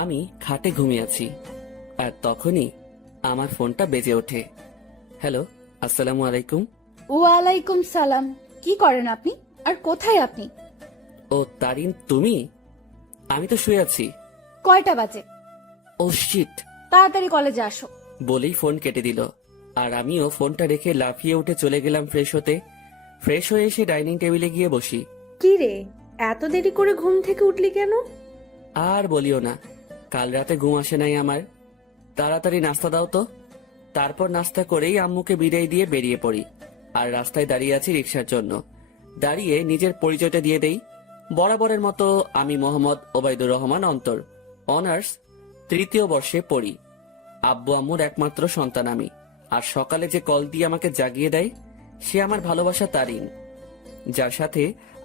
আমি খাটে ঘুমিয়ে আছি, আর তখনই আমার ফোনটা বেজে ওঠে। হ্যালো, আসসালামু আলাইকুম। ওয়ালাইকুম সালাম। কি করেন আপনি, আর কোথায় আপনি? ও তারিন, তুমি? আমি তো শুয়ে আছি। কয়টা বাজে? ও শিট! তাড়াতাড়ি কলেজে আসো। বলেই ফোন কেটে দিল, আর আমিও ফোনটা রেখে লাফিয়ে উঠে চলে গেলাম ফ্রেশ হতে। ফ্রেশ হয়ে এসে ডাইনিং টেবিলে গিয়ে বসি। কি রে, এত দেরি করে ঘুম থেকে উঠলি কেন? আর বলিও না, কাল রাতে ঘুম আসে নাই আমার। তাড়াতাড়ি নাস্তা দাও তো। তারপর নাস্তা করেই আম্মুকে বিদায় দিয়ে বেরিয়ে পড়ি, আর রাস্তায় দাঁড়িয়ে আছি রিক্সার জন্য। দাঁড়িয়ে নিজের পরিচয়টা দিয়ে দেই। বরাবরের মতো আমি মোহাম্মদ ওবায়দুর রহমান অন্তর, অনার্স 3য় বর্ষে পড়ি। আব্বু আম্মুর একমাত্র সন্তান আমি। আর সকালে যে কল দিয়ে আমাকে জাগিয়ে দেয় সে আমার ভালোবাসা তারিন, যার সাথে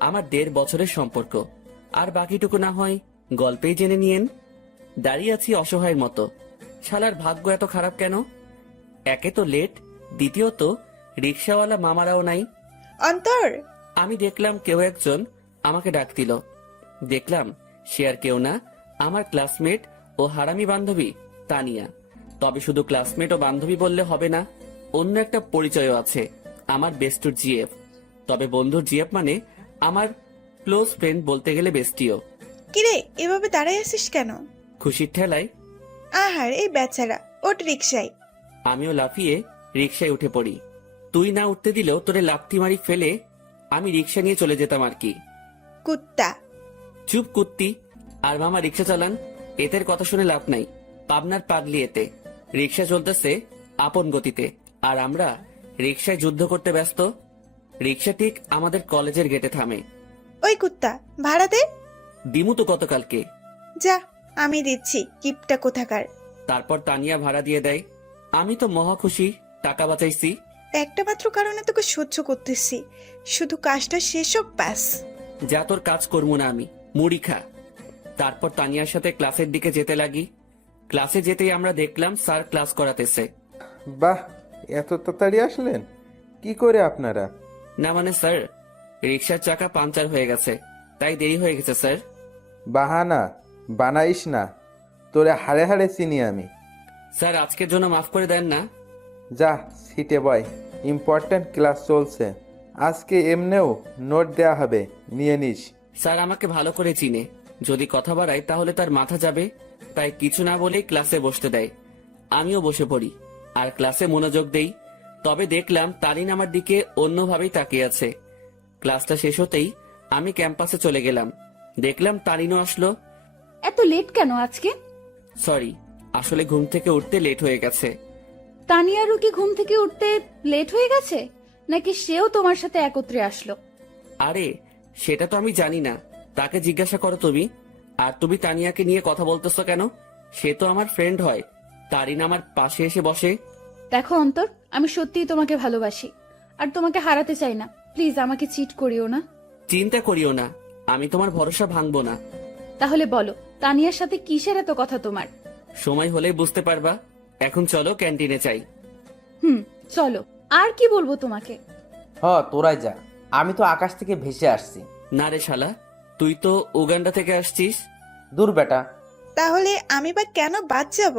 আমার 1.5 বছরের সম্পর্ক। আর বাকিটুকু না হয় গল্পেই জেনে নিয়েন। দাঁড়িয়ে আছি অসহায়ের মতো। শালার ভাগ্য এত খারাপ কেন? একে তো লেট, দ্বিতীয়ত রিক্সাওয়ালা মামারাও নাই। অন্তর, আমি দেখলাম কেউ একজন আমাকে ডাক দিল। দেখলাম সে আর কেউ না, আমার ক্লাসমেট ও হারামি বান্ধবী তানিয়া। তবে শুধু ক্লাসমেট ও বান্ধবী বললে হবে না, অন্য একটা পরিচয়ও আছে, আমার বেস্টুর জিএফ। তবে বন্ধুর জিএফ মানে আমার ক্লোজ ফ্রেন্ড, বলতে গেলে বেস্টিও। কিরে এভাবে দাঁড়ায় আছিস কেন? খুশির ঠেলায় আহার এই বেচারা, ওঠ রিক্সায়। আমিও লাফিয়ে রিক্সায় উঠে পড়ি। তুই না উঠতে দিলেও তোরে লাথি মারি ফেলে আমি রিক্সা নিয়ে চলে যেতাম আর কি। কুত্তা। চুপ কুত্তি। আর মামা রিক্সা চালান, এদের কথা শুনে লাভ নাই। পাবনার পাগলি এতে। রিক্সা চলতেছে আপন গতিতে, আর আমরা রিক্সায় যুদ্ধ করতে ব্যস্ত। রিক্সা ঠিক আমাদের কলেজের গেটে থামে। ওই কুত্তা, ভাড়া দে। দিমু তো গতকালকে। যা, আমি দিচ্ছি, কিপটা কোথাকার। তারপর তানিয়া ভাড়া দিয়ে দেয়। আমি তো মহা খুশি, টাকা বাঁচাইছি। একটা মাত্র কারণে তোকে সহ্য করতেছি, শুধু কাজটা শেষ হোক ব্যাস। যা, তোর কাজ করবো না আমি, মুড়ি খা। তারপর তানিয়ার সাথে ক্লাসের দিকে যেতে লাগি। ক্লাসে যেতেই আমরা দেখলাম স্যার ক্লাস করাতেছে। বাহ, এত তাড়াতাড়ি আসলেন? কি করে আপনারা? না মানে স্যার, রিক্সার চাকা পাঞ্চার হয়ে গেছে, তাই দেরি হয়ে গেছে স্যার। বাহানা বানাইস না, তোরে হাড়ে হাড়ে চিনি আমি। স্যার আজকের জন্য মাফ করে দেন না। যা সিটে বয়, ইম্পর্ট্যান্ট ক্লাস চলছে। আজকে এমনেও নোট দেয়া হবে, নিয়ে নিস। স্যার আমাকে ভালো করে চিনে, যদি কথা বাড়াই তাহলে তার মাথা যাবে, তাই কিছু না বলেই ক্লাসে বসতে দেয়। আমিও বসে পড়ি আর ক্লাসে মনোযোগ দেই। তবে দেখলাম তারিন আমার দিকে অন্যভাবেই তাকিয়ে আছে। ক্লাসটা শেষ হতেই আমি ক্যাম্পাসে চলে গেলাম। দেখলাম তারিনও আসলো। এত লেট কেন আজকে? সরি, আসলে ঘুম থেকে উঠতে লেট হয়ে গেছে। তানিয়ারও কি ঘুম থেকে উঠতে লেট হয়ে গেছে, নাকি সেও তোমার সাথে একত্রে আসলো? আরে সেটা তো আমি জানি না, তাকে জিজ্ঞাসা করো তুমি। আর তুমি তানিয়াকে নিয়ে কথা বলতেছো কেন? সে তো আমার ফ্রেন্ড হয়। তারিন আমার পাশে এসে বসে। দেখো অন্তর, আমি সত্যিই তোমাকে ভালোবাসি, আর তোমাকে হারাতে চাই না। প্লিজ আমাকে চিট করিও না। চিন্তা করিও না, আমি তোমার ভরসা ভাঙবো না। তাহলে বলো, তানিয়ার সাথে কিসের এত কথা তোমার? সময় হলেই বুঝতে পারবা। এখন চলো ক্যান্টিনে চাই। চলো। আর কি বলবো তোমাকে? তোরাই যা, আমি তো আকাশ থেকে ভেসে আসছি। না রে শালা, তুই তো উগান্ডা থেকে আসছিস। দূর বেটা। তাহলে আমি বা কেন বাদ যাব?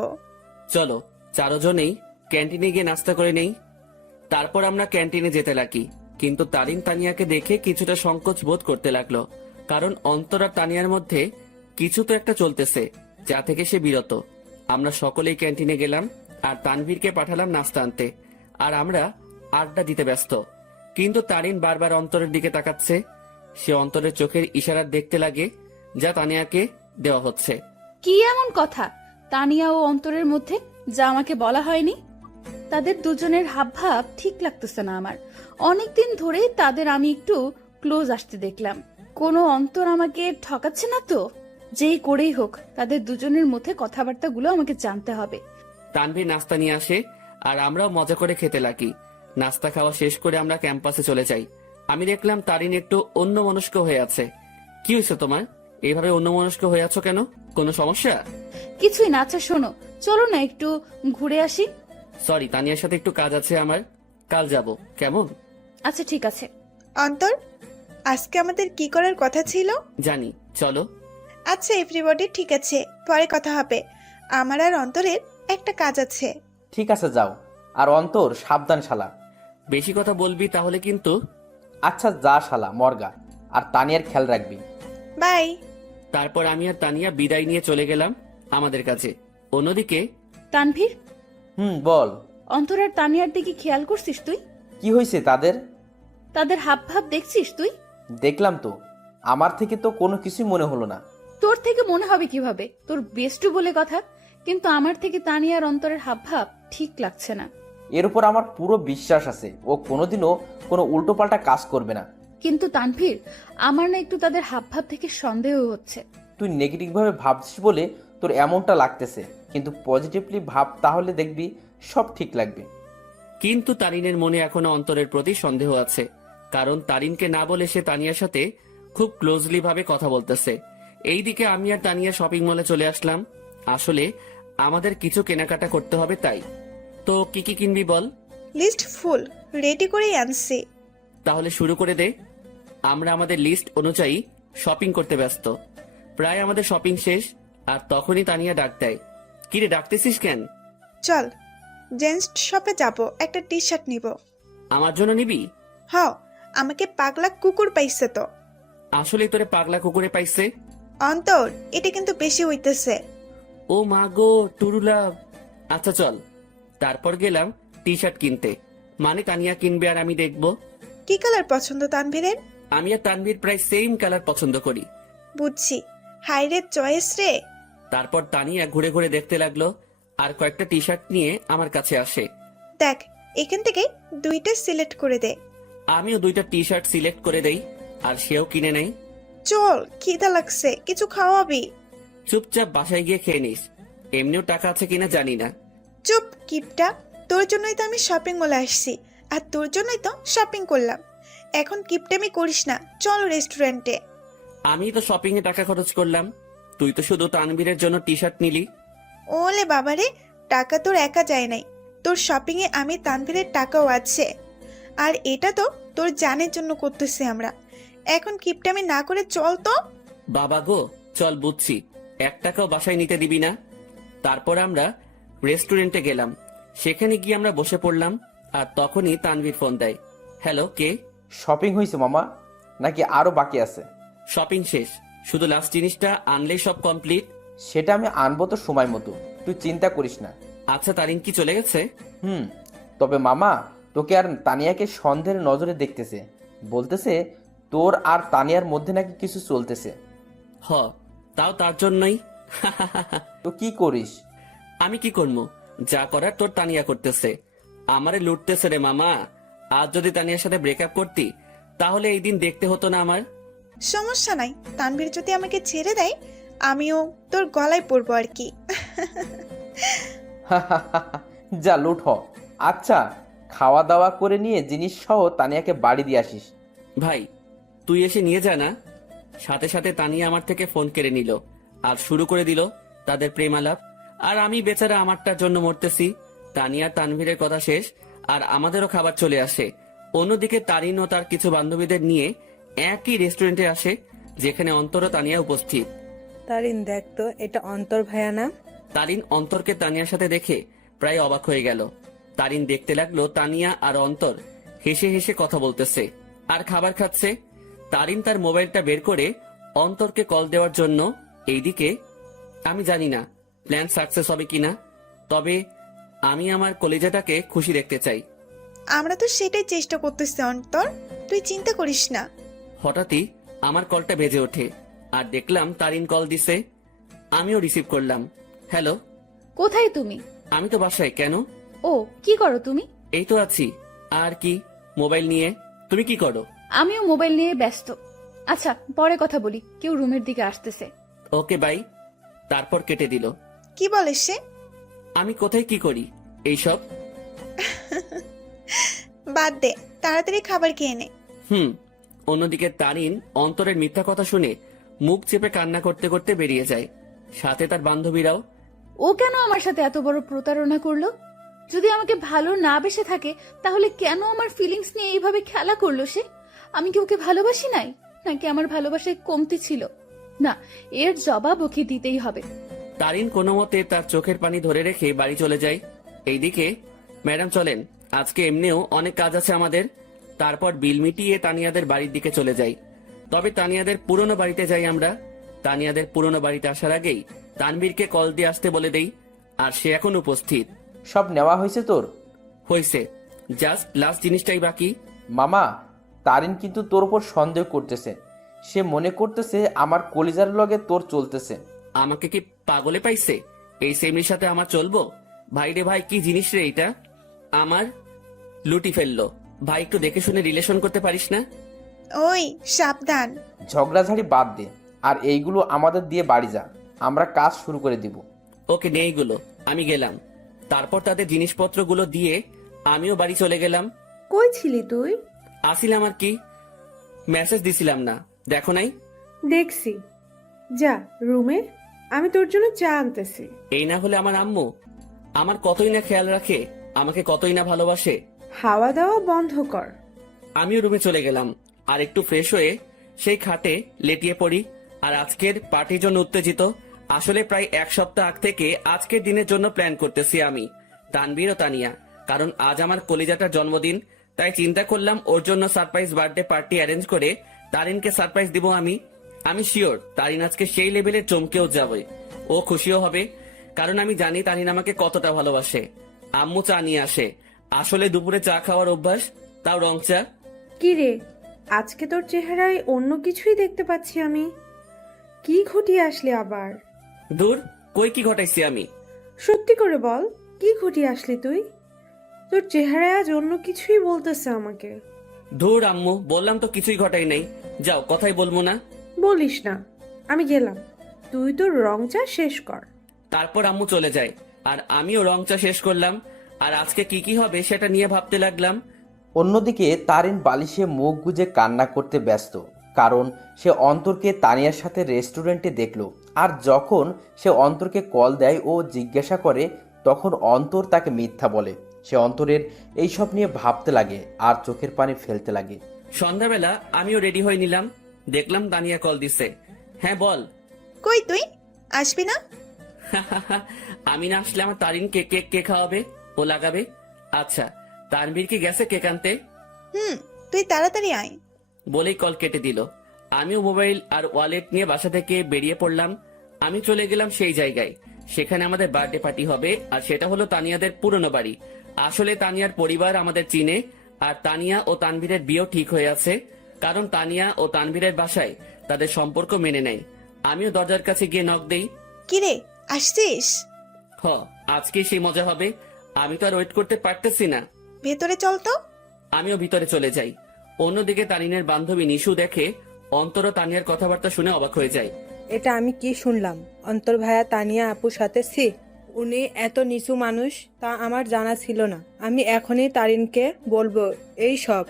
চলো চারজনেই ক্যান্টিনে গিয়ে নাস্তা করে নেই। তারপর আমরা ক্যান্টিনে যেতে লাগি, কিন্তু তারিন তানিয়াকে দেখে কিছুটা সংকোচ বোধ করতে লাগলো, কারণ অন্তর আর তানিয়ার মধ্যে কিছু তো একটা চলতেছে, যা থেকে সে বিরত। আমরা সকলেই ক্যান্টিনে গেলাম, আর তানভীরকে পাঠালাম নাস্তা আনতে, আর আমরা আড্ডা দিতে ব্যস্ত। কিন্তু তারিন বারবার অন্তরের দিকে তাকাচ্ছে। সে অন্তরের চোখের ইশারা দেখতে লাগে, যা তানিয়াকে দেওয়া হচ্ছে। কি এমন কথা তানিয়া ও অন্তরের মধ্যে, যা আমাকে বলা হয়নি? তাদের দুজনের হাবভাব ঠিক লাগতেছে না আমার। অনেকদিন ধরেই তাদের আমি একটু ক্লোজ আসতে দেখলাম। কোনো অন্তর আমাকে ঠকাচ্ছে না তো? যেই করেই হোক, তাদের দুজনের মধ্যে কথাবার্তাগুলো আমাকে জানতে হবে। তানভীর নাস্তা নিয়ে আসে, আর আমরাও মজা করে খেতে লাগি। নাস্তা খাওয়া শেষ করে আমরা ক্যাম্পাসে চলে যাই। আমি দেখলাম তারিন একটু অন্যমনস্ক হয়ে আছে। কি হয়েছে তোমার? এইভাবে অন্যমনস্ক হয়ে আছো কেন? কোনো সমস্যা? কিছুই না। আচ্ছা শোনো, চলো না একটু ঘুরে আসি। সরি, তানিয়ার সাথে একটু কাজ আছে আমার, কাল যাব, কেমন? আচ্ছা ঠিক আছে। অন্তর, আজকে আমাদের কি করার কথা ছিল? জানি, চলো। আচ্ছা এভরিবডি, ঠিক আছে, পরে কথা হবে। আমার আর অন্তরের একটা কাজ আছে। ঠিক আছে যাও। আর অন্তর সাবধান শালা। বেশি কথা বলবি তাহলে কিন্তু। আচ্ছা যা শালা মর্গা। আর তানিয়ার খেয়াল রাখবি। বাই। তারপর আমি আর তানিয়া বিদায় নিয়ে চলে গেলাম আমাদের কাছে। অন্যদিকে তানভীর, বল। অন্তর আর তানিয়ার দিকে খেয়াল করছিস তুই? কি হয়েছে তাদের? তাদের হাব ভাব দেখছিস তুই? দেখলাম তো। আমার থেকে তো কোনো কিছুই মনে হলো না। তোর থেকে মনে হবে কিভাবে? তোর বেস্টু বলে কথা। কিন্তু আমার থেকে তানিয়ার অন্তরের হাব ভাব ঠিক লাগছে না। এর উপর আমার পুরো বিশ্বাস আছে ও কোনোদিনও কোনো উল্টোপাল্টা কাজ করবে না। কিন্তু তানভীর, আমার না একটু তাদের হাব ভাব থেকে সন্দেহ হচ্ছে। তুই নেগেটিভভাবে ভাবছিস বলে তোর এমনটা লাগতেছে, কিন্তু পজিটিভলি ভাব, তাহলে দেখবি সব ঠিক লাগবে। কিন্তু তারিনের মনে এখনো অন্তরের প্রতি সন্দেহ আছে, কারণ তারিনকে না বলে সে তানিয়ার সাথে খুব ক্লোজলি ভাবে কথা বলতেছে। এইদিকে আমি আর তানিয়া শপিং মলে চলে আসলাম। আসলে আমাদের কিছু কেনাকাটা করতে হবে, তাই। তো কি কি কিনবি বল? লিস্ট ফুল রেডি করেই আনছি। তাহলে শুরু করে দে। আমরা আমাদের লিস্ট অনুযায়ী শপিং করতে ব্যস্ত। প্রায় আমাদের শপিং শেষ, আর তখনই তানিয়া ডাক দেয়। কিরে, ডাকতেছিস কেন? চল জেন্টস শপে যাব, একটা টি শার্ট নিব। আমার জন্য নিবি? হ্যাঁ, আমাকে পাগলা কুকুর পাইছে তো। আসলে তোরে পাগলা কুকুরে পাইছে? অন্তর, এটা কিন্তু বেশি হইতেছে। ও মা গো, টুরুলা। আচ্ছা চল। তারপর গেলাম টি শার্ট কিনতে, মানে তানিয়া কিনবে আর আমি দেখবো। কি কালার পছন্দ তানভীরের? আমি আর তানভীর প্রায় সেম কালার পছন্দ করি। বুঝছি, হাইরে চয়েস রে। তারপর তানিয়া ঘুরে ঘুরে দেখতে লাগলো, আর কয়েকটা টি শার্ট নিয়ে আমার কাছে আসে। দেখ, এখান থেকে দুইটা সিলেক্ট করে দে। আমিও দুইটা টি শার্ট সিলেক্ট করে দেই, আর সেও কিনে নেই। চল, খিদা লাগছে, কিছু খাওয়াবি? চুপচাপ বাসায় গিয়ে খেয়ে নিস, এমনিও টাকা আছে কিনা জানি না। চুপ কিপটা, তোর জন্যই তো আমি শপিং মলে আসছি, আর তোর জন্যই তো শপিং করলাম। এখন কিপটামি করিস না, চল রেস্টুরেন্টে। আমি তো শপিং এ টাকা খরচ করলাম, তুই তো শুধু তানভীরের জন্য টি শার্ট নিলি। ওলে বাবারে, টাকা তোর একা যায় নাই, তোর শপিং এ আমি তানভীরের টাকাও আছে। আর এটা তো তোর জানের জন্য করতেছি আমরা। এখন কিপটামি না করে চল তো। বাবা গো, চল বুঝছি, 1 টাকাও বাসায় নিতে দিবি না। তারপর আমরা রেস্টুরেন্টে গেলাম। সেখানে গিয়ে আমরা বসে পড়লাম, আর তখনই তানভীর ফোন দেয়। হ্যালো, কে? শপিং হয়েছে মামা, নাকি আরো বাকি আছে? শপিং শেষ, শুধু লাস্ট জিনিসটা আনলেই সব কমপ্লিট। সেটা আমি আনবো তো সময় মতো, তুই চিন্তা করিস না। আচ্ছা, তারিন কি চলে গেছে? তবে মামা, তোকে আর তানিয়াকে সন্দেহের নজরে দেখতেছে। বলতেছে তোর আর তানিয়ার মধ্যে নাকি কিছু চলতেছে। হ, তাও তার জন্যই। তো কি করিস? আমি কি করবো? যা করার তোর তানিয়া করতেছে, আমারে লুটতেছে রে মামা। আজ যদি তানিয়ার সাথে ব্রেকআপ করতি, তাহলে এই দিন দেখতে হতো না আমার। সমস্যা নাই, তানভীর যদি আমাকে ছেড়ে দেয়, আমিও তোর গলায় পড়বো আর কি। যা লুট হ। আচ্ছা, খাওয়া দাওয়া করে নিয়ে জিনিস সহ তানিয়াকে বাড়ি দিয়ে আসিস। ভাই, তুই এসে নিয়ে যা না। সাথে সাথে তানিয়া আমার থেকে ফোন কেড়ে নিল, আর শুরু করে দিল তাদের প্রেমালাপ। আর আমি বেচারা আমারটার জন্য মরতেছি। তানিয়া তানভীরের কথা শেষ, আর আমাদেরও খাবার চলে আসে। অন্যদিকে তারিন ও তার কিছু বান্ধবীদের নিয়ে একই রেস্টুরেন্টে আসে, যেখানে অন্তর ও তানিয়া উপস্থিত। তারিন, দেখ তো, এটা অন্তর ভাইয়া না? তারিন অন্তরকে তানিয়ার সাথে দেখে প্রায় অবাক হয়ে গেল। তারিন দেখতে লাগলো তানিয়া আর অন্তর হেসে হেসে কথা বলতেছে আর খাবার খাচ্ছে। তারিন তার মোবাইলটা বের করে অন্তরকে কল দেওয়ার জন্য। এইদিকে আমি জানি না প্ল্যান সাকসেস হবে কিনা, তবে আমি আমার কলেজাটাকে খুশি দেখতে চাই। আমরা তো সেটাই চেষ্টা করতেছি অন্তর, তুই চিন্তা করিস না। হঠাৎই আমার কলটা বেজে ওঠে, আর দেখলাম তারিন কল দিছে। আমিও রিসিভ করলাম। হ্যালো। কোথায় তুমি? আমি তো বাসায়। কেন? ও, কি করো তুমি? এই তো আছি। আর কি, মোবাইল নিয়ে। তুমি কি করো? আমিও মোবাইল নিয়ে ব্যস্ত। আচ্ছা, পরে কথা বলি, কেউ রুমের দিকে আসতেছে। Okay bye. তারপর কেটে দিল। কি বলে সে? আমি কোথায় কি করি এইসব? বাদ দে, তাড়াতাড়ি খাবার খেয়ে নে। অন্যদিকে তারিন অন্তরের মিথ্যা কথা শুনে মুখ চেপে কান্না করতে করতে বেরিয়ে যায়, সাথে তার বান্ধবীরাও। ও কেন আমার সাথে এত বড় প্রতারণা করলো? যদি আমাকে ভালো না বেসে থাকে, তাহলে কেন আমার ফিলিংস নিয়ে এইভাবে খেলা করলো সে? আমি কি ওকে ভালোবাসি নাই, নাকি আমার ভালোবাসায় কমতি ছিল? না, এর জবাব ওকে দিতেই হবে। তারিন কোনো মতে তার চোখের পানি ধরে রেখে বাড়ি চলে যায়। এইদিকে, ম্যাডাম চলেন, আজকে এমনিও অনেক কাজ আছে আমাদের। তারপর বিল মিটিয়ে তানিয়াদের বাড়ির দিকে চলে যাই। তবে তানিয়াদের পুরনো বাড়িতে যাই আমরা। তানিয়াদের পুরনো বাড়িতে আসার আগেই তানবীরকে কল দিয়ে আসতে বলে দেই, আর সে এখন উপস্থিত। সব নেওয়া হয়েছে তোর? হয়েছে, জাস্ট লাস্ট জিনিসটাই বাকি। মামা, তারিন কিন্তু তোর উপর সন্দেহ করতেছে। সে মনে করতেছে আমার কলিজার লগে তোর চলতেছে। আমাকে কি পাগলে পাইছে? এই সেমরির সাথে আমার চলবো? ভাই রে ভাই, কি জিনিস রে এটা? আমার লুটি ফেললো। ভাই, একটু দেখে শুনে রিলেশন করতে পারিস না? ওই সাবধান। ঝগড়াঝাড়ি বাদ দে, আর এইগুলো আমাদের দিয়ে বাড়ি যা, আমরা কাজ শুরু করে দিব। ওকে, নেইগুলো, আমি গেলাম। তারপর তাদের জিনিসপত্রগুলো দিয়ে আমিও বাড়ি চলে গেলাম। কই ছিলি তুই? আসিলাম আর কি, মেসেজ দিছিলাম না, দেখো নাই? দেখছি। যা রুমে, আমি তোর জন্য চা আনতেছি। এই না হলে আমার আম্মু আমার কতই না খেয়াল রাখে, আমাকে কতই না ভালোবাসে। হাওয়া দাওয়া বন্ধ কর। আমিও রুমে চলে গেলাম আর একটু ফ্রেশ হয়ে সেই খাটে লেটিয়ে পড়ি। আর আজকের পার্টির জন্য উত্তেজিত। আসলে প্রায় এক সপ্তাহ আগ থেকে আজকের দিনের জন্য প্ল্যান করতেছি আমি, তানবীর ও তানিয়া। কারণ আজ আমার কলিজাটার জন্মদিন, তাই চিন্তা করলাম ওর জন্য সারপ্রাইজ বার্থডে পার্টি অ্যারেঞ্জ করে তারিনকে সারপ্রাইজ দিব আমি। আমি শিওর তারিন আজকে সেই লেভেলে চমকেও যাবে, ও খুশিও হবে। কারণ আমি জানি তারিন আমাকে কতটা ভালোবাসে। আম্মু চা নিয়ে আসে। আসলে দুপুরে চা খাওয়ার অভ্যাস, তাও রং চা। কি রে, আজকে তোর চেহারায় অন্য কিছুই দেখতে পাচ্ছি আমি। কি ঘটিয়ে আসলি আবার? দূর, কই কি ঘটাইছি আমি? সত্যি করে বল, কি ঘটিয়ে আসলি তুই? তোর চেহারায় আজ অন্য কিছুই বলতেছে আমাকে। ধুর আম্মু, বললাম তো কিছুই ঘটাই নাই। যাও, কথাই বলবো না। বলিস না, আমি গেলাম। তুই তোর রং চা শেষ কর। তারপর আম্মু চলে যায় আর আমিও রং চা শেষ করলাম। আর আজকে কি কি হবে সেটা নিয়ে ভাবতে লাগলাম। অন্যদিকে তারিন বালিশে মুখ গুজে কান্না করতে ব্যস্ত, কারণ সে অন্তরকে তানিয়ার সাথে রেস্টুরেন্টে দেখলো। আর যখন সে অন্তরকে কল দেয় ও জিজ্ঞাসা করে, তখন অন্তর তাকে মিথ্যা বলে। সে অন্তরের এইসব নিয়ে ভাবতে লাগে আর চোখের পানি ফেলতে লাগে। সন্ধ্যাবেলা আমিও রেডি হয়ে নিলাম, দেখলাম তানিয়া কল দিছে। হ্যাঁ বল। কই তুই আসবি না? আমি না আসলে আমার তারিনকে কেক কে খাওয়াবে, ও লাগাবে। আচ্ছা, তানবীর কি গেছে কেক আনতে? তুই তাড়াতাড়ি আয়। বলেই কল কেটে দিল। আমিও মোবাইল আর ওয়ালেট নিয়ে বাসা থেকে বেরিয়ে পড়লাম। আমি চলে গেলাম সেই জায়গায়, সেখানে আমাদের বার্থডে পার্টি হবে। আর সেটা হলো তানিয়াদের পুরনো বাড়ি। আসলে তানিয়ার পরিবার আমাদের চিনে, আর তানিয়া ও তানভীরের বিয়েও ঠিক হয়ে আছে। কারণ তানিয়া ও তানভীরের বাসায় তাদের সম্পর্ক মেনে নেয়। আমিও দরজার কাছে গিয়ে নক দেই। কিরে, আসছিস? হ, আজকে সেই মজা হবে। আমি তো আর ওয়েট করতে পারতেছি না। ভেতরে চল তো। আমিও ভিতরে চলে যাই। অন্যদিকে তানিনের বান্ধবী নিশু দেখে অন্তর ও তানিয়ার কথাবার্তা শুনে অবাক হয়ে যায়। এটা আমি কি শুনলাম? অন্তর ভাইয়া তানিয়া আপুর সাথে উনি এত নিচু মানুষ তা আমার জানা ছিল না। আমি এখনই তারিনকে বলবো এই সব।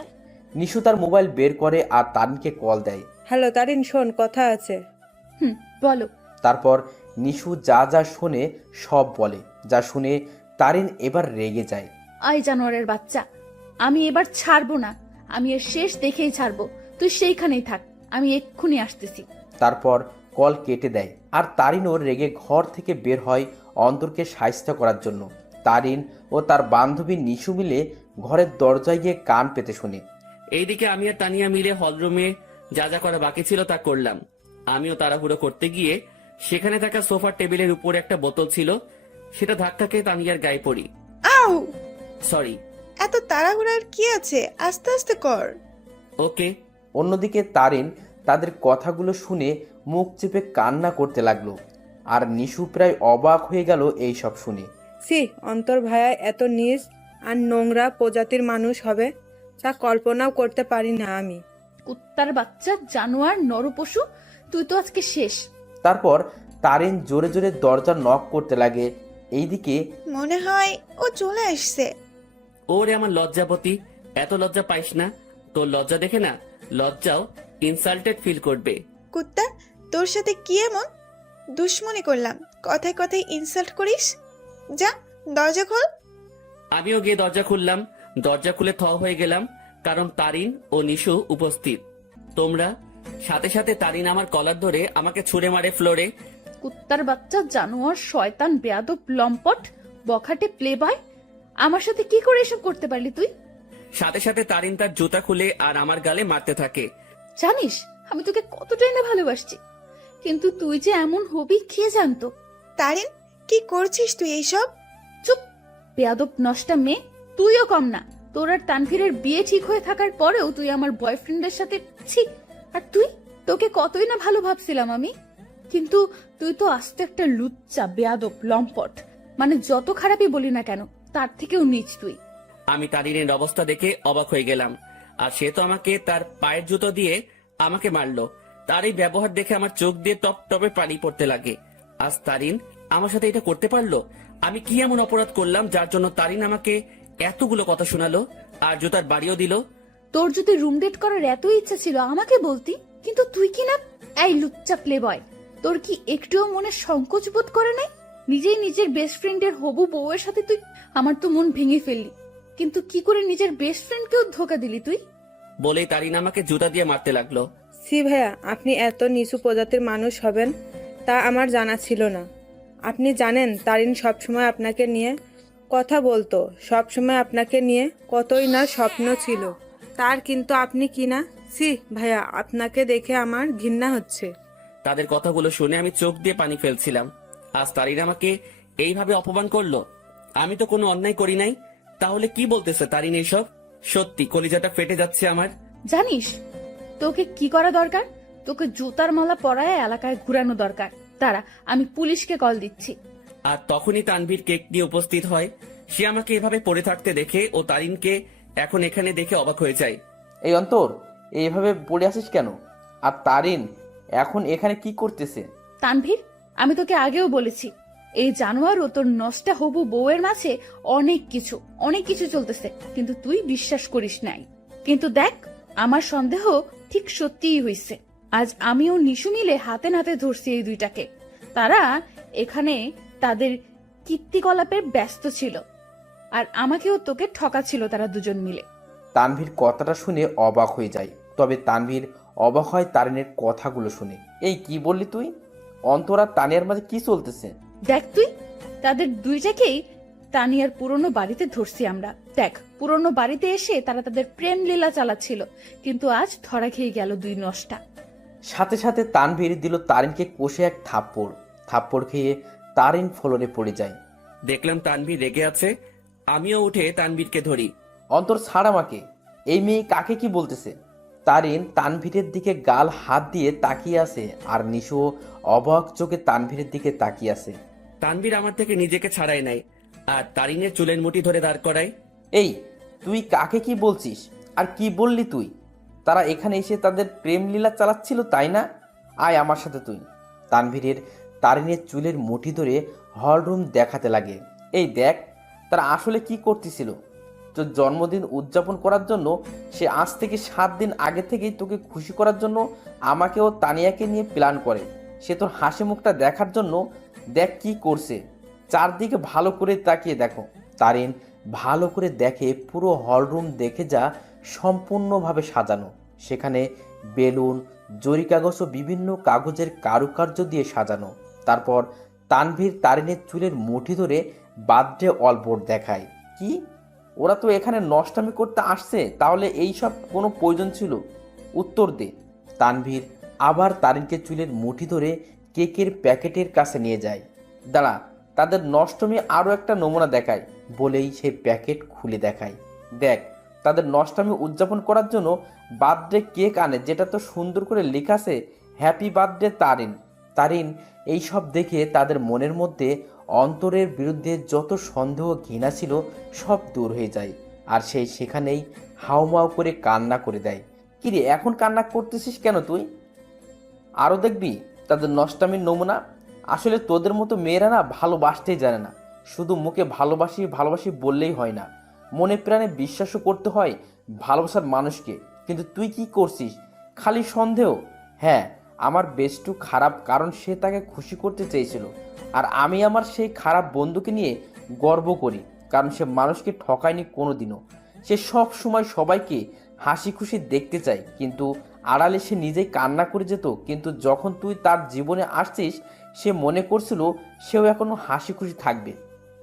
নিশু তার মোবাইল বের করে আর তারিনকে কল দেয়। হ্যালো তারিন, শোন, কথা আছে। বলো। তারপর নিশু যা যা শোনে সব বলে। যা শুনে তারিন এবার রেগে যায়। আয় জানোয়ারের বাচ্চা, আমি এবার ছাড়বো না। আমি এর শেষ দেখেই ছাড়বো। তুই সেইখানেই থাক, আমি এক্ষুনি আসতেছি। তারপর কল কেটে দেয় আর তারিনও রেগে ঘর থেকে বের হয় অন্তরকে সাহায্য করার জন্য। তারিন ও তার বান্ধবী নিশু মিলে ঘরের দরজায় গিয়ে কান পেতে শুনে। এইদিকে আমি আর তানিয়া মিলে হলরুমে যা যা করা বাকি ছিল তা করলাম। আমিও তাড়াহুড়ো করতে গিয়ে সেখানে থাকা সোফার টেবিলের উপরে একটা বোতল ছিল, সেটা ধাক্কা খেয়ে তানিয়ার গায়ে পড়ি। আউ! সরি। এত তাড়াহুড়ার কি আছে, আস্তে আস্তে কর। ওকে। অন্যদিকে তারিন তাদের কথাগুলো শুনে মুখ চেপে কান্না করতে লাগলো। আর নিশু প্রায় অবাক হয়ে গেল এই সব শুনে। অন্তর ভাইয়া এত নিজ আর নোংরা প্রজাতির মানুষ হবে তা কল্পনাও করতে পারি না আমি। কুত্তার বাচ্চা, জানোয়ার, নরপশু, তুই তো আজকে শেষ। তারপর তারিন জোরে জোরে দরজা নক করতে লাগে। এইদিকে মনে হয় ও চলে আসছে। ওরে আমার লজ্জাপতি, এত লজ্জা পাইস না। তোর লজ্জা দেখে না লজ্জাও ইনসাল্টেড ফিল করবে। কুত্তা, তোর সাথে কি এমন দুশ্মনী করলাম, কথায় কথায় ইনসাল্ট করিস? যা দরজা খোল। আমিও গিয়ে দরজা খুললাম। দরজা খুলে থ হয়ে গেলাম, কারণ তারিন ও নিশু উপস্থিত। তোমরা সাথে সাথে তারিন আমার কলার ধরে আমাকে ছুঁড়ে মারে ফ্লোরে। কুত্তার বাচ্চা, জানোয়ার, শয়তান, বেয়াদব, লম্পট, বখাটে, প্লে বয়, আমার সাথে কি করে এসব করতে পারলি তুই? সাথে সাথে তারিন তার জুতা খুলে আর আমার গালে মারতে থাকে। জানিস আমি তোকে কতটাই না ভালোবাসছি, কিন্তু তুই যে এমন হবি কে জানতো? তারিন, কি করছিস তুই এইসব? চুপ, বেয়াদব নষ্টা মেয়ে। তুইও কম না, তোর আর তানভীরের বিয়ে ঠিক হয়ে থাকার পরেও তুই আমার বয়ফ্রেন্ডের সাথে ছি। আর তুই, তোকে কতই না ভালো ভাবছিলাম আমি, কিন্তু তুই তো আস্ত একটা লুচ্চা, বেয়াদব, লম্পট, মানে যত খারাপই বলি না কেন তার থেকেও নিচ তুই। আমি তারিনের অবস্থা দেখে অবাক হয়ে গেলাম, আর সে তো আমাকে তার পায়ের জুতো দিয়ে আমাকে মারলো। তার এই ব্যবহার দেখে আমার চোখ দিয়ে টপ টপে পানি পড়তে লাগে। আজ তারিন আমার সাথে এটা করতে পারলো? আমি কি এমন অপরাধ করলাম যার জন্য তারিন আমাকে এতগুলো কথা শোনালো আর জুতার বাড়িও দিল? তোর যদি রুম ডেট করার এত ইচ্ছা ছিল আমাকে বলতি, কিন্তু তুই কি না। এই লুচ্চা প্লে বয়, তোর কি একটুও মনে সংকোচ বোধ করে নাই? নিজেই নিজের বেস্ট ফ্রেন্ডের হবু বউয়ের সাথে তুই। আমার তো মন ভেঙে ফেললি, কিন্তু কি করে নিজের বেস্ট ফ্রেন্ডকেও ধোকা দিলি তুই? বলেই তারিন আমাকে জুতা দিয়ে মারতে লাগলো। সি ভাইয়া, আপনি এত নিচু প্রজাতির মানুষ হবেন তা আমার জানা ছিল না। আপনি জানেন তারিন সবসময় আপনাকে নিয়ে কথা বলতো, সবসময় আপনাকে নিয়ে কতই না স্বপ্ন ছিল তার, কিন্তু আপনি কি না। সি ভাইয়া, আপনাকে দেখে আমার ঘৃণা হচ্ছে। তাদের কথাগুলো শুনে আমি চোখ দিয়ে পানি ফেলছিলাম। আজ তারিন আমাকে এইভাবে অপমান করলো। আমি তো কোনো অন্যায় করি নাই, তাহলে কি বলতেছে তারিন এইসব? সত্যি কলিজাটা ফেটে যাচ্ছে আমার। জানিস তোকে কি করা দরকার? তোকে জুতার মালা পরায় এলাকায় ঘুরানো দরকার। দাঁড়া, আমি পুলিশকে কল দিচ্ছি। আর তখনই তানভীর কেক নিয়ে উপস্থিত হয়। সে আমাকে এভাবে পড়ে থাকতে দেখে ও তারিনকে এখন এখানে দেখে অবাক হয়ে যায়। এই অন্তর, এইভাবে পড়ে আছিস কেন? আর তারিন এখন এখানে কি করতেছে? তানভীর, আমি তোকে আগেও বলেছি এই জানোয়ার ও তোর নষ্টা হবু বউয়ের মাঝে অনেক কিছু চলতেছে, কিন্তু তুই বিশ্বাস করিস নাই। কিন্তু দেখ, আমার সন্দেহ ঠিক সত্যিই হইছে। আজ আমিও নিশু মিলে হাতে নাতে ধরছি এই দুইটাকে। তারা এখানে তাদের কীর্তিকলাপে ব্যস্ত ছিল, আর আমাকেও তোকে ঠকাচ্ছিল তারা দুজন মিলে। তানভীর কথাটা শুনে অবাক হয়ে যায়, তবে তানভীর অবাক হয় তারিনের কথাগুলো শুনে। এই কি বললি তুই? অন্তর আর তানিয়ার মাঝে কি চলতেছে? দেখ তুই, তাদের দুইটাকেই তানিয়ার পুরনো বাড়িতে ধরছি আমরা। দেখ, পুরনো বাড়িতে এসে তারা তাদের প্রেম লীলা চালাচ্ছিল, কিন্তু আজ ধরা খেয়ে গেল দুই নষ্টা। সাথে সাথে তানভীর দিল তারিনকে কষে এক থাপ্পড় খেয়ে তারিন ফ্লোরে পড়ে যায়। দেখলাম তানভীর রেগে আছে, আমিও উঠে তানভীরকে ধরি। অন্তর, ছাড় আমাকে। এই মেয়ে কাকে কি বলতেছে? তারিন তানভীরের দিকে গাল হাত দিয়ে তাকিয়ে আছে, আর নিশু অবাক চোখে তানভীরের দিকে তাকিয়ে আছে। তানভীর আমার থেকে নিজেকে ছাড়াই নাই আর তারিনের চুলের মুঠি ধরে দাঁড় করায়। এই, তুই কাকে কি বলছিস? আর কি বললি তুই? তারা এখানে এসে তাদের প্রেম লীলা চালাচ্ছিল, তাই না? আয় আমার সাথে তুই। তারিনের চুলের মুঠি ধরে হলরুম দেখাতে লাগে। এই দেখ, তারা আসলে কি করতেছিল। তোর জন্মদিন উদযাপন করার জন্য সে আজ থেকে 7 দিন আগে থেকেই তোকে খুশি করার জন্য আমাকে ও তানিয়াকে নিয়ে প্ল্যান করে। সে তোর হাসি মুখটা দেখার জন্য দেখ কি করছে। চারদিকে ভালো করে তাকিয়ে দেখো। তারিন ভালো করে দেখে পুরো হলরুম দেখে যা সম্পূর্ণভাবে সাজানো। সেখানে বেলুন, জরি কাগজ ও বিভিন্ন কাগজের কারুকার্য দিয়ে সাজানো। তারপর তানভীর তারিনের চুলের মুঠি ধরে বার্থডে অলবোর্ড দেখায়। কি, ওরা তো এখানে নষ্টামি করতে আসছে, তাহলে এই সব কোনো প্রয়োজন ছিল? উত্তর দে। তানভীর আবার তারিনকে চুলের মুঠি ধরে কেকের প্যাকেটের কাছে নিয়ে যায়। দাঁড়া, তাদের নষ্টমী আরও একটা নমুনা দেখায় বলেই সে প্যাকেট খুলে দেখায়। দেখ, তাদের নষ্টামি উদযাপন করার জন্য বার্থডে কেক আনে, যেটা তো সুন্দর করে লেখা আছে হ্যাপি বার্থডে তারিন। তারিন এইসব দেখে তাদের মনের মধ্যে অন্তরের বিরুদ্ধে যত সন্দেহ ঘৃণা ছিল সব দূর হয়ে যায়, আর সেই সেখানেই হাউমাউ করে কান্না করে দেয়। কিরে, এখন কান্না করতেছিস কেন তুই? আরও দেখবি তাদের নষ্টামির নমুনা। আসলে তোদের মতো মেয়েরা না ভালোবাসতেই জানে না। শুধু মুখে ভালোবাসি ভালোবাসি বললেই হয় না, মনে প্রাণে বিশ্বাসও করতে হয় ভালোবাসার মানুষকে। কিন্তু তুই কি করছিস? খালি সন্দেহ। হ্যাঁ, আমার বেস্টু খারাপ, কারণ সে তাকে খুশি করতে চেয়েছিল, আর আমি আমার সেই খারাপ বন্ধুকে নিয়ে গর্ব করি, কারণ সে মানুষকে ঠকায়নি কোনো দিনও। সে সব সময় সবাইকে হাসি খুশি দেখতে চায়, কিন্তু আড়ালে সে নিজেই কান্না করে যেত, কিন্তু যখন তুই তার জীবনে আসছিস সে মনে করছিল সেও এখনো হাসি খুশি থাকবে,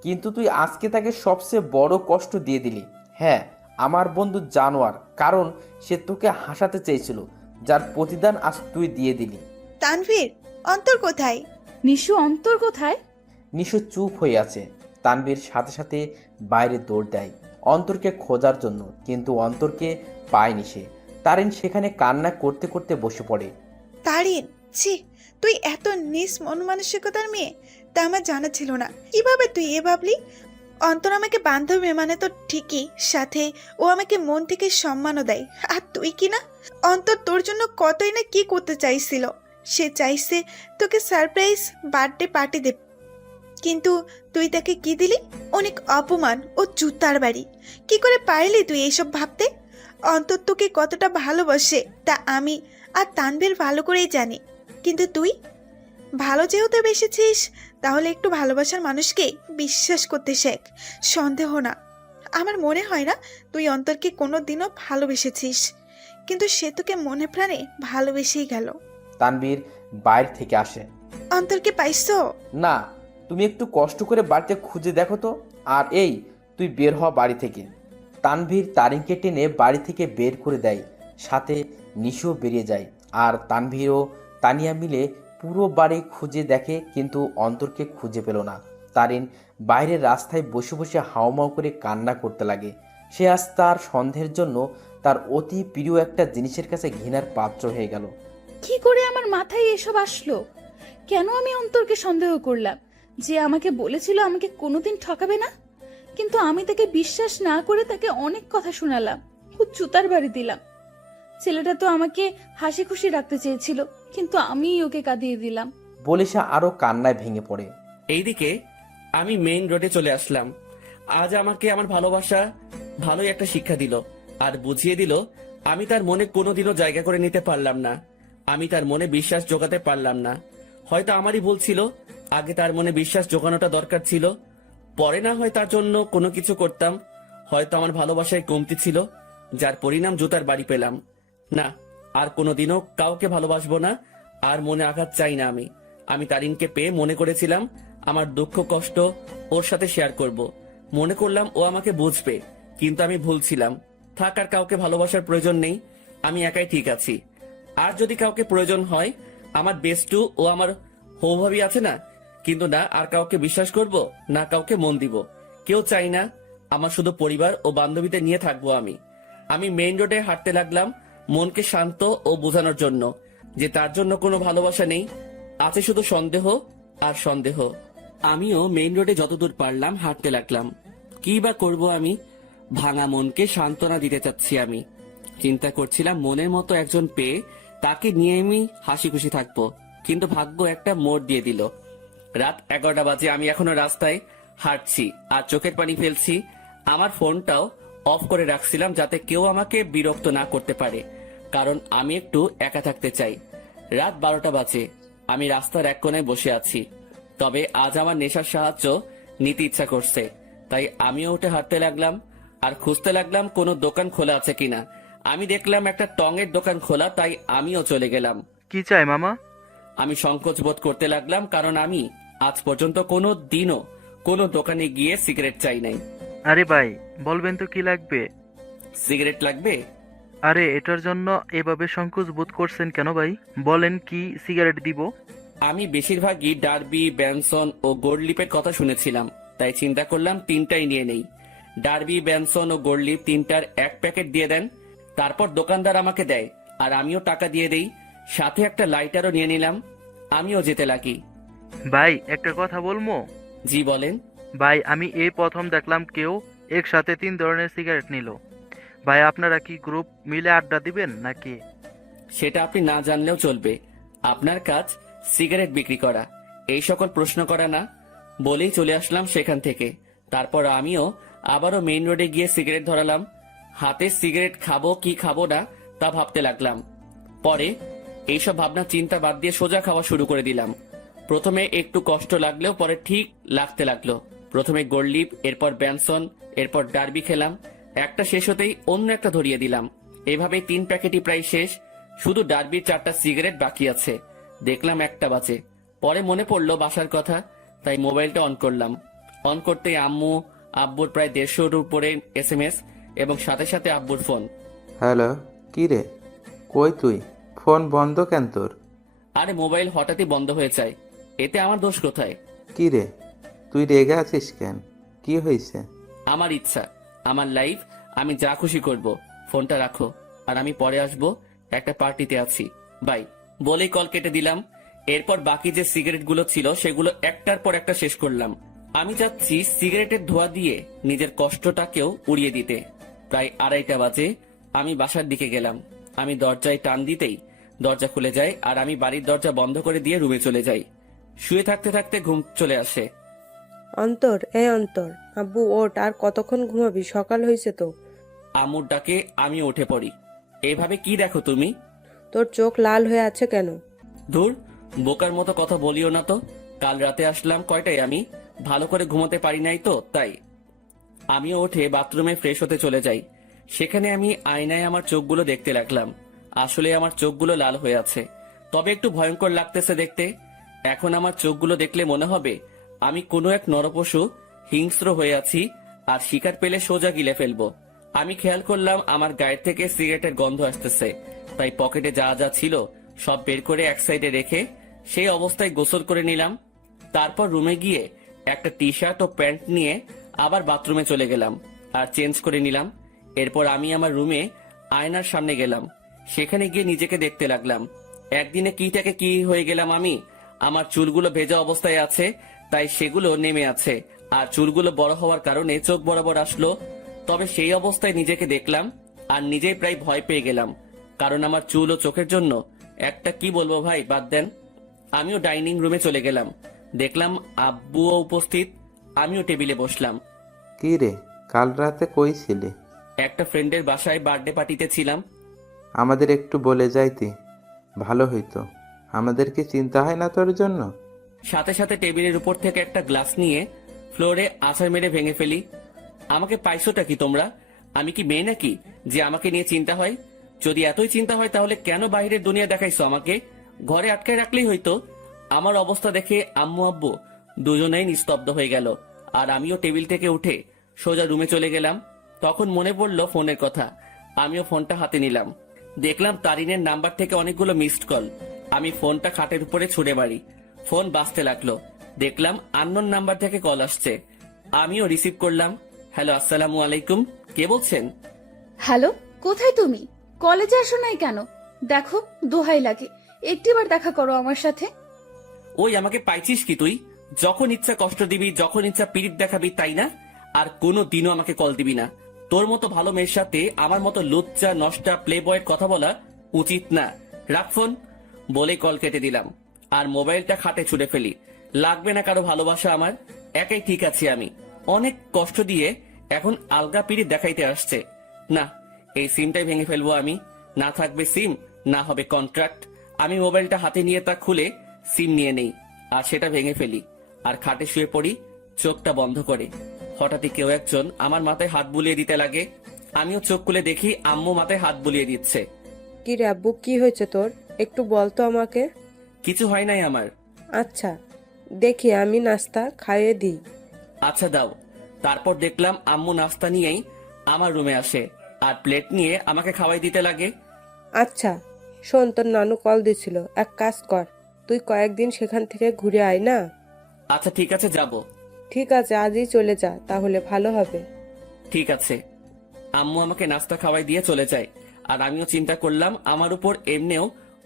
কিন্তু তুই আজকে তাকে সবচেয়ে বড় কষ্ট দিয়ে দিলি। হ্যাঁ, আমার বন্ধু জানোয়ার, কারণ সে তোকে হাসাতে চেয়েছিল, যার প্রতিদান আজ তুই দিয়ে দিলি। তানভীর, অন্তর কোথায়? নিশু, অন্তর কোথায়? নিশু চুপ হয়ে আছে। তানভীর সাথে সাথে বাইরে দৌড় দেয় অন্তরকে খোঁজার জন্য, কিন্তু অন্তরকে পায়নি সে। তারিন সেখানে কান্না করতে করতে বসে পড়ে। তারিন, ছি, তুই এত নিস মন মানসিকতার মেয়ে, তা আমার জানা ছিল না। কিভাবে তুই এ ভাবলি? অন্তর আমাকে বান্ধবী মানে তো ঠিকই, সাথে ও আমাকে মন থেকে সম্মানও দেয়। আর তুই কি না, অন্তর তোর জন্য কতই না কি করতে চাইছিল। সে চাইছে তোকে সারপ্রাইজ বার্থডে পার্টি দেবে, কিন্তু তুই তাকে কি দিলি? অনেক অপমান ও জুতার বাড়ি। কি করে পারলি তুই এইসব ভাবতে? অন্তর তোকে কতটা ভালোবাসে তা আমি আর তানভীর ভালো করেই জানি, কিন্তু তুই ভালো যেহেতু বেসেছিস, তাহলে একটু ভালোবাসার মানুষকে বিশ্বাস করতে শেখ, সন্দেহ না। আমার মনে হয় না তুই অন্তরকে কোনো দিনও ভালোবেসেছিস, কিন্তু সে তোকে মনে প্রাণে ভালোবেসেই গেল। তানভীর বাইরে থেকে আসে। অন্তরকে পাইছো? না, তুমি একটু কষ্ট করে বাড়িতে খুঁজে দেখো তো। আর এই, তুই বের হ বাড়ি থেকে। তানভীর তারিনকে টেনে বাড়ি থেকে বের করে দেয়, সাথে নিশিও বেরিয়ে যায়। আর তানভীর ও তানিয়া মিলে পুরো বাড়ি খুঁজে দেখে, কিন্তু অন্তরকে খুঁজে পেল না। তারিন বাইরের রাস্তায় বসে বসে হাউমাউ করে কান্না করতে লাগে। সে আজ তার সন্দেহের জন্য তার অতি প্রিয় একটা জিনিসের কাছে ঘৃণার পাত্র হয়ে গেল। কি করে আমার মাথায় এসব আসলো? কেন আমি অন্তরকে সন্দেহ করলাম? যে আমাকে বলেছিল আমাকে কোনোদিন ঠকাবে না, কিন্তু আমি তাকে বিশ্বাস না করে তাকে অনেক কথা শোনালাম, খুব জুতার বাড়ি দিলাম। ছেলেটা তো আমাকে হাসি খুশি রাখতে চেয়েছিল, কিন্তু আমিই ওকে কাঁদিয়ে দিলাম। বলে সে আরো কান্নায় ভেঙে পড়ে। এইদিকে আমি মেইন রোডে চলে আসলাম। আজ আমাকে আমার ভালোবাসা ভালোই একটা শিক্ষা দিল, আর বুঝিয়ে দিল আমি তার মনে কোনোদিনও জায়গা করে নিতে পারলাম না। আমি তার মনে বিশ্বাস জোগাতে পারলাম না। হয়তো আমারই ভুল ছিল, আগে তার মনে বিশ্বাস জোগানোটা দরকার ছিল। পরে না হয় তার জন্য কোনো কিছু করতাম। হয়তো আমার ভালোবাসায় কমতি ছিল, যার পরিণাম জুতার বাড়ি পেলাম। না, আর কোনোদিনও কাউকে ভালোবাসবো না, আর মনে আঘাত চাই না। আমি তারিনকে পেয়ে মনে করেছিলাম আমার দুঃখ কষ্ট ওর সাথে শেয়ার করব। মনে করলাম ও আমাকে বুঝবে, কিন্তু আমি ভুল ছিলাম। থাক, আর কাউকে ভালোবাসার প্রয়োজন নেই, আমি একাই ঠিক আছি। আর যদি কাউকে প্রয়োজন হয়, আমার বেস্টু ও আমার হৌভাবি আছে না, কিন্তু না আর কাউকে বিশ্বাস করব, না কাউকে মন দিব। কেউ চাই না, আমার শুধু পরিবার ও বান্ধবীদের নিয়ে থাকবো আমি মেইন রোডে হাঁটতে লাগলাম, মনকে শান্ত ও বোঝানোর জন্য যে তার জন্য কোনো ভালোবাসা নেই, আছে শুধু সন্দেহ আর সন্দেহ। আমিও মেইন রোডে যতদূর পারলাম হাঁটতে লাগলাম। কি বা করব আমি? ভাঙা মনকে সান্ত্বনা দিতে চাচ্ছি। আমি চিন্তা করছিলাম মনের মতো একজন পেয়ে তাকে নিয়ে আমি হাসি খুশি থাকবো, কিন্তু ভাগ্য একটা মোড় দিয়ে দিল। রাত 11টা বাজে, আমি এখনো রাস্তায় হাঁটছি আর চোখের পানি ফেলছি। আমার ফোনটাও অফ করে রাখছিলাম যাতে কেউ আমাকে বিরক্ত না করতে পারে, কারণ আমি একটু একা থাকতে চাই। রাত 12টা বাজে, আমি রাস্তার এক কোণায় বসে আছি। তবে আজ আমার নেশার সাহায্য নিতে ইচ্ছা করছে, তাই আমিও উঠে হাঁটতে লাগলাম আর খুঁজতে লাগলাম কোনো দোকান খোলা আছে কিনা। আমি দেখলাম একটা টঙের দোকান খোলা, তাই আমিও চলে গেলাম। কি চাই মামা? আমি সংকোচ বোধ করতে লাগলাম, কারণ আমি আজ পর্যন্ত কোনো দিনও কোনো দোকানে গিয়ে সিগারেট চাই নাই। আরে ভাই, বলবেন তো কি লাগবে? সিগারেট লাগবে? আরে এটার জন্য এভাবে সংকোচ বোধ করছেন কেন ভাই? বলেন কি সিগারেট দিব? আমি বেশিরভাগই ডার্বি, ব্যানসন ও গোল্ডলিপের কথা শুনেছিলাম, তাই চিন্তা করলাম তিনটাই নিয়ে নেই। ডার্বি, ব্যানসন ও গোল্ডলিপ তিনটার এক প্যাকেট দিয়ে দেন। তারপর দোকানদার আমাকে দেয় আর আমিও টাকা দিয়ে দেই। সাথে একটা লাইটারও নিয়ে নিলাম। আমিও যেতে লাগি। ভাই একটা কথা বলবো? জি বলেন। ভাই আমি এই প্রথম দেখলাম কেউ একসাথে 3 ধরনের সিগারেট নিল। ভাই আপনারা কি গ্রুপ মিলে আড্ডা দিবেন নাকি? সেটা আপনি না জানলেও চলবে। আপনার কাজ সিগারেট বিক্রি করা, এই সকল প্রশ্ন করা না। বলেই চলে আসলাম সেখান থেকে। তারপর আমিও আবারও মেইন রোডে গিয়ে সিগারেট ধরালাম। হাতে সিগারেট খাবো কি খাবো না তা ভাবতে লাগলাম। পরে এইসব ভাবনা চিন্তা বাদ দিয়ে সোজা খাওয়া শুরু করে দিলাম। প্রথমে একটু কষ্ট লাগলেও পরে ঠিক লাগতে লাগলো। প্রথমে গোল্ডলিপ, এরপর ব্যানসন, এরপর ডার্বি খেলাম। একটা শেষ হতেই অন্য একটা ধরিয়ে দিলাম। এভাবে 3 প্যাকেটই প্রায় শেষ। শুধু ডার্বির 4টা সিগারেট বাকি আছে। দেখলাম 1টা বাজে। পরে মনে পড়লো বাসার কথা, তাই মোবাইলটা অন করলাম। অন করতেই আম্মু আব্বুর প্রায় 150-র উপরে SMS এবং সাথে সাথে আব্বুর ফোন। হ্যালো, কি রে? কই তুই? ফোন বন্ধ কেন তোর? আরে মোবাইল হঠাৎই বন্ধ হয়ে যায়, এতে আমার দোষ কোথায়? কি রে, তুই রেগে আছিস কেন? কি হয়েছে? আমার ইচ্ছা, আমার লাইফ, আমি যা খুশি করব। ফোনটা রাখো, আর আমি পরে আসবো, একটা পার্টিতে আছি, বাই। বলেই কল কেটে দিলাম। এরপর বাকি যে সিগারেটগুলো ছিল সেগুলো একটার পর একটা শেষ করলাম। আমি চাচ্ছি সিগারেটের ধোঁয়া দিয়ে নিজের কষ্টটাকেও উড়িয়ে দিতে। প্রায় 2:30টা বাজে। আমি বাসার দিকে গেলাম। আমি দরজায় টান দিতেই দরজা খুলে যায়, আর আমি বাড়ির দরজা বন্ধ করে দিয়ে রুমে চলে যাই। শুয়ে থাকতে থাকতে ঘুম চলে আসে। অন্তর, অন্তর, আব্বু ওঠ, আর কতক্ষণ ঘুমাবি? সকাল হয়েছে তো। আম্মুর ডাকে আমি উঠে পড়ি। এভাবে কি দেখো তুমি? তোর চোখ লাল হয়ে আছে কেন? ধুর, বোকার মতো কথা বলিও না তো। কাল রাতে আসলাম কয়টায়, আমি ভালো করে ঘুমোতে পারি নাই তো, তাই। আমিও উঠে বাথরুমে ফ্রেশ হতে চলে যাই। সেখানে আমি আয়নায় আমার চোখগুলো দেখতে লাগলাম। আসলে আমার চোখগুলো লাল হয়ে আছে, তবে একটু ভয়ঙ্কর লাগতেছে দেখতে। এখন আমার চোখগুলো দেখলে মনে হবে আমি কোনো এক নরপশু হিংস্র হয়ে আছি, আর শিকার পেলে সোজা গিলে ফেলবো। আমি খেয়াল করলাম আমার গায়ের থেকে সিগারেটের গন্ধ আসতেছে, তাই পকেটে যা যা ছিল সব বের করে এক সাইডে রেখে সেই অবস্থায় গোসল করে নিলাম। তারপর রুমে গিয়ে একটা টি শার্ট ও প্যান্ট নিয়ে আবার বাথরুমে চলে গেলাম আর চেঞ্জ করে নিলাম। এরপর আমি আমার রুমে আয়নার সামনে গেলাম। সেখানে গিয়ে নিজেকে দেখতে লাগলাম। একদিনে কি থেকে কি হয়ে গেলাম আমি। আমার চুলগুলো ভেজা অবস্থায় আছে, তাই সেগুলো নেমে আছে, আর চুলগুলো বড় হওয়ার কারণে চোখ বরাবর আসলো। তবে সেই অবস্থায় নিজেকে দেখলাম আর নিজেই প্রায় ভয় পেয়ে গেলাম, কারণ আমার চুল ও চোখের জন্য একটা কি বলবো ভাই, বাদ দেন। আমিও ডাইনিং রুমে চলে গেলাম। দেখলাম আব্বুও উপস্থিত। আমিও টেবিলে বসলাম। কি রে, কাল রাতে কই ছিলি? একটা ফ্রেন্ডের বাসায় বার্থডে পার্টিতে ছিলাম। আমাদের একটু বলে যাইতি, ভালো হইতো। আমাদের কি চিন্তা হয় না তোর জন্য? সাথে সাথে টেবিলের উপর থেকে একটা গ্লাস নিয়ে ফ্লোরে আছাড় মেরে ভেঙে ফেলি। আমাকে পাইছোটা কি তোমরা? আমি কি মেয়ে নাকি যে আমাকে নিয়ে চিন্তা হয়? যদি এতই চিন্তা হয় তাহলে কেন বাইরের দুনিয়া দেখাইছো আমাকে? ঘরে আটকায় রাখলেই হইতো। আমার অবস্থা দেখে আম্মু আব্বু দুজনেই নিস্তব্ধ হয়ে গেল, আর আমিও টেবিল থেকে উঠে সোজা রুমে চলে গেলাম। তখন মনে পড়লো ফোনের কথা। আমিও ফোনটা হাতে নিলাম। দেখলাম তারিনের নাম্বার থেকে অনেকগুলো মিসড কল। আমি ফোনটা খাটের উপরে ছুঁড়ে মারি। ফোন বাজতে লাগলো। দেখলাম আননোন নাম্বার থেকে কল আসছে। আমিও রিসিভ করলাম। হ্যালো, আসসালামু আলাইকুম, কে বলছেন? হ্যালো, কোথায় তুমি? কলেজে আসো নাই কেন? দেখো, দোহাই লাগে, একটিবার দেখা করো আমার সাথে। ওই আমাকে পাইছিস কি তুই? যখন ইচ্ছা কষ্ট দিবি, যখন ইচ্ছা পিরিত দেখাবি, তাই না? আর কোনো দিনও আমাকে কল দিবি না। তোর মতো ভালো মেয়ের সাথে আমার মতো লুচ্চা নষ্টা প্লে বয়ের কথা বলা উচিত না। রাখ ফোন। বলে কল কেটে দিলাম আর মোবাইলটা খাটে ছুঁড়ে ফেলি। লাগবে না কারো ভালোবাসা আমার, একাই ঠিক আছি আমি। অনেক কষ্ট দিয়ে এখন আলগা পিরিত দেখাইতে আসছে। না, এই সিমটাই ভেঙে ফেলবো আমি। না থাকবে সিম, না হবে কন্ট্রাক্ট। আমি মোবাইলটা হাতে নিয়ে তা খুলে সিম নিয়ে নেই আর সেটা ভেঙে ফেলি, আর খাটে শুয়ে পড়ি চোখটা বন্ধ করে। হঠাৎই কেউ একজন আমার মাথায় হাত বুলিয়ে দিতে লাগে। আমিও চোখ খুলে দেখি আম্মু মাথায় হাত বুলিয়ে দিচ্ছে। কি রে আব্বু, কি হয়েছে তোর? একটু বল তো আমাকে। কিছু হয় নাই আমার। আচ্ছা, দেখি আমি নাস্তা খাইয়ে দিই। আচ্ছা দাও। তারপর দেখলাম আম্মু নাস্তা নিয়েই আমার রুমে আসে আর প্লেট নিয়ে আমাকে খাওয়াই দিতে লাগে। আচ্ছা শোন, তোর নানু কল দিছিল, এক কাজ কর, তুই কয়েকদিন সেখান থেকে ঘুরে আয় না। আচ্ছা ঠিক আছে, যাব। ঠিক আছে, আজই চলে যা, তাহলে ভালো হবে। ঠিক আছে। আম্মু আমাকে নাস্তা খাওয়াই দিয়ে চলে যায়, আর আমিও চিন্তা করলাম আমার উপর এমনিও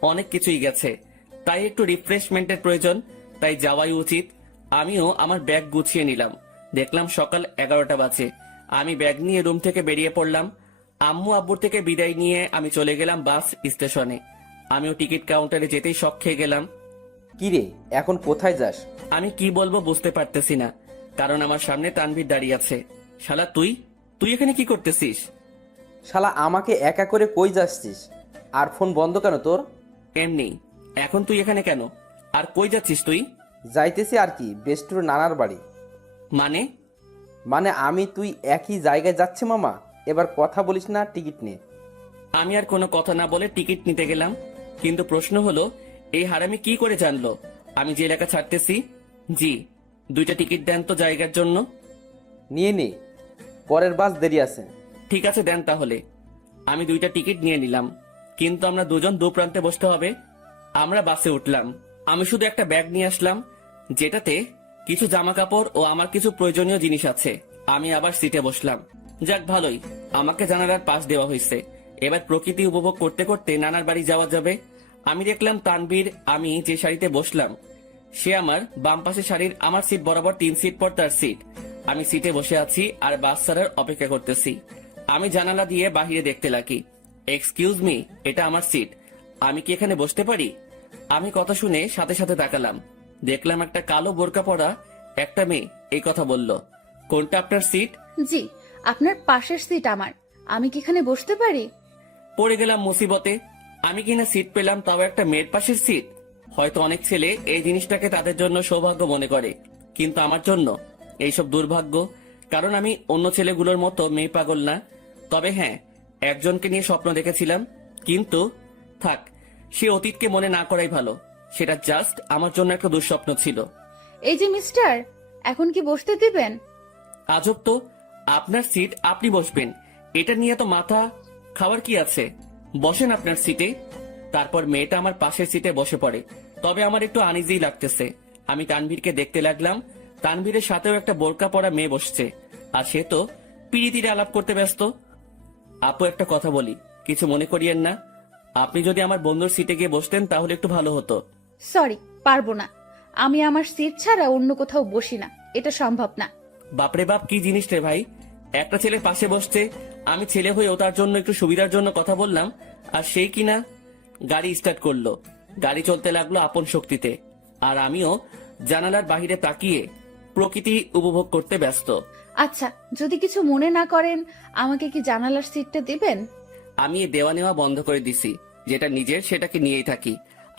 অনেক কিছুই গেছে, তাই একটু রিফ্রেশমেন্টের প্রয়োজন, তাই যাওয়াই উচিত। আমিও আমার ব্যাগ গুছিয়ে নিলাম। দেখলাম সকাল 11টা বাজে। আমি ব্যাগ নিয়ে রুম থেকে বেরিয়ে পড়লাম। আম্মু আব্বুর থেকে বিদায় নিয়ে আমি চলে গেলাম বাস স্টেশনে। আমিও টিকিট কাউন্টারে যেতেই শক খেয়ে গেলাম। কিরে, এখন কোথায় যাস? আমি কি বলবো বুঝতে পারতেছি না, কারণ আমার সামনে তানভীর দাঁড়িয়ে আছে। শালা তুই তুই এখানে কি করতেছিস? শালা আমাকে একা করে কই যাচ্ছিস? আর ফোন বন্ধ কেন তোর? এমনি। এখন তুই এখানে কেন? আর কই যাচ্ছিস তুই? যাইতেছি আর কি, বেস্টুর নানার বাড়ি। মানে আমি তুই একই জায়গায় যাচ্ছে মামা। এবার কথা বলিস না, টিকিট নে। আমি আর কোনো কথা না বলে টিকিট নিতে গেলাম, কিন্তু প্রশ্ন হলো এই হারামি কি করে জানলো আমি যে এলাকা ছাড়তেছি? জি, 2টা টিকিট দেন তো জায়গার জন্য। নিয়ে নি, পরের বাস দেরি আছে। ঠিক আছে দেন তাহলে। আমি 2টা টিকিট নিয়ে নিলাম, কিন্তু আমরা দুজন দু প্রান্তে বসতে হবে। আমরা বাসে উঠলাম। আমি শুধু একটা ব্যাগ নিয়ে আসলাম, যেটাতে কিছু জামা কাপড় ও আমার কিছু প্রয়োজনীয় জিনিস আছে। আমি আবার সিটে বসলাম। যাক ভালোই, আমাকে জানালার পাশ দেওয়া হয়েছে। এবার প্রকৃতি উপভোগ করতে করতে নানার বাড়ি যাওয়া যাবে। আমি দেখলাম তানবীর আমি যে শাড়িতে বসলাম সে আমার বাম পাশে শাড়ির আমার সিট বরাবর 3 সিট পর তার সিট। আমি সিটে বসে আছি আর বাস ছাড়ার অপেক্ষা করতেছি। আমি জানালা দিয়ে বাহিরে দেখতে লাগি। এক্সকিউজ মি, এটা আমার সিট, আমি কি এখানে বসতে পারি? আমি কথা শুনে সাথে সাথে তাকালাম। দেখলাম একটা কালো বোরকা পরা একটা মেয়ে এই কথা বলল। কোনটা আপনার সিট? জি, আপনার পাশের সিট আমার। আমি কি এখানে বসতে পারি? পড়ে গেলাম মুসিবতে। আমি কিনা সিট পেলাম, তাও একটা মেয়ের পাশের সিট। হয়তো অনেক ছেলে এই জিনিসটাকে তাদের জন্য সৌভাগ্য মনে করে, কিন্তু আমার জন্য এইসব দুর্ভাগ্য। কারণ আমি অন্য ছেলেগুলোর মতো মেয়ে পাগল না। তবে হ্যাঁ, একজনকে নিয়ে স্বপ্ন দেখেছিলাম, কিন্তু থাক, সে অতীতকে মনে না করাই ভালো। সেটা জাস্ট আমার জন্য একটা দুঃস্বপ্ন ছিল। এই যে মিস্টার, এখন কি বসতে দিবেন? আজব তো, আপনার সিট আপনি বসবেন, এটা নিয়ে তো মাথা খাওয়ার কি আছে? বসেন আপনার সিটে। তারপর মেয়েটা আমার পাশের সিটে বসে পড়ে। তবে আমার একটু আনইজি লাগতেছে। আমি তানভীরকে দেখতে লাগলাম। তানভীরের সাথেও একটা বোরকা পরা মেয়ে বসছে, আর সে তো পিড়িতিরে আলাপ করতে ব্যস্ত। আপু একটা কথা বলি, কিছু মনে করিয়েন না। আপনি যদি আমার বন্ধুর সিটে গিয়ে বসতেন তাহলে একটু ভালো হতো। সরি, পারবো না। আমি আমার সিট ছাড়া অন্য কোথাও বসি না, এটা সম্ভব না। বাপরে বাপ, কি জিনিস রে ভাই! একটা ছেলে পাশে বসছে, আমি ছেলে হয়েও তার জন্য একটু সুবিধার জন্য কথা বললাম, আর সেই কিনা গাড়ি স্টার্ট করলো। গাড়ি চলতে লাগলো আপন শক্তিতে, আর আমিও জানালার বাহিরে তাকিয়ে প্রকৃতি উপভোগ করতে ব্যস্ত। আচ্ছা, যদি কিছু মনে না করেন, আমাকে কি জানালার সিটটা দিবেন? আমি এ দেওয়া নেওয়া বন্ধ করে দিছি। যেটা নিজের সেটাকে নিয়েই থাকি,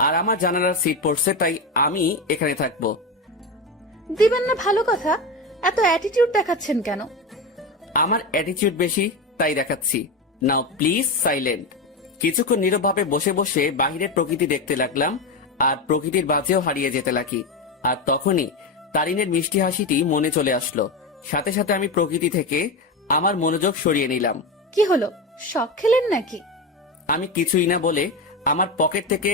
আর আমার জানালার সিট পড়ছে তাই আমি এখানে থাকবো। দিবেন না ভালো কথা, এত অ্যাটিটিউড দেখাচ্ছেন কেন? আমার অ্যাটিটিউড বেশি তাই দেখাচ্ছি। নাও প্লিজ সাইলেন্ট। কিছুক্ষণ নীরবভাবে বসে বসে বাহিরের প্রকৃতি দেখতে লাগলাম, আর প্রকৃতির বাজেও হারিয়ে যেতে লাগি। আর তখনই তারিনের মিষ্টি হাসিটি মনে চলে আসলো। সাথে সাথে আমি প্রকৃতি থেকে আমার মনোযোগ সরিয়ে নিলাম। কি হলো, শখ খেলেন নাকি? আমি কিছুই না বলে আমার পকেট থেকে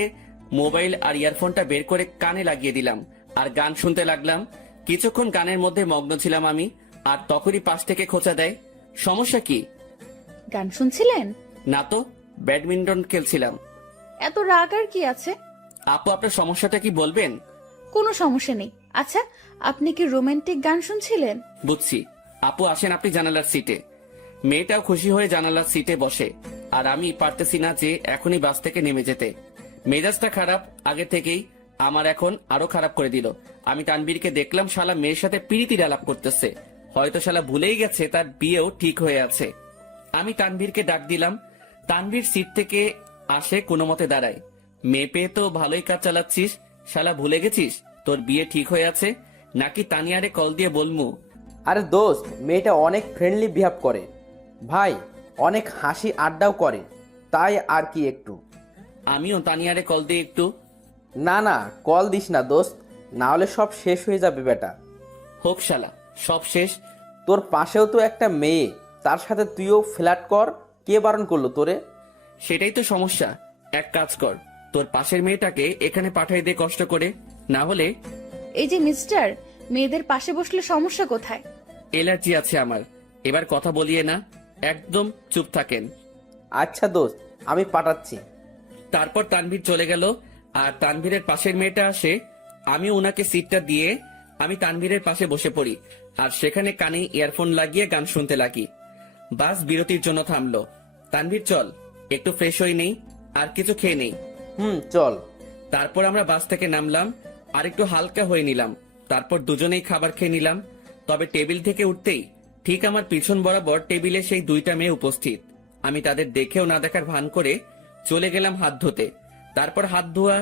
মোবাইল আর ইয়ারফোনটা বের করে কানে লাগিয়ে দিলাম, আর গান শুনতে লাগলাম। কিছুক্ষণ গানের মধ্যে মগ্ন ছিলাম আমি, আর তখনই পাশ থেকে খোঁচা দেয়। সমস্যা কি? গান শুনছিলেন? না তো, ব্যাডমিন্টন খেলছিলাম। এত রাগ আর কি আছে? আপু আপনার সমস্যাটা কি বলবেন? কোনো সমস্যা নেই। আচ্ছা, আপনি কি রোমান্টিক গান শুনছিলেন? বুঝছি। আপু আসেন আপনি জানালার সিটে। মেয়েটাও খুশি হয়ে জানালার সিটে বসে, আর আমি পারতেছি না যে এখনই বাস থেকে নেমে যেতে। মেজাজটা খারাপ আগে থেকেই, আমার এখন আরো খারাপ করে দিল। আমি তানবীরকে দেখলাম শালা মেয়ের সাথে পিরিতির আলাপ করতেছে। হয়তো শালা ভুলেই গেছে তার বিয়েও ঠিক হয়ে আছে। আমি তানবীরকে ডাক দিলাম। তানবীর সিট থেকে আসে কোনো মতে দাঁড়ায়। মেয়ে পেয়ে তো ভালোই কাজ চালাচ্ছিস, শালা ভুলে গেছিস তোর বিয়ে ঠিক হয়ে আছে? নাকি তানিয়ারে কল দিয়ে বলমু? আরে দোস্ত, মেয়েটা অনেক ফ্রেন্ডলি বিহেভ করে ভাই, অনেক হাসি আড্ডাও করে, তাই আর কি একটু। আমিও তানিয়ারে কল দিয়ে একটু। না না, কল দিস না দোস্ত, না হলে সব শেষ হয়ে যাবে বেটা। হোক শালা, সব শেষ। তোর পাশেও তো একটা মেয়ে, তার সাথে তুইও ফ্ল্যাট কর, কে বারণ করলো তোরে? সেটাই তো সমস্যা। এক কাজ কর, তোর পাশের মেয়েটাকে এখানে পাঠাই দে কষ্ট করে, না হলে। এই যে মিস্টার, মেয়েদের পাশে বসলে সমস্যা কোথায়? এলার্জি আছে আমার। এবার কথা বলিয়ে না, একদম চুপ থাকেন। আচ্ছা দোস্ত, আমি পাঠাচ্ছি। তারপর তানভীর চলে গেল, আর তানভীরের পাশের মেয়েটা আসে। আমি ওনাকে সিটটা দিয়ে আমি তানভীরের পাশে বসে পড়ি, আর সেখানে কানে ইয়ারফোন লাগিয়ে গান শুনতে লাগি। বাস বিরতির জন্য থামলো। তানভীর চল একটু ফ্রেশ হয়ে নেই, আর কিছু খেয়ে নেই। চল। তারপর আমরা বাস থেকে নামলাম, আর একটু হালকা হয়ে নিলাম। তারপর দুজনেই খাবার খেয়ে নিলাম। তবে টেবিল থেকে উঠতেই ঠিক আমার পিছন বরাবর টেবিলে সেই 2টা মেয়ে উপস্থিত। আমি তাদের দেখেও না দেখার ভান করে চলে গেলাম হাত ধুতে। তারপর হাত ধোয়া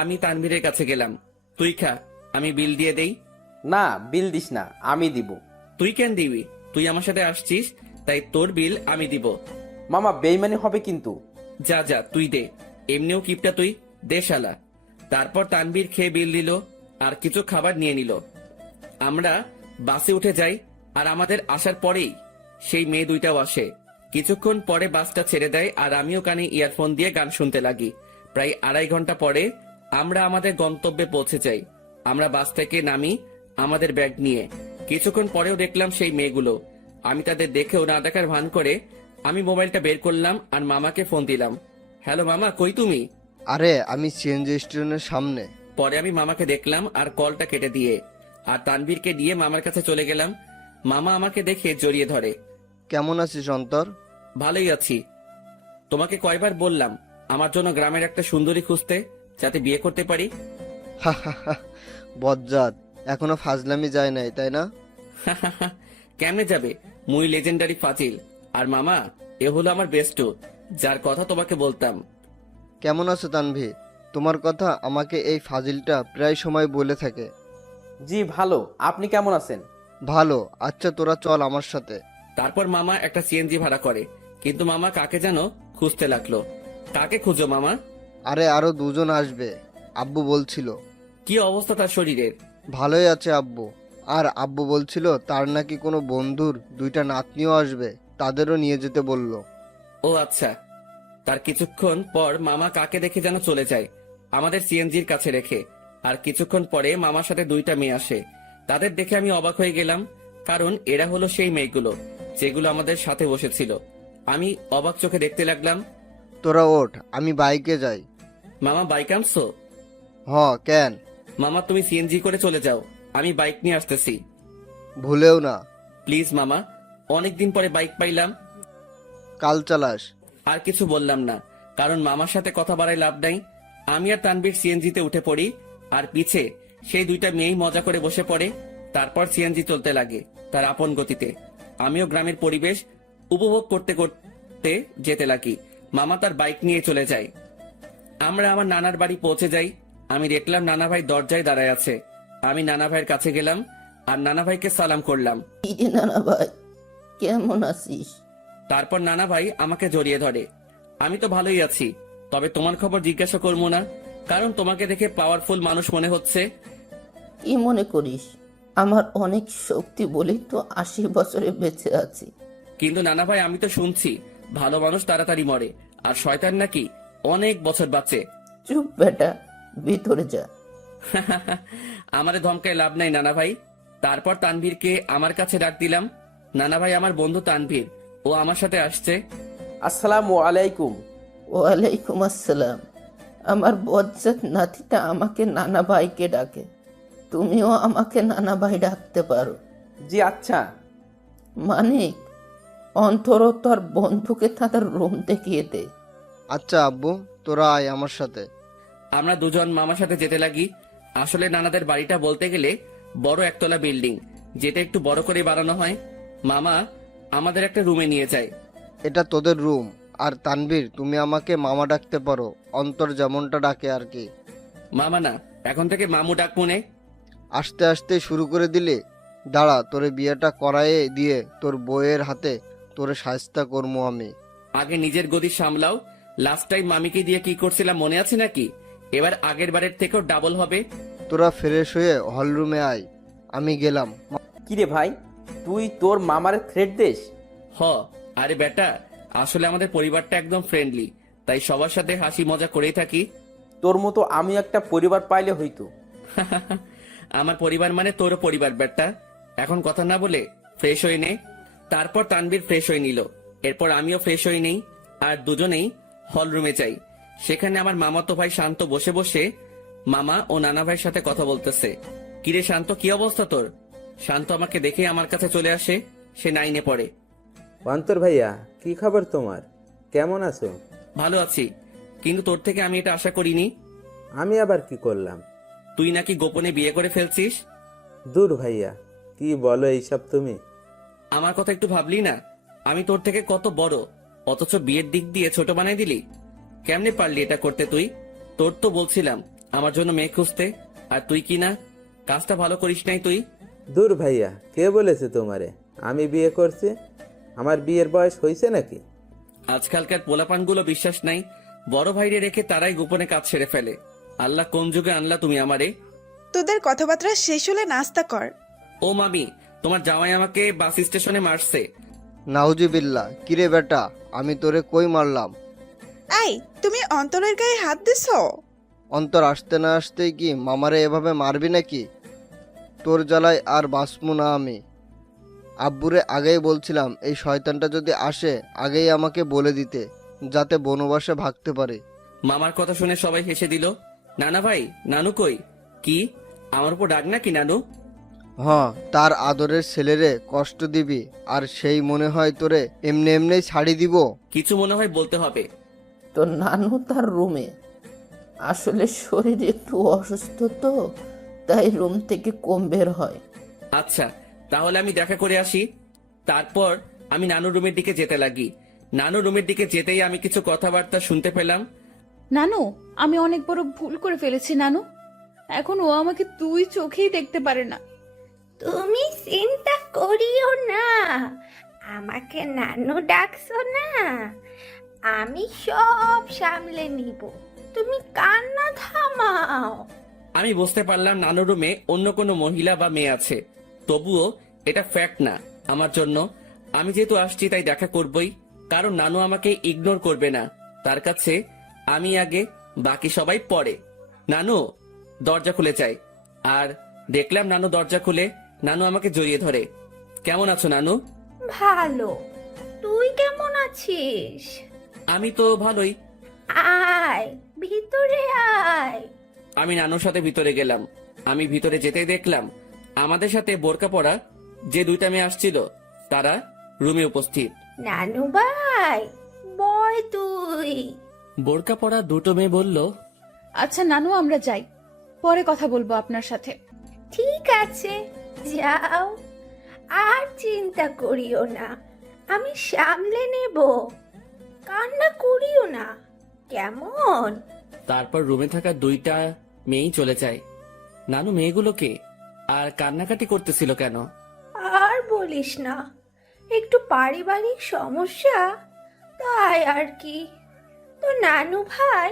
আমি তানভীরের কাছে গেলাম। তুই খা, আমি বিল দিয়ে দেই। না, বিল দিস না, আমি দিব। তুই কেন দিবি? তুই আমার সাথে আসছিস, তাই তোর বিল আমি দিব। মামা বেইমানি হবে কিন্তু। যা যা তুই দে, এমনিও কিপটা তুই, দে শালা। তারপর তানভীর খেয়ে বিল দিল আর কিছু খাবার নিয়ে নিল। আমরা বাসে উঠে যাই আর আমাদের আসার পরেই সেই মেয়ে দুইটাও আসে। কিছুক্ষণ পরে বাসটা ছেড়ে দেয় আর আমিও কানে ইয়ারফোন দিয়ে গান শুনতে লাগি। প্রায় 2.5 ঘন্টা পরে আমরা আমাদের গন্তব্যে পৌঁছে যাই। আমরা বাস থেকে নামি আমাদের ব্যাগ নিয়ে। কিছুক্ষণ পরেও দেখলাম সেই মেয়েগুলো। আমি তাদের দেখেও না দেখার ভান করে আমি মোবাইলটা বের করলাম আর মামাকে ফোন দিলাম। হ্যালো মামা, কই তুমি? আরে আমি সিএনজি স্টেশনের সামনে। পরে আমি মামাকে দেখলাম আর কলটা কেটে দিয়ে আর তানভীরকে দিয়ে মামার কাছে চলে গেলাম। মামা আমাকে দেখে জড়িয়ে ধরে। কেমন আছিস অন্তর? ভালোই আছি। তোমাকে কয়বার বললাম আমার জন্য গ্রামের একটা সুন্দরী খুঁজতে, যাতে বিয়ে করতে পারি। বজ্জাত, এখনো ফাজলামি যায় নাই তাই না? কেমনে যাবে? মুই লেজেন্ডারি ফাজিল। আর মামা, এ হলো আমার বেস্ট, যার কথা তোমাকে বলতাম। কেমন আছো তানভি? তোমার কথা আমাকে এই ফাজিলটা প্রায় সময় বলে থাকে। জি ভালো, আপনি কেমন আছেন? ভালো। আচ্ছা তোরা চল আমার সাথে। তারপর মামা একটা সিএনজি ভাড়া করে, কিন্তু মামা কাকে যেন খুঁজতে লাগলো। কাকে খুঁজো মামা? আরে আরো 2 জন আসবে, আব্বু বলছিল। কি অবস্থা তার শরীরের? ভালোই আছে আব্বু। আর আব্বু বলছিল তার নাকি কোনো বন্ধুর 2টা নাতনিও আসবে, তাদেরও নিয়ে যেতে বলল। ও আচ্ছা। তার কিছুক্ষণ পর মামা কাকে দেখে যেন চলে যায় আমাদের সিএনজির কাছে রেখে। আর কিছুক্ষণ পরে মামার সাথে 2টা মেয়ে আসে। তাদের দেখে আমি অবাক হয়ে গেলাম, কারণ এরা হলো সেই মেয়েগুলো যেগুলো আমাদের সাথে বসেছিল। আমি অবাক চোখে দেখতে লাগলাম। তোরা ওঠ, আমি বাইকে যাই। মামা বাইক আনছো? কেন? মামা তুমি সিএনজি করে চলে যাও, আমি বাইক নিয়ে আসতেছি। ভুলেও না। প্লিজ মামা, অনেকদিন পরে বাইক পাইলাম। কাল চালাস। আর কিছু বললাম না, কারণ মামার সাথে কথা বাড়ায় লাভ নাই। আমি আর তানভীর সিএনজিতে উঠে পড়ি আর পিছে সেই 2টা মেয়েই মজা করে বসে পড়ে। তারপর সিএনজি চলতে লাগে তার আপন গতিতে। আমিও গ্রামের পরিবেশ উপভোগ করতে করতে যেতে লাগি। মামা তার বাইক নিয়ে চলে যায়। আমরা আমার নানার বাড়ি পৌঁছে যাই। আমি দেখলাম নানা ভাই দরজায় দাঁড়ায় আছে। আমি নানা ভাইয়ের কাছে গেলাম আর নানা ভাইকে সালাম করলাম। নানা ভাই, কেমন আছিস? তারপর নানা ভাই আমাকে জড়িয়ে ধরে। আমি তো ভালোই আছি, তবে তোমার খবর জিজ্ঞাসা করবো না, কারণ তোমাকে দেখে পাওয়ারফুল মানুষ মনে হচ্ছে। কি মনে করিস? আমার অনেক শক্তি বলেই তো 80 বছরে বেঁচে আছি। কিন্তু নানা ভাই, আমি তো শুনছি ভালো মানুষ তাড়াতাড়ি মরে আর শয়তান নাকি অনেক বছর বাঁচে। চুপ বেটা, ভিতরে যা। আমারে ধমকায় লাভ নাই নানা ভাই। তারপর তানভীরকে আমার কাছে ডাক দিলাম। নানা ভাই, আমার বন্ধু তানভীর, ও আমার সাথে আসছে। আসসালামু আলাইকুম। ওয়ালাইকুম আসসালাম। আমার বজ্জাত নাতিটা আমাকে নানা ভাইকে ডাকে, তুমিও আমাকে নানা ভাই ডাকতে পারো। জি আচ্ছা। মানিক, অন্তর তোর বন্ধুকে তাদের রুম দেখিয়ে দে। আচ্ছা আব্বু, তোরা আয় আমার সাথে। আমরা 2 জন মামার সাথে যেতে লাগি। আসলে নানাদের বাড়িটা বলতে গেলে বড় একতলা বিল্ডিং, যেটা একটু বড় করে বানানো হয়। মামা আমাদের একটা রুমে নিয়ে যায়। এটা তোদের রুম। আর তানভীর, তুমি আমাকে মামা ডাকতে পারো, অন্তর যেমনটা ডাকে আর কি। মামা না, এখন থেকে মামু ডাক মনে। আস্তে আস্তে শুরু করে দিলে। দাঁড়া, তোরে বিয়েটা করায়ে দিয়ে তোর বউয়ের হাতে তোরে শায়েস্তা করবো আমি। আগে নিজের গদি সামলাও। লাস্ট টাইম মামিকে দিয়ে কি করছিলাম মনে আছে নাকি? এবার আগের বারের থেকেও ডাবল হবে। তোরা ফ্রেশ হয়ে হলরুমে আয়, আমি গেলাম। কিরে ভাই, তুই তোর মামার থ্রেট দেশ? আরে বেটা, আসলে আমাদের পরিবারটা একদম ফ্রেন্ডলি, তাই সবার সাথে হাসি মজা করেই থাকি। তোর মতো আমি একটা পরিবার পাইলে হইতো। আমার পরিবার মানে তোর পরিবার বেটা। এখন কথা না বলে ফ্রেশ হয়ে নে। তারপর তানভীর ফ্রেশ হয়ে নিল। এরপর আমিও ফ্রেশ হয়ে নেই আর দুজনেই হল রুমে যাই। সেখানে আমার মামাতো ভাই শান্ত বসে বসে মামা ও নানা ভাইয়ের সাথে কথা বলতেছে। কিরে শান্ত, কি অবস্থা তোর? শান্ত আমাকে দেখে আমার কাছে চলে আসে। সে 9-এ পড়ে। অন্তর ভাইয়া, কি খবর তোমার? কেমন আছো? ভালো আছি, কিন্তু তোর থেকে আমি এটা আশা করিনি। আমি আবার কি করলাম? তুই নাকি গোপনে বিয়ে করে ফেলছিস। দূর ভাইয়া, কি বলো এইসব তুমি? আমার কথা একটু ভাবলি না? আমি তোর থেকে কত বড়, অথচ বিয়ের দিক দিয়ে ছোট বানাই দিলি। কেমনে পারলি এটা করতে তুই? তোর তো বলছিলাম আমার জন্য মেয়ে খুঁজতে, আর তুই কি না, কাজটা ভালো করিস নাই তুই। দূর ভাইয়া, কে বলেছে তোমারে আমি বিয়ে করছি? আমার বিয়ের বয়স হয়েছে নাকি? আজকালকার পোলাপানগুলো বিশ্বাস নাই, বড় ভাইরে রেখে তারাই গোপনে কাজ সেরে ফেলে। আল্লাহ কোন যুগে আনলা তুমি আমারে? তোদের কথাবার্তা শেষ হলে নাস্তা কর। ও মামি, তোমার জামাই আমাকে বাস স্টেশনে মারছে। নাউজুবিল্লা, কিরে বেটা, আমি তোরে কই মারলাম? এই, তুমি অন্তরের গায়ে হাত দিছো? অন্তর আসতে না আসতেই কি মামারে এভাবে মারবি নাকি? তোর জ্বালায় আর বাঁচমু না আমি। আব্বুরে আগেই বলছিলাম এই শয়তানটা যদি আসে আগেই আমাকে বলে দিতে, যাতে বনবাসে ভাগতে পারে। মামার কথা শুনে সবাই হেসে দিল। নানা ভাই, নানু কই? কি আমার উপর ডাক নাকি নানু? হ্যাঁ, তার আদরের ছেলেরে কষ্ট দিবি আর সেই মনে হয় তোরে এমনি এমনি ছাড়ি দিব? কিছু মনে হয় বলতে হবে। তো নানু তার রুমে, আসলে শরীর একটু অসুস্থ তো, তাই রুম থেকে কম বের হয়। আচ্ছা, তাহলে আমি দেখা করে আসি। তারপর আমি নানু রুমের দিকে যেতে লাগি। নানু রুমের দিকে যেতেই আমি কিছু কথাবার্তা শুনতে পেলাম। নানু, আমি অনেক বড় ভুল করে ফেলেছি নানু। এখন ও আমাকে দুই চোখেই দেখতে পারে না। তুমি চিন্তা করিও না, আমাকে নানু ডাকছো না, আমি সব সামলে নিব, তুমি কান্না থামাও। আমি বুঝতে পারলাম নানু রুমে অন্য কোনো মহিলা বা মেয়ে আছে, তবুও এটা ফ্যাক্ট না আমার জন্য। আমি যেহেতু আসছি তাই দেখা করবই, কারণ নানু আমাকে ইগনোর করবে না। তার কাছে আমি আগে, বাকি সবাই পরে। নানু, দরজা খুলে যায়। আর দেখলাম নানু দরজা খুলে নানু আমাকে জড়িয়ে ধরে। কেমন আছো নানু? ভালো, তুই কেমন আছিস? আমি তো ভালোই। আয় ভিতরে আয়। আমি নানুর সাথে ভিতরে গেলাম। আমি ভিতরে যেতেই দেখলাম আমাদের সাথে বোরকা পরা যে দুইটা মেয়ে আসছিল তারা রুমে উপস্থিত। নানু ভাই, বয় তুই। বোরকা পরা দুটো মেয়ে বলল, আচ্ছা নানু, আমরা যাই, পরে কথা বলবো আপনার সাথে। ঠিক আছে, যাও, আর চিন্তা করিও না, আমি সামলে নেব, কান্না করিও না, কেমন? তারপর রুমে থাকা দুইটা মেয়েই চলে যায়। নানু মেয়েগুলোকে আর কান্নাকাটি করতেছিল কেন? আর বলিস না, একটু পারিবারিক সমস্যা, তাই আর কি। তো নানু ভাই,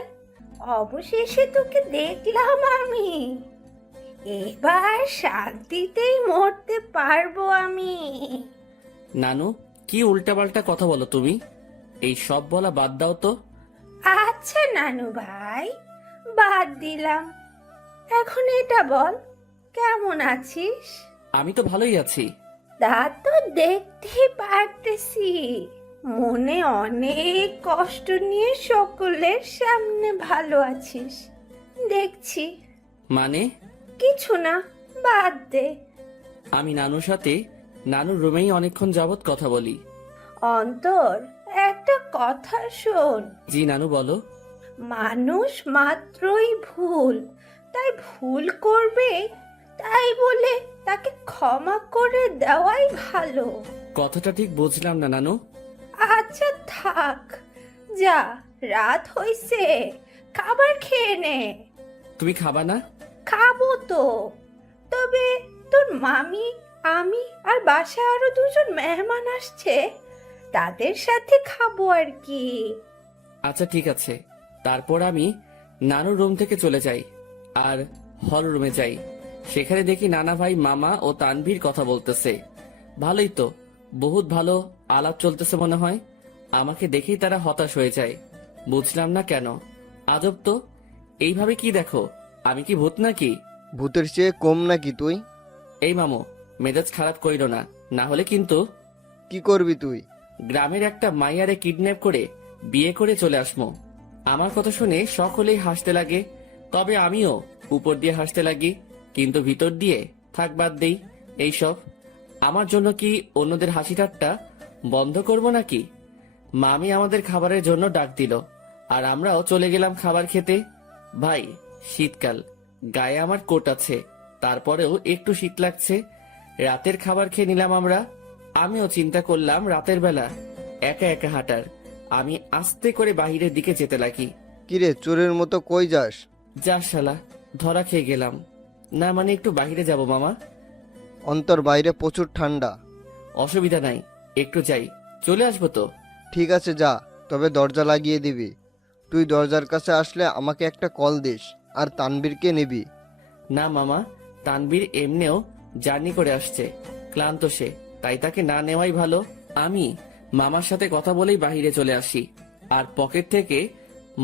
অবশেষে তোকে দেখলাম আমি, এবার শান্তিতেই মরতে পারবো আমি। নানু, কি উল্টাপাল্টা কথা বলো তুমি? এই সব বলা বাদ দাও তো। আচ্ছা নানু ভাই, বাদ দিলাম, এখন এটা বল, কেমন আছিস? আমি তো ভালোই আছি। তা তো দেখতেই পারতেছি, মনে অনেক কষ্ট নিয়ে সকলের সামনে ভালো আছিস দেখছি। মানে? কিছু না, বাদ দে। আমি নানুর সাথে নানুর রুমেই অনেকক্ষণ যাবত কথা বলি। অন্তর, একটা কথা শোন। জি নানু, বলো। মানুষ মাত্রই ভুল, তাই ভুল করবে, তাই বলে তাকে ক্ষমা করে দেওয়াই ভালো। কথাটা ঠিক বুঝলাম না নানু। আচ্ছা থাক, যা, রাত হইছে, খাবার খেয়ে নে। তুমি খাবা না? খাবো তো, তবে তোর মামি, আমি আর বাসায় আরো দুজন মেহমান আসছে, তাদের সাথে খাবো আর কি। আচ্ছা ঠিক আছে। তারপর আমি নানুর রুম থেকে চলে যাই আর হল রুমে যাই। সেখানে দেখি নানা ভাই, মামা ও তানভীর কথা বলতেছে। ভালোই তো, বহুত ভালো আলাপ চলতেছে মনে হয়। আমাকে দেখেই তারা হতাশ হয়ে যায়। বুঝলাম না কেন। আজব তো, এইভাবে কি দেখো? আমি কি ভূত নাকি? ভূতের চেয়ে কম নাকি তুই? এই মামু, মেজাজ খারাপ কইরো না, না হলে কিন্তু। কি করবি তুই? গ্রামের একটা মাইয়ারে কিডন্যাপ করে বিয়ে করে চলে আসমো। আমার কথা শুনে সকলেই হাসতে লাগে, তবে আমিও উপর দিয়ে হাসতে লাগি, কিন্তু ভিতর দিয়ে থাক বাদ দেই এইসব। আমার জন্য কি অন্যদের হাসি ঠাট্টা বন্ধ করব নাকি? মামি আমাদের খাবারের জন্য ডাক দিল আর আমরাও চলে গেলাম খাবার খেতে। ভাই, শীতকাল, গায়ে আমার কোট আছে, তারপরেও একটু শীত লাগছে। রাতের খাবার খেয়ে নিলাম আমরা। আমিও চিন্তা করলাম রাতের বেলা একা একা হাঁটার। আমি আস্তে করে বাহিরের দিকে যেতে লাগি। কিরে, চোরের মতো কই যাস? যা শালা, ধরা খেয়ে গেলাম। না মানে একটু বাহিরে যাব মামা। অন্তর, বাইরে প্রচুর ঠান্ডা। অসুবিধা নাই, একটু যাই, চলে আসবো তো। ঠিক আছে, যা, তবে দরজা লাগিয়ে দিবি। তুই দরজার কাছে আসলে আমাকে একটা কল দিস, আর তানবীরকে নিবি। না মামা, তানবীর এমনিও জার্নি করে আসছে, ক্লান্ত সে, তাই তাকে না নেওয়াই ভালো। আমি মামার সাথে কথা বলেই বাহিরে চলে আসি, আর পকেট থেকে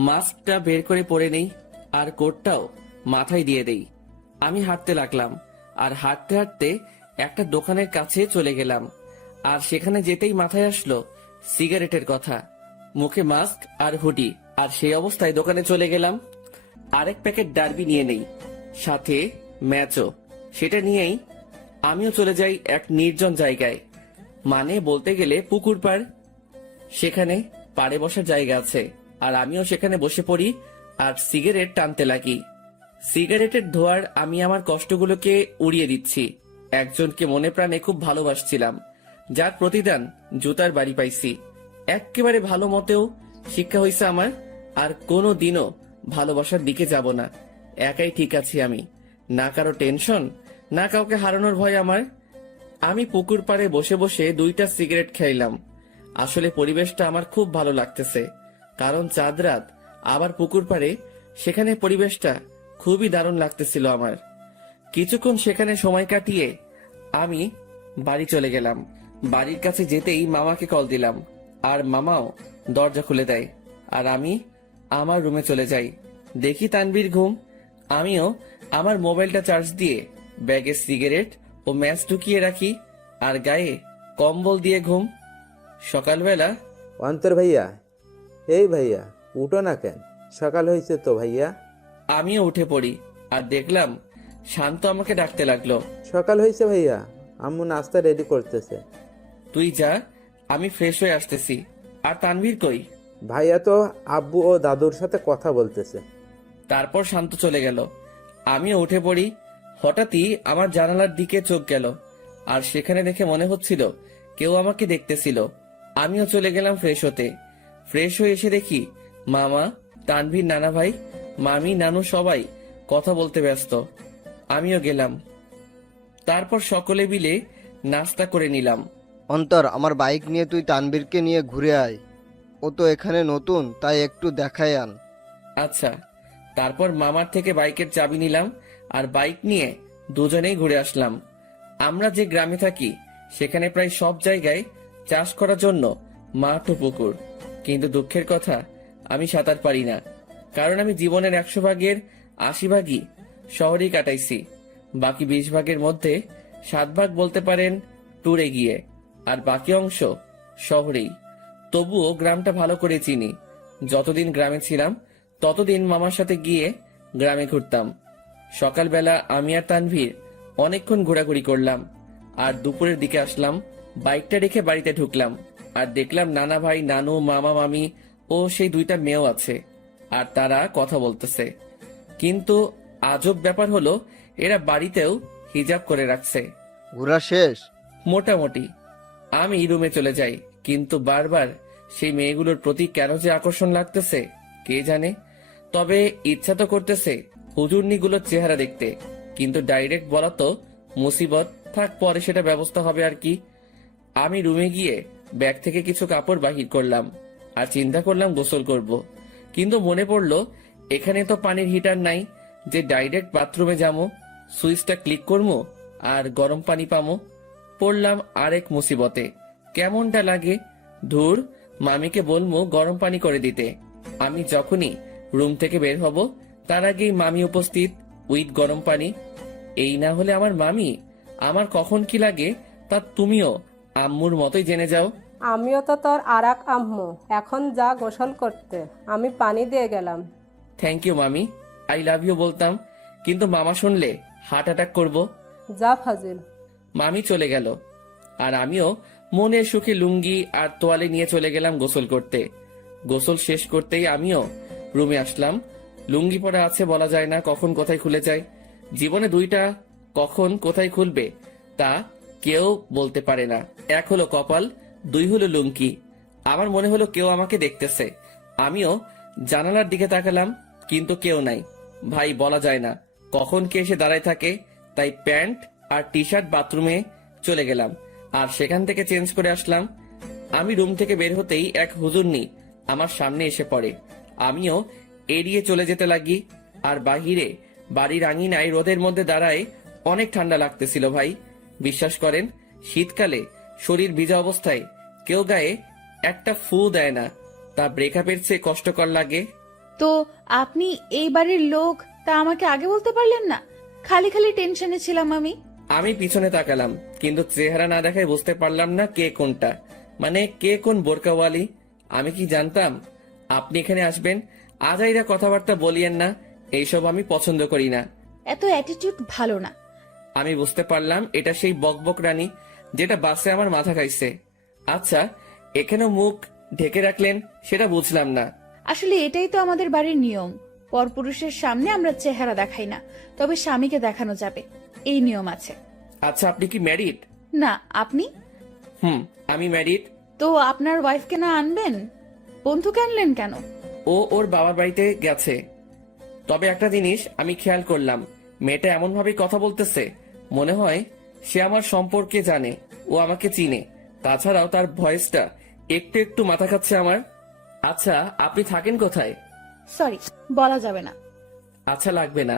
মাস্কটা বের করে পরে নেই, আর কোটটাও মাথায় দিয়ে দেই। আমি হাঁটতে লাগলাম, আর হাঁটতে হাঁটতে একটা দোকানের কাছে চলে গেলাম। আর সেখানে যেতেই মাথায় আসলো সিগারেটের কথা। মুখে মাস্ক আর হুডি, আর সেই অবস্থায় দোকানে চলে গেলাম। আরেক প্যাকেট ডার্বি নিয়ে নেই, সাথে ম্যাচও। সেটা নিয়েই আমিও চলে যাই এক নির্জন জায়গায়, মানে বলতে গেলে পুকুর পাড়। সেখানে পাড়ে বসার জায়গা আছে, আর আমিও সেখানে বসে পড়ি আর সিগারেট টানতে লাগি। সিগারেটের ধোঁয়ার আমি আমার কষ্টগুলোকে উড়িয়ে দিচ্ছি। একজনকে মনে প্রাণে খুব ভালোবাসছিলাম, যার প্রতিদান জুতার বাড়ি পাইছি। একেবারে ভালো মতেও শিক্ষা হয়েছে আমার, আর কোনো দিনও ভালোবাসার দিকে যাব না। একাই ঠিক আছি আমি, না কারো টেনশন, না কাউকে হারানোর ভয় আমার। আমি পুকুর পাড়ে বসে বসে 2টা সিগারেট খাইলাম। আসলে পরিবেশটা আমার খুব ভালো লাগতেছে, কারণ চাঁদ রাত, আবার পুকুর পাড়ে, সেখানে পরিবেশটা খুবই দারুণ লাগতেছিল আমার। কিছুক্ষণ সেখানে সময় কাটিয়ে আমি বাড়ি চলে গেলাম। বাড়ির কাছে যেতেই মামাকে কল দিলাম, আর মামাও দরজা খুলে দেয়, আর আমি আমার রুমে চলে যাই। দেখি তানবীর ঘুম। আমিও আমার মোবাইলটা চার্জ দিয়ে ব্যাগে সিগারেট ও ম্যাচ ঢুকিয়ে রাখি, আর গায়ে কম্বল দিয়ে ঘুম। সকালবেলা অন্তর ভাইয়া, এই ভাইয়া উঠো না কেন? সকাল হয়েছে তো ভাইয়া। আমিও উঠে পড়ি, আর দেখলাম শান্ত আমাকে ডাকতে লাগলো। সকাল হয়েছে ভাইয়া, আম্মু নাস্তা রেডি করতেছে। তুই যা, আমি ফ্রেশ হয়ে আসতেছি। আর তানভীর কই? ভাইয়া তো আব্বু ও দাদুর সাথে কথা বলতেছে। তারপর শান্ত চলে গেল। আমিও উঠে পড়ি। হঠাৎই আমার জানালার দিকে চোখ গেল, আর সেখানে দেখে মনে হচ্ছিল কেউ আমাকে দেখতেছিল। আমিও চলে গেলাম ফ্রেশ হতে। ফ্রেশ হয়ে এসে দেখি মামা, তানভীর, নানা ভাই, মামি, নানু সবাই কথা বলতে ব্যস্ত। আমিও গেলাম। তারপর সকলে মিলে নাস্তা করে নিলাম। অন্তর, আমার বাইক নিয়ে তুই তানবীরকে নিয়ে ঘুরে আয়। ও তো এখানে নতুন, তাই একটু দেখায় আন। আচ্ছা। তারপর মামার থেকে বাইকের চাবি নিলাম, আর বাইক নিয়ে দুজনেই ঘুরে আসলাম। আমরা যে গ্রামে থাকি সেখানে প্রায় সব জায়গায় চাষ করার জন্য মাঠ ও পুকুর, কিন্তু দুঃখের কথা আমি সাঁতার পারি না, কারণ আমি জীবনের 100 ভাগের 80 ভাগই শহরেই কাটাইছি। বাকি 20 ভাগের মধ্যে 7 ভাগ বলতে পারেন ট্যুরে গিয়ে, আর বাকি অংশ শহরেই। তবুও গ্রামটা ভালো করে চিনি। যতদিন গ্রামে ছিলাম ততদিন মামার সাথে গিয়ে গ্রামে ঘুরতাম। সকালবেলা আমি আর তানভীর অনেকক্ষণ ঘোরাঘুরি করলাম, আর দুপুরের দিকে আসলাম। বাইকটা রেখে বাড়িতে ঢুকলাম, আর দেখলাম নানা ভাই, নানু, মামা, মামি ও সেই 2টা মেয়েও আছে, আর তারা কথা বলতেছে। কিন্তু আজব ব্যাপার হলো, এরা বাড়িতেও হিজাব করে রাখছে। ঘোরা শেষ? মোটামুটি। আমি রুমে চলে যাই, কিন্তু বারবার সেই মেয়েগুলোর প্রতি কেন যে আকর্ষণ লাগতেছে কে জানে। তবে ইচ্ছা তো করতেছে হুজুরনিগুলোর চেহারা দেখতে, কিন্তু ডাইরেক্ট বলা তো মুসিবত। থাক, পরে সেটা ব্যবস্থা হবে আর কি। আমি রুমে গিয়ে ব্যাগ থেকে কিছু কাপড় বাহির করলাম, আর চিন্তা করলাম গোসল করব। কিন্তু মনে পড়লো এখানে তো পানির হিটার নাই যে ডাইরেক্ট বাথরুমে যাবো, সুইচটা ক্লিক করবো আর গরম পানি পামো। পড়লাম আরেক মুসিবতে। কেমনটা লাগে, ধুর, মামিকে বলবো গরম পানি করে দিতে। আমি যখনই রুম থেকে বের হব তার আগেই মামি উপস্থিত উইথ গরম পানি। এই না হলে আমার মামি, আমার কখন কি লাগে তা তুমিও আম্মুর মতোই জেনে যাও। আমিও তো তোর আরাক আম্মু, এখন যা গোসল করতে, আমি পানি দিয়ে গেলাম। থ্যাংক ইউ মামি, আই লাভ ইউ বলতাম, কিন্তু মামা শুনলে হার্ট অ্যাটাক করবো। যা ফাজিল। মামি চলে গেল, আর আমিও মনের সুখে লুঙ্গি আর তোয়ালে নিয়ে চলে গেলাম গোসল করতে। গোসল শেষ করতেই আমিও রুমে আসলাম। লুঙ্গি পরা আছে, বলা যায় না কখন কোথায় খুলে যায়। জীবনে 2টা কখন কোথায় খুলবে তা কেউ বলতে পারে না। 1 হলো কপাল, 2 হলো লুঙ্গি। আমার মনে হলো কেউ আমাকে দেখতেছে। আমিও জানালার দিকে তাকালাম, কিন্তু কেউ নাই। ভাই, বলা যায় না কখন কে এসে দাঁড়ায় থাকে, তাই প্যান্ট আর টি শার্ট বাথরুমে চলে গেলাম, আর সেখান থেকে চেঞ্জ করে আসলাম। আমি রুম থেকে বের হতেই এক হুজুরনি আমার সামনে এসে পড়ে। আমিও এড়িয়ে চলে যেতে লাগি। আর বাহিরে বাড়ির আঙিনায় রোদের মধ্যে দাঁড়ায় অনেক ঠান্ডা লাগতেছিল ভাই। বিশ্বাস করেন, শীতকালে শরীর ভিজা অবস্থায় কেউ গায়ে একটা ফু দেয় না, তা ব্রেকআপের চেয়ে কষ্টকর লাগে। তো আপনি এই বাড়ির লোক, তা আমাকে আগে বলতে পারলেন না? খালি খালি টেনশনে ছিলাম আমি। আমি পিছনে তাকালাম, কিন্তু চেহারা না দেখায় বুঝতে পারলাম না কে কোনটা, মানে কে কোন বোরকাওয়ালি। আমি কি জানতাম আপনি এখানে আসবেন? আজাইরা কথাবার্তা বলিয়েন না, এইসব আমি পছন্দ করি না। এত অ্যাটিটিউড ভালো না। আমি বুঝতে পারলাম এটা সেই বকবক রানী যেটা বাসে আমার মাথা খাইছে। আচ্ছা, এখানেও মুখ ঢেকে রাখলেন সেটা বুঝলাম না। আসলে এটাই তো আমাদের বাড়ির নিয়ম। পরপুরুষের সামনে আমরা চেহারা দেখাই না, তবে স্বামীকে দেখানো যাবে, এই নিয়ম আছে। আচ্ছা, আপনি কি ম্যারিড? না, আপনি? আমি ম্যারিড। তো আপনার ওয়াইফকে না আনবেন? বন্ধুকে আনলেন কেন? ও ওর বাবার বাড়িতে গেছে। তবে একটা জিনিস আমি খেয়াল করলাম, মেয়েটা এমন ভাবে কথা বলতেছে মনে হয় সে আমার সম্পর্কে জানে, ও আমাকে চিনে। তাছাড়াও তার ভয়েসটা একটু একটু মাথা খাচ্ছে আমার। আচ্ছা, আপনি থাকেন কোথায়? সরি, বলা যাবে না। আচ্ছা, লাগবে না।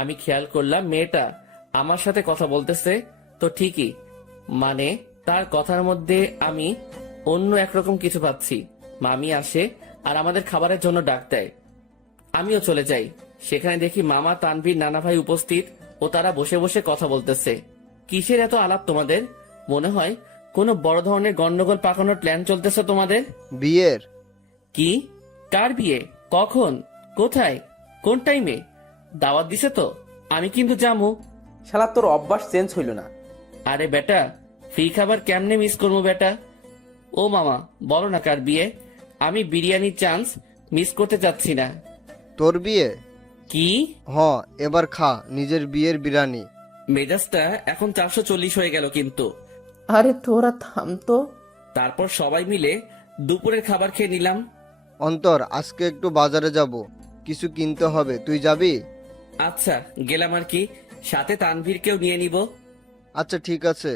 আমি খেয়াল করলাম মেয়েটা আমার সাথে কথা বলতেছে তো ঠিকই, মানে তার কথার মধ্যে আমি অন্য একরকম কিছু পাচ্ছি। মামি আসে আর আমাদের খাবারের জন্য ডাক দেয়। আমিও চলে যাই। সেখানে দেখি মামা, তানভীর, নানা ভাই উপস্থিত ও তারা বসে বসে কথা বলতেছে। কিসের এত আলাপ তোমাদের? মনে হয় কোনো বড় ধরনের গন্ডগোল পাকানোর প্ল্যান চলতেছে তোমাদের। বিয়ের? কি? কার বিয়ে? কখন? কোথায়? কোন টাইমে? দাওয়াত দিছে তো? আমি কিন্তু যাবো। শালা তোর অভ্যাস চেঞ্জ হইল না। আরে বেটা, ফ্রি খাবার কেমনে মিস করবো বেটা? ও মামা, বলো না কার বিয়ে? আমি বিরিয়ানির চান্স মিস করতে চাচ্ছি না। তোর বিয়ে? কি? এবার খা নিজের বিয়ের বিরিয়ানি। মেজাজটা এখন 440 হয়ে গেল কিন্তু। আরে তোরা থাম তো। তারপর সবাই মিলে দুপুরের খাবার খেয়ে নিলাম। অন্তর, আজকে একটু বাজারে যাব, কিছু কিনতে হবে, তুই যাবি? আচ্ছা, গেলাম আর কি, সাথে তানভীরকেও নিয়ে নিব। আচ্ছা ঠিক আছে।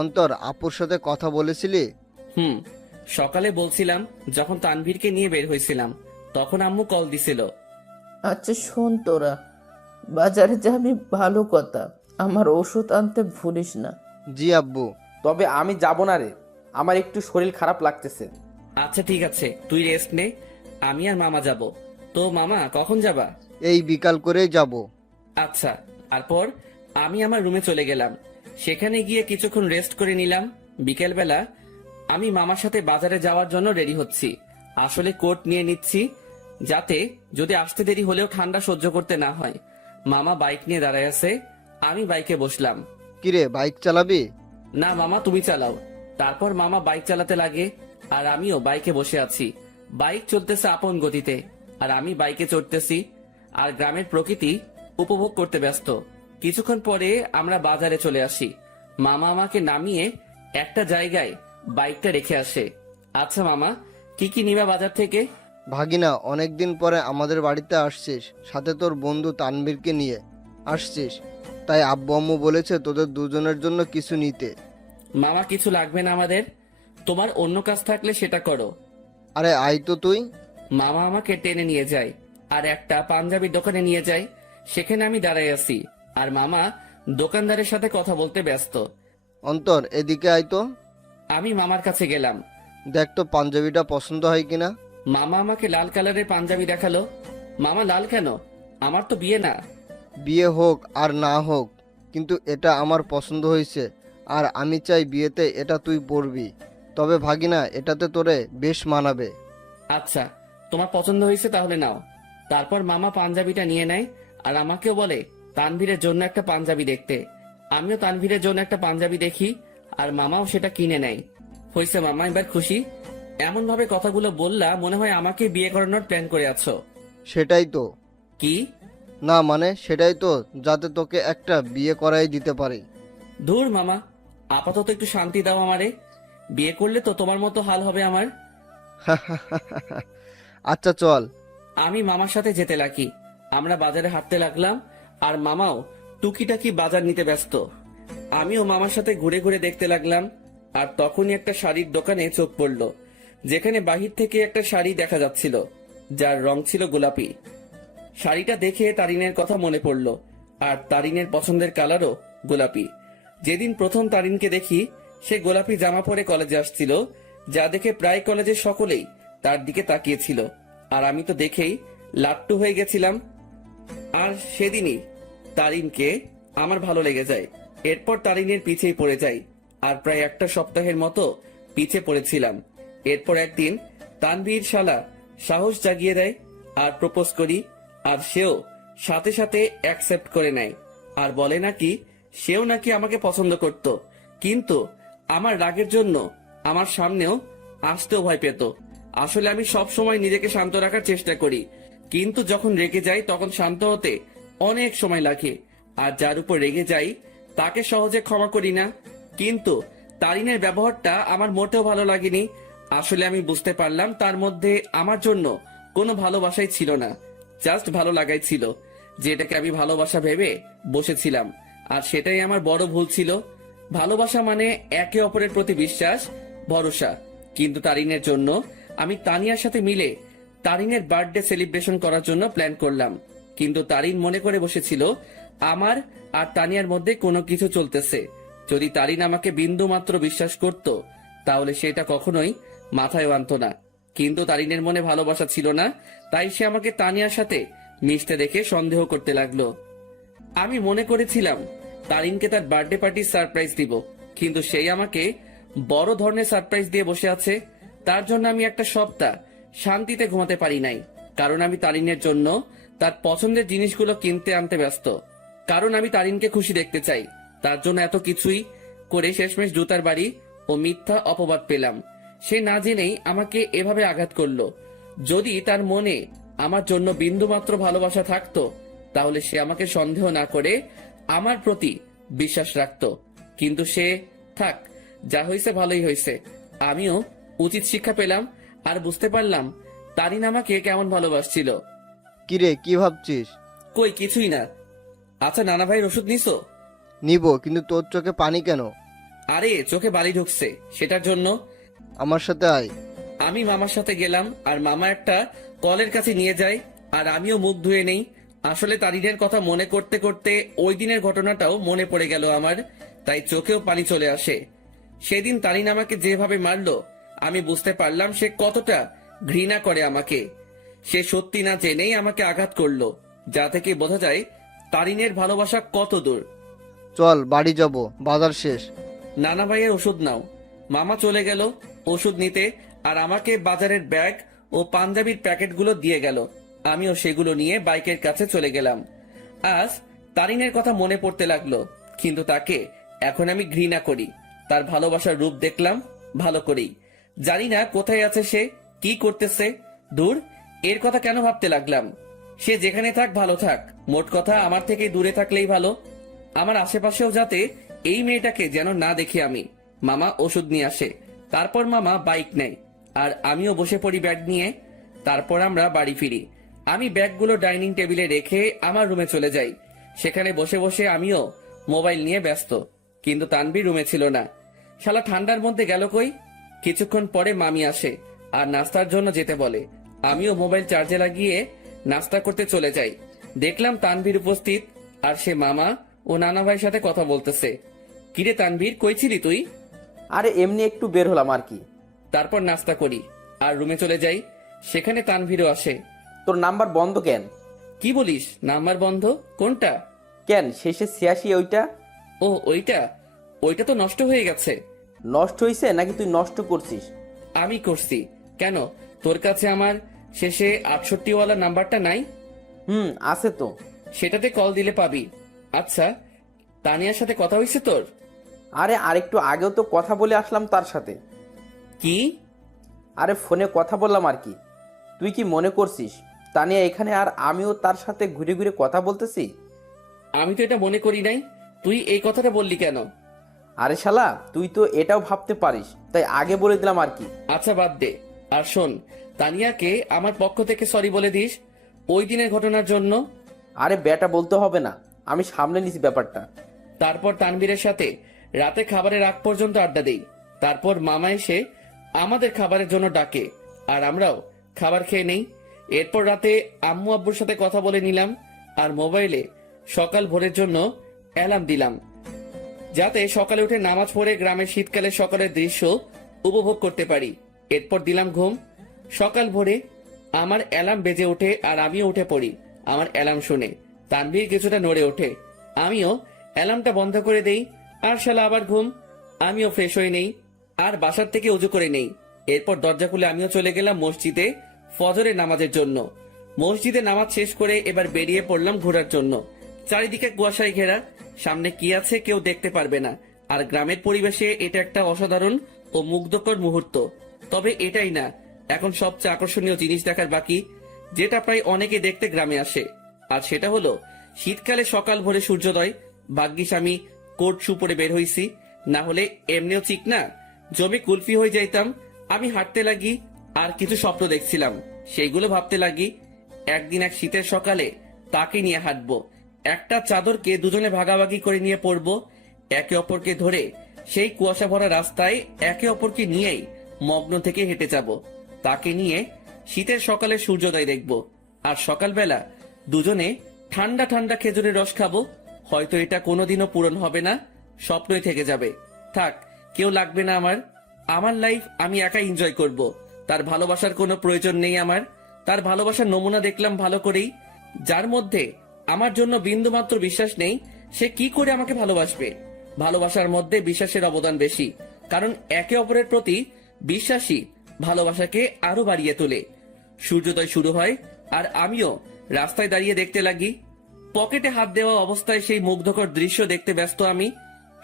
অন্তর, আপুর সাথে কথা বলেছিলি? সকালে বলছিলাম, যখন তানভীরকে নিয়ে বের হয়েছিলাম তখন আম্মু কল দিছিল। আচ্ছা শোন, তোরা বাজারে যাবি ভালো কথা, আমার ওষুধ আনতে ভুলিস না। জি আব্বু। তবে আমি যাব না রে, আমার একটু শরীর খারাপ লাগতেছে। আচ্ছা ঠিক আছে, তুই রেস্ট নে, আমি আর মামা যাব। তো মামা কখন যাবা? এই বিকাল করেই যাব। আচ্ছা। তারপর আমি আমার রুমে চলে গেলাম। সেখানে গিয়ে কিছুক্ষণ রেস্ট করে নিলাম। বিকেলবেলা আমি মামার সাথে বাজারে যাওয়ার জন্য রেডি হচ্ছি। আসলে কোট নিয়ে নিচ্ছি, যাতে যদি আসতে দেরি হলেও ঠান্ডা সহ্য করতে না হয়। মামা বাইক নিয়ে দাঁড়ায় আছে, আমি বাইকে বসলাম। কিরে, বাইক চালাবি? না মামা, তুমি চালাও। তারপর মামা বাইক চালাতে লাগে আর আমিও বাইকে বসে আছি। বাইক চলতেছে আপন গতিতে আর আমি বাইকে চড়তেছি আর গ্রামের প্রকৃতি উপভোগ করতে ব্যস্ত। কিছুক্ষণ পরে আমরা বাজারে চলে আসি। মামা আমাকে নামিয়ে একটা জায়গায় বাইকটা রেখে আসে। আচ্ছা মামা, কি কি নিবা বাজার থেকে? ভাগিনা, অনেকদিন পরে আমাদের বাড়িতে আসছিস, সাথে তোর বন্ধু তানভীরকে নিয়ে আসছিস, তাই আব্বু আম্মু বলেছে তোদের দুজনের জন্য কিছু নিতে। মামা, কিছু লাগবে না আমাদের, তোমার অন্য কাজ থাকলে সেটা করো। আরে আয় তো তুই। মামা আমাকে টেনে নিয়ে যায় আর একটা পাঞ্জাবির দোকানে নিয়ে যায়। সেখানে আমি দাঁড়াই আছি আর মামা দোকানদারের সাথে কথা বলতে ব্যস্ত। অন্তর, এদিকে আয় তো। আমি মামার কাছে গেলাম। দেখ তো পাঞ্জাবিটা পছন্দ হয় কিনা। মামা আমাকে লাল কালারের পাঞ্জাবি দেখালো। মামা, লাল কেন? আমার তো বিয়ে না। বিয়ে হোক আর না হোক, কিন্তু এটা আমার পছন্দ হয়েছে আর আমি চাই বিয়েতে এটা তুই পরবি। তবে ভাগিনা, এটাতে তোরে বেশ মানাবে। আচ্ছা, তোমার পছন্দ হয়েছে তাহলে নাও। তারপর মামা পাঞ্জাবিটা নিয়ে নেয় আর আমাকেও বলে তানভীরের জন্য একটা পাঞ্জাবি দেখতে। আমিও তানভীরের জন্য একটা পাঞ্জাবি দেখি আর মামাও সেটা কিনে নেয়। হয়েছে মামা, এবার খুশি? এমন ভাবে কথাগুলো বললা মনে হয় আমাকে বিয়ে করানোর প্ল্যান করে আছো। সেটাই তো। কি? না মানে সেটাই তো, যাতে তোকে একটা বিয়ে করাই দিতে পারি। ধুর মামা, আপাতত একটু শান্তি দাও আমারে। বিয়ে করলে তো তোমার মতো হাল হবে আমার। আচ্ছা চল। আমি মামার সাথে যেতে লাগি। আমরা বাজারে হাঁটতে লাগলাম আর মামাও টুকিটাকি বাজার নিতে ব্যস্ত। আমিও মামার সাথে ঘুরে ঘুরে দেখতে লাগলাম আর তখনই একটা শাড়ির দোকানে চোখ পড়লো। যেখানে বাহির থেকে একটা শাড়ি দেখা যাচ্ছিল, যার রং ছিল গোলাপি। শাড়িটা দেখে তারিনের কথা মনে পড়ল, আর তারিনের পছন্দের কালারও গোলাপি। যেদিন প্রথম তারিনকে দেখি, সে গোলাপি জামা পরে কলেজে আসছিল, যা দেখে প্রায় কলেজের সকলেই তার দিকে তাকিয়েছিল। আর আমি তো দেখেই লাট্টু হয়ে গেছিলাম। আর সেদিনই তারিনকে আমার ভালো লেগে যায়। এরপর তারিনের পিছেই পড়ে যাই, আর প্রায় একটা সপ্তাহের মতো পিছে পড়েছিলাম। এরপর একদিন তানভীর শালা সাহস জাগিয়ে দেয় আর প্রপোজ করি, আর সেও সাথে সাথে অ্যাকসেপ্ট করে নেয় আর বলে নাকি সেও নাকি আমাকে পছন্দ করত, কিন্তু আমার রাগের জন্য আমার সামনেও আসতেও ভয় পেত। আসলে আমি সব সময় নিজেকে শান্ত রাখার চেষ্টা করি, কিন্তু যখন রেগে যাই তখন শান্ত হতে অনেক সময় লাগে। আর যার উপর রেগে যাই তাকে সহজে ক্ষমা করি না। কিন্তু তারিনের ব্যবহারটা আমার মোটেও ভালো লাগেনি। আসলে আমি বুঝতে পারলাম তার মধ্যে আমার জন্য কোনো ভালোবাসাই ছিল না, জাস্ট ভালো লাগাই ছিল, যেটাকে আমি ভালোবাসা ভেবে বসেছিলাম। আর সেটাই আমার বড় ভুল ছিল। ভালোবাসা মানে একে অপরের প্রতি বিশ্বাস, ভরসা। কিন্তু তারিনের জন্য আমি তানিয়ার সাথে মিলে তারিনের বার্থডে সেলিব্রেশন করার জন্য প্ল্যান করলাম। কিন্তু তারিন মনে করে বসেছিল আমার আর তানিয়ার মধ্যে কোনো কিছু চলতেছে। যদি তারিন আমাকে বিন্দু মাত্র বিশ্বাস করত, তাহলে সেটা কখনোই মাথায় আনত না। কিন্তু তারিনের মনে ভালোবাসা ছিল না, তাই সে আমাকে তানিয়ার সাথে মিশতে দেখে সন্দেহ করতে লাগলো। আমি মনে করেছিলাম তারিনকে তার বার্থডে পার্টির সারপ্রাইজ দিব, কিন্তু সেই আমাকে বড় ধরনের সারপ্রাইজ দিয়ে বসে আছে। তার জন্য আমি একটা সপ্তাহ শান্তিতে ঘুমাতে পারি নাই, কারণ আমি তারিনের জন্য তার পছন্দের জিনিসগুলো কিনতে আনতে ব্যস্ত। কারণ আমি তারিনকে খুশি দেখতে চাই। তার জন্য এত কিছুই করে শেষমেশ জুতার বাড়ি ও মিথ্যা অপবাদ পেলাম। সে না জেনেই আমাকে এভাবে আঘাত করলো। যদি তার মনে আমার জন্য বিন্দুমাত্র ভালোবাসা থাকতো, তাহলে সে আমাকে সন্দেহ না করে আমার প্রতি বিশ্বাস রাখতো। কিন্তু সে থাক, যা হয়েছে ভালোই হয়েছে। আমিও উচিত শিক্ষা পেলাম আর বুঝতে পারলাম তারিন আমাকে কেমন ভালোবাসছিল। কিরে, কি ভাবছিস? কই কিছুই না। আচ্ছা, নানা ভাইয়ের ওষুধ নিছো? নিব, কিন্তু তোর চোখে পানি কেন? আরে চোখে বালি ঢুকছে, সেটার জন্য। আমার সাথে আয়। আমি মামার সাথে গেলাম, আর মামা একটা কলের কাছে নিয়ে যায়, আর আমিও মুখ ধুয়ে নেই। আসলে তারিনের কথা মনে করতে করতে ওই দিনের ঘটনাটাও মনে পড়ে গেল আমার, তাই চোখেও পানি চলে আসে। সেদিন তারিন আমাকে যেভাবে মারলো, আমি বুঝতে পারলাম সে কতটা ঘৃণা করে আমাকে। সে সত্যি না জেনেই আমাকে আঘাত করলো, যা থেকে বোঝা যায় তারিনের ভালোবাসা কত দূর। চল বাড়ি যাব, বাজার শেষ। নানা ভাইয়ের ওষুধ নাও। মামা চলে গেল ওষুধ নিতে, আর আমাকে বাজারের ব্যাগ ও পাঞ্জাবির প্যাকেটগুলো দিয়ে গেল। আমিও সেগুলো নিয়ে বাইকের কাছে চলে গেলাম। আজ তারিনের কথা মনে পড়তে লাগলো, কিন্তু তাকে এখন আমি ঘৃণা করি। তার ভালোবাসার রূপ দেখলাম ভালো করেই। জানি না কোথায় আছে সে, কি করতেছে। দূর, এর কথা কেন ভাবতে লাগলাম? সে যেখানে থাক ভালো থাক, মোট কথা আমার থেকে দূরে থাকলেই ভালো। আমার আশেপাশেও যাতে এই মেয়েটাকে যেন না দেখি আমি। মামা ওষুধ নিয়ে আসে, তারপর মামা বাইক নেয়, আর আমিও বসে পড়ি ব্যাগ নিয়ে। তারপর আমরা বাড়ি ফিরি। আমি ব্যাগগুলো ডাইনিং টেবিলে রেখে আমার রুমে চলে যাই। সেখানে বসে বসে আমিও মোবাইল নিয়ে ব্যস্ত, কিন্তু তানভীর রুমে ছিল না। শালা ঠান্ডার মধ্যে গেল কই? কিছুক্ষণ পরে মামি আসে আর নাস্তার জন্য যেতে বলে। আমিও মোবাইল চার্জে লাগিয়ে নাস্তা করতে চলে যাই। দেখলাম তানভীর উপস্থিত, আর সে মামা ও নানা ভাইয়ের সাথে কথা বলতেছে। কিরে তানভীর, কই ছিলি তুই? আরে এমনি একটু বের হলাম আর কি। তারপর নাস্তা করি আর রুমে চলে যাই। সেখানে তানভীরও আসে। তোর নাম্বার বন্ধ কেন? কি বলিস, নাম্বার বন্ধ? কোনটা? কেন, শেষে 86 ওইটা? ও ওইটা? ওইটা তো নষ্ট হয়ে গেছে। নষ্ট হয়েছে নাকি তুই নষ্ট করছিস? আমি করছি। কেন, তোর কাছে আমার শেষে 68 ওয়ালা নাম্বারটা নাই? আছে তো। সেটাতে কল দিলে পাবি। আচ্ছা, তানিয়ার সাথে কথা হয়েছে তোর? আরে আরেকটু আগেও তো কথা বলে আসলাম তার সাথে। কি? আরে ফোনে কথা বললাম আর কি। তুই কি মনে করছিস তানিয়া এখানে আর আমিও তার সাথে ঘুরে ঘুরে কথা বলতেছি? আমি তো এটা মনে করি নাই। তুই এই কথাটা বললি কেন? আরে শালা, তুই তো এটাও ভাবতে পারিস, তাই আগে বলে দিলাম আর কি। আচ্ছা বাদ দে। আর শোন, তানিয়াকে আমার পক্ষ থেকে সরি বলে দিস ওই দিনের ঘটনার জন্য। আরে বেটা বলতে হবে না, আমি সামলে নিছি ব্যাপারটা। তারপর তানভীরের সাথে রাতে খাবারের আগ পর্যন্ত আড্ডা দেই। তারপর মামা এসে আমাদের খাবারের জন্য ডাকে আর আমরাও খাবার খেয়ে নেই। এরপর রাতে আম্মু আব্বুর সাথে কথা বলে নিলাম আর মোবাইলে সকাল ভোরের জন্য অ্যালার্ম দিলাম, যাতে সকালে উঠে নামাজ পড়ে গ্রামের শীতকালের সকালের দৃশ্য উপভোগ করতে পারি। এরপর দিলাম ঘুম। সকাল ভোরে আমার অ্যালার্ম বেজে ওঠে আর আমিও উঠে পড়ি। আমার অ্যালার্ম শুনে তানভীর কিছুটা নড়ে ওঠে, আমিও অ্যালার্মটা বন্ধ করে দেই আর শালা আবার ঘুম। আমিও ফ্রেশ হয়ে নেই আর বাসার থেকে উজু করে নেই। এরপর দরজা খুলে আমিও চলে গেলাম মসজিদে ফজরের নামাজের জন্য। মসজিদে নামাজ শেষ করে এবার বেরিয়ে পড়লাম ঘোরার জন্য। চারিদিকে কুয়াশায় ঘেরা, সামনে কি আছে কেউ দেখতে পারবে না। আর গ্রামের পরিবেশে এটা একটা অসাধারণ ও মুগ্ধকর মুহূর্ত। তবে এটাই না, এখন সবচেয়ে আকর্ষণীয় জিনিস দেখার বাকি, যেটা প্রায় অনেকে দেখতে গ্রামে আসে। আর সেটা হলো শীতকালে সকাল ভোরে সূর্যোদয়। ভাগ্যিস আমি কোট শু পরে বের হইছি, না হলে এমনিও ঠিক না জমে কুলফি হয়ে যাইতাম। আমি হাঁটতে লাগি আর কিছু স্বপ্ন দেখছিলাম, সেইগুলো ভাবতে লাগি। একদিন এক শীতের সকালে তাকে নিয়ে হাঁটবো, একটা চাদরকে দুজনে ভাগাভাগি করে নিয়ে পড়বো, একে অপরকে ধরে সেই কুয়াশা ভরা রাস্তায় একে অপরকে নিয়েই মগ্ন থেকে হেঁটে যাব। তাকে নিয়ে শীতের সকালে সূর্যোদয় দেখব আর সকালবেলা দুজনে ঠান্ডা ঠান্ডা খেজুরের রস খাবো। হয়তো এটা কোনোদিনও পূরণ হবে না, স্বপ্নই থেকে যাবে। থাক, কেউ লাগবে না আমার। আমার লাইফ আমি একাই এনজয় করব। তার ভালোবাসার কোনো প্রয়োজন নেই আমার। তার ভালোবাসার নমুনা দেখলাম ভালো করেই, যার মধ্যে আমার জন্য বিন্দুমাত্র বিশ্বাস নেই, সে কি করে আমাকে ভালোবাসবে? ভালোবাসার মধ্যে বিশ্বাসের অবদান বেশি, কারণ একে অপরের প্রতি বিশ্বাসী ভালোবাসাকে আরো বাড়িয়ে তোলে। সূর্যোদয় শুরু হয় আর আমিও রাস্তায় দাঁড়িয়ে দেখতে লাগি। পকেটে হাত দেওয়া অবস্থায় সেই মুগ্ধকর দৃশ্য দেখতে ব্যস্ত আমি।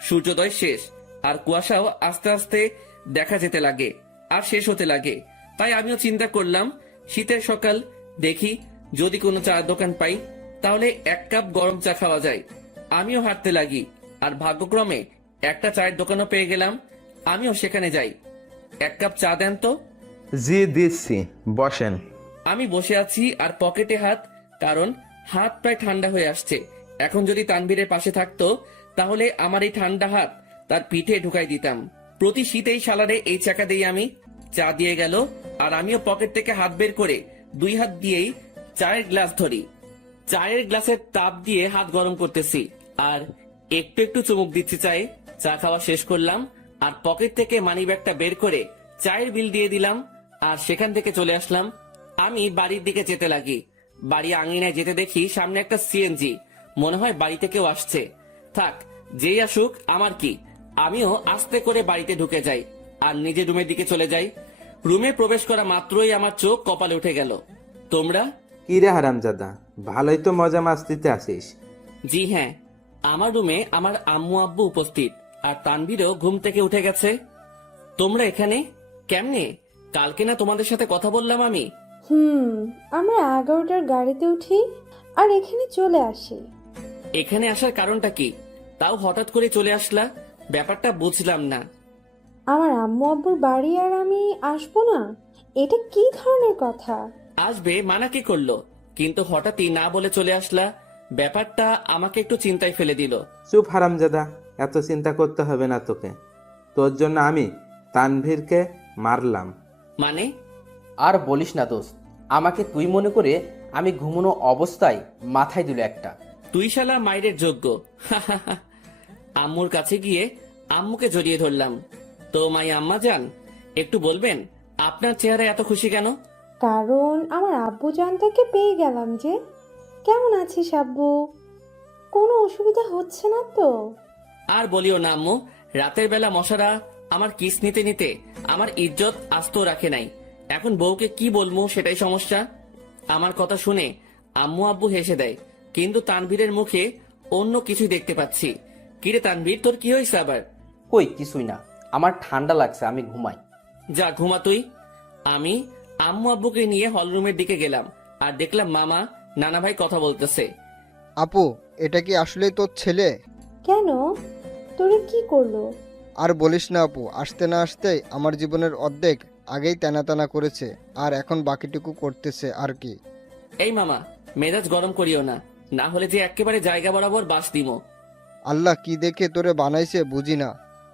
সূর্যোদয় শেষ আর কুয়াশাও আস্তে আস্তে দেখা যেতে লাগে আর শেষ হতে লাগে। তাই আমিও চিন্তা করলাম, শীতের সকাল, দেখি যদি কোনো চায়ের দোকান পাই তাহলে এক কাপ গরম চা খাওয়া যায়। আমিও হাঁটতে লাগি আর ভাগ্যক্রমে একটা চায়ের দোকানও পেয়ে গেলাম। আমিও সেখানে যাই। এক কাপ চা দেন তো। জি দিচ্ছি, বসেন। আমি বসে আছি আর পকেটে হাত, কারণ হাত প্রায় ঠান্ডা হয়ে আসছে। এখন যদি তানভীরের পাশে থাকতো তাহলে আমার এই ঠান্ডা হাত তার পিঠে ঢুকাই দিতাম। প্রতি শীতেই সালারে এই চাকা দেই আমি। চা দিয়ে গেল আর আমিও পকেট থেকে হাত বের করে দুই হাত দিয়েই চায়ের গ্লাস ধরি। চায়ের গ্লাসের তাপ দিয়ে হাত গরম করতেছি আর একটু একটু চুমুক দিচ্ছি চায়ে। চা খাওয়া শেষ করলাম আর পকেট থেকে মানি ব্যাগটা বের করে চায়ের বিল দিয়ে দিলাম আর সেখান থেকে চলে আসলাম। আমি বাড়ির দিকে যেতে লাগি। বাড়ি আঙিনায় যেতে দেখি সামনে একটা সিএনজি, মনে হয় বাড়িতে কেউ আসছে। থাক, যেই আসুক আমার কি, আমিও আস্তে করে বাড়িতে ঢুকে যাই আর নিজের রুমের দিকে চলে যাই। রুমে প্রবেশ করা মাত্রই আমার চোখ কপালে উঠে গেল। তোমরা? কি রে হারামজাদা, ভালোই তো মজা মাস্তিতে আসিস। জি হ্যাঁ, আমার রুমে আমার আম্মু আব্বু উপস্থিত আর তানভীরও ঘুম থেকে উঠে গেছে। তোমরা এখানে কেমনে? কালকে না তোমাদের সাথে কথা বললাম আমি? আমরা 11টার গাড়িতে উঠি আর এখানে চলে আসি। এখানে আসার কারণটা কি? তাও হঠাৎ করে চলে আসলা, ব্যাপারটা বুঝলাম না। আমার আম্মু আব্বুর বাড়ি আর আমি আসবো না, এটা কি ধরনের কথা? আসবে মানা কি করলো, কিন্তু হঠাৎই না বলে চলে আসলা, ব্যাপারটা আমাকে একটু চিন্তায় ফেলে দিল। চুপ হারামজাদা, এত চিন্তা করতে হবে না তোকে। তোর জন্য আমি তানভীরকে মারলাম। মানে? আর বলিস না দোস্ত, আমাকে তুই মনে করে আমি ঘুমানো অবস্থায় মাথায় দিল একটা। তুই শালা মাইরের যোগ্য। আম্মুর কাছে গিয়ে আম্মুকে জড়িয়ে ধরলাম। তো মাই আম্মা যান, একটু বলবেন আপনার চেহারা এত খুশি কেন? কারণ আমার আব্বু জানটাকে পেয়ে গেলাম যে। কেমন আছিস আব্বু? কোনো অসুবিধা হচ্ছে না তো? আর বলিও না আম্মু, রাতের বেলা মশারা আমার কিস নিতে নিতে আমার ইজ্জত আস্ত রাখে নাই। এখন বউকে কি বলবো সেটাই সমস্যা। আমার কথা শুনে আম্মু আব্বু হেসে দেয়, কিন্তু তানভীরের মুখে অন্য কিছুই দেখতে পাচ্ছি। কিরে তানভীর, তোর কি হয়েছে আবার? কই কিছুই না, আমার ঠান্ডা লাগছে, আমি ঘুমাই। যা ঘুমা তুই। আমি আম্মু আব্বুকে নিয়ে হলরুমের দিকে গেলাম আর দেখলাম মামা নানা ভাই কথা বলতেছে। আপু, এটা কি আসলেই তোর ছেলে? কেন, তোরে কি করলো? আর বলিস না আপু, আসতে না আসতেই আমার জীবনের অর্ধেক আগেই টানা টানা করেছে আর এখন বাকিটুকু করতেছে আর কি। এই মামা, মেজাজ গরম করিও না, না হলে যে একেবারে জায়গা বরাবর বাস দিমো। আল্লাহ কি দেখে তোরে বানাইছে বুঝি না,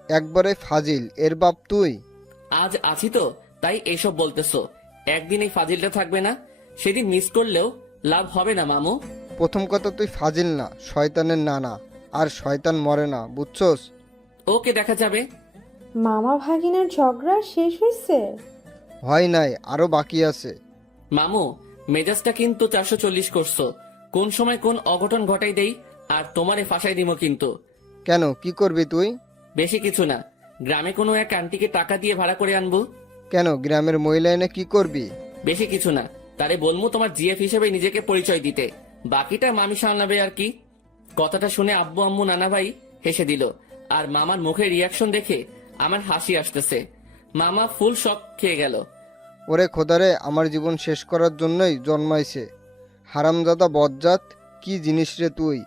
একবারে ফাজিল, এর বাপ তুই। আজ আছি তো তাই এইসব বলতেছো। একদিন এই ফাজিলটা থাকবে না, সেদিন মিস করলেও লাভ হবে না মামু। প্রথম কথা, তুই ফাজিল না, শয়তানের নানা, আর শয়তান মরে না, বুঝছস? ওকে, দেখা যাবে। মামা ভাগিনার ঝগড়া শেষ হয়েছে? হয় নাই, আরো বাকি আছে। মামু, মেজাজটা কিন্তু 440 করছো। কোন সময় কোন অঘটন ঘটাই দেই আর তোমারে ফাঁসাই দিব কিন্তু। কেন, কি করবি তুই? বেশি কিছু না, গ্রামে কোনো এক আন্টিকে টাকা দিয়ে ভাড়া করে আনবো। কেন, গ্রামের মহিলা এনে কি করবি? বেশি কিছু না, তারে বলবো তোমার জিএফ হিসেবে নিজেকে পরিচয় দিতে, বাকিটা মামি সামলাবে আর কি। কথাটা শুনে আব্বু আম্মু নানা ভাই হেসে দিল, আর মামার মুখের রিয়াকশন দেখে আমার হাসি আসতেছে। মামা ফুল শক খেয়ে গেল। ওরে খোদারে, আমার জীবন শেষ করার জন্যই জন্মাইছে। হারামজাদা বজ্জাত, কি জিনিস রে তুই?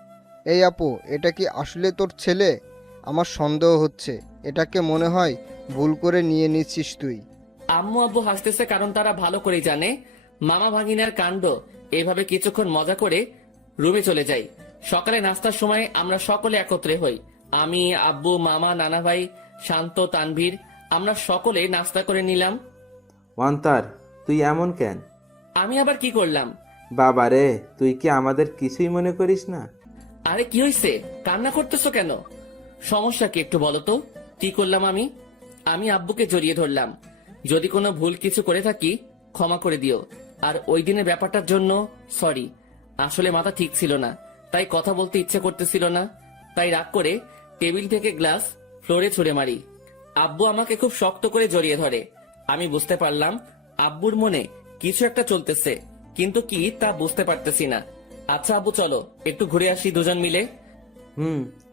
এই আপু, এটা কি আসলে তোর ছেলে? আমার সন্দেহ হচ্ছে, এটাকে মনে হয় ভুল করে নিয়ে নিচ্ছিস তুই। আম্মু আব্বু হাসতেছে কারণ তারা ভালো করেই জানে মামা ভাগিনার কাণ্ড। এভাবে কিছুক্ষণ মজা করে রুমে চলে যাই। সকালে নাস্তার সময় আমরা সকলে একত্রে হই। আমি, আব্বু, মামা, নানা ভাই, শান্ত, তানভীর, আমরা সকলে নাস্তা করে নিলাম। অন্তর, তুই এমন কেন? আমি আবার কি করলাম? বাবা রে, তুই কি আমাদের কিছুই মনে করিস না? আরে কি হয়েছে, কান্না করতেছো কেন? সমস্যা কি একটু বলো তো, কি করলাম আমি? আমি আব্বুকে জড়িয়ে ধরলাম। যদি কোনো ভুল কিছু করে থাকি ক্ষমা করে দিও। আর ওই দিনের ব্যাপারটার জন্য সরি। আসলে মাথা ঠিক ছিল না, তাই কথা বলতে ইচ্ছে করতেছিল না। তাই রাগ করে টেবিল থেকে গ্লাস ফ্লোরে ছুঁড়ে মারি। আব্বু আমাকে খুব শক্ত করে জড়িয়ে ধরে। আমি বুঝতে পারলাম আব্বুর মনে কিছু একটা চলতেছে, কিন্তু কি তা বুঝতে পারতেছি না। আচ্ছা আব্বু, চলো একটু ঘুরে আসি দুজন মিলে।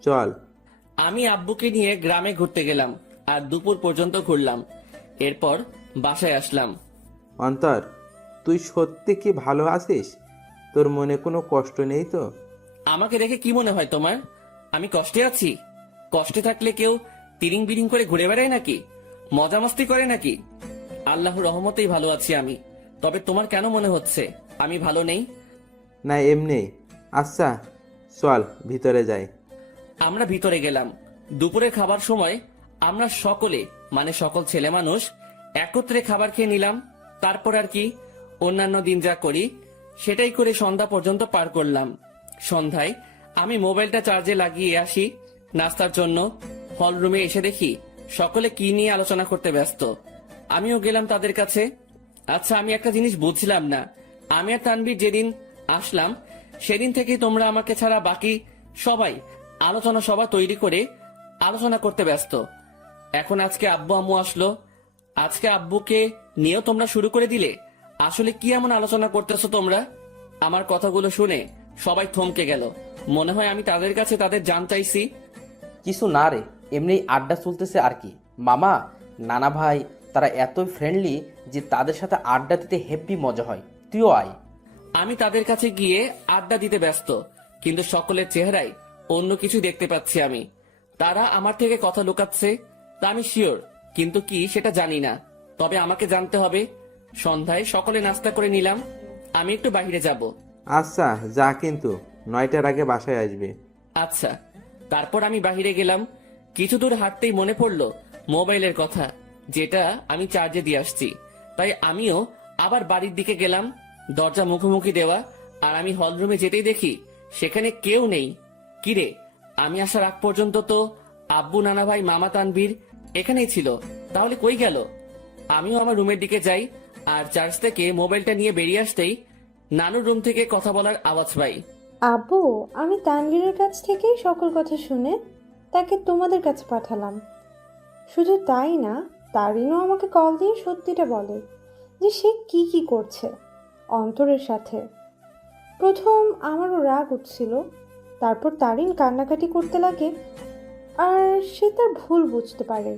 চল। আমি আব্বুকে নিয়ে গ্রামে ঘুরতে গেলাম আর দুপুর পর্যন্ত ঘুরলাম। এরপর বাসায় আসলাম। অন্তর, তুই সত্যি কি ভালো আছিস? তোর মনে কোনো কষ্ট নেই তো? আমাকে দেখে কি মনে হয় তোমার আমি কষ্টে আছি? কষ্টে থাকলে কেউ তিরিং বিরিং করে ঘুরে বেড়ায় নাকি? মজা মস্তি করে নাকি? আল্লাহর রহমতেই ভালো আছি আমি। তবে তোমার কেন মনে হচ্ছে আমি ভালো নেই? না, এমনি। আচ্ছা চল ভিতরে যাই। আমরা ভিতরে গেলাম। দুপুরের খাবার সময় আমরা সকলে মানে সকল ছেলে মানুষ একত্রে খাবার খেয়ে নিলাম। তারপর আর কি, অন্যান্য দিন যা করি সেটাই করে সন্ধ্যা পর্যন্ত পার করলাম। সন্ধ্যায় আমি মোবাইলটা চার্জে লাগিয়ে আসি নাস্তার জন্য। হল রুমে এসে দেখি সকলে কি নিয়ে আলোচনা করতে ব্যস্ত। আমিও গেলাম তাদের কাছে। আচ্ছা, আমি একটা জিনিস বুঝলাম না। আমি আর তানভীর যেদিন আসলাম সেদিন থেকে তোমরা আমাকে ছাড়া বাকি সবাই আলোচনা সভা তৈরি করে আলোচনা করতে ব্যস্ত। এখন আজকে আব্বু আম্মু আসলো, আজকে আব্বুকে নিয়েও তোমরা শুরু করে দিলে। আসলে কি এমন আলোচনা করতেছো তোমরা? আমার কথাগুলো শুনে সবাই থমকে গেল। মনে হয় আমি তাদের কাছে তাদের জান চাইছি। কিছু না রে, এমনি আড্ডা চলতেছে আর কি। মামা, নানা ভাই তারা এতই ফ্রেন্ডলি যে তাদের সাথে আড্ডা দিতে হেব্বি মজা হয়। তুইও আয়। আমি তাদের কাছে গিয়ে আড্ডা দিতে ব্যস্ত, কিন্তু সকলের চেহারায় অন্য কিছু দেখতে পাচ্ছি আমি। তারা আমার থেকে কথা লুকাচ্ছে তা আমি শিওর, কিন্তু কি সেটা জানি না। তবে আমাকে জানতে হবে। সন্ধ্যায় সকলে নাস্তা করে নিলাম। আমি একটু বাইরে যাব। আচ্ছা যা, কিন্তু 9টার আগে বাসায় আসবি। আচ্ছা। তারপর আমি বাইরে গেলাম। কিছু দূর হাঁটতেই মনে পড়লো মোবাইলের কথা, যেটা আমি চার্জে দিয়ে আসছি। তাই আমিও আবার বাড়ির দিকে গেলাম। দরজা মুখোমুখি দেওয়া, আর আমি হল রুমে যেতেই দেখি সেখানে কেউ নেই। কিরে, আমি আসার আগ পর্যন্ত তো আব্বু, নানা ভাই, মামা, তানভীর এখানেই ছিল, তাহলে কই গেল? আমিও আমার রুমের দিকে যাই, আর চার্জ থেকে মোবাইলটা নিয়ে বেরিয়ে আসতেই নানুর রুম থেকে কথা বলার আওয়াজ পাই। আব্বু, আমি তানভীরের কাছ থেকেই সকল কথা শুনে তাকে তোমাদের কাছে পাঠালাম। শুধু তাই না, তারিনও আমাকে কল দিয়ে সত্যিটা বলে যে সে কি কি করছে অন্তরের সাথে। প্রথম আমারও রাগ উঠছিল, তারপর তারিন কান্নাকাটি করতে লাগে আর সে তার ভুল বুঝতে পারে।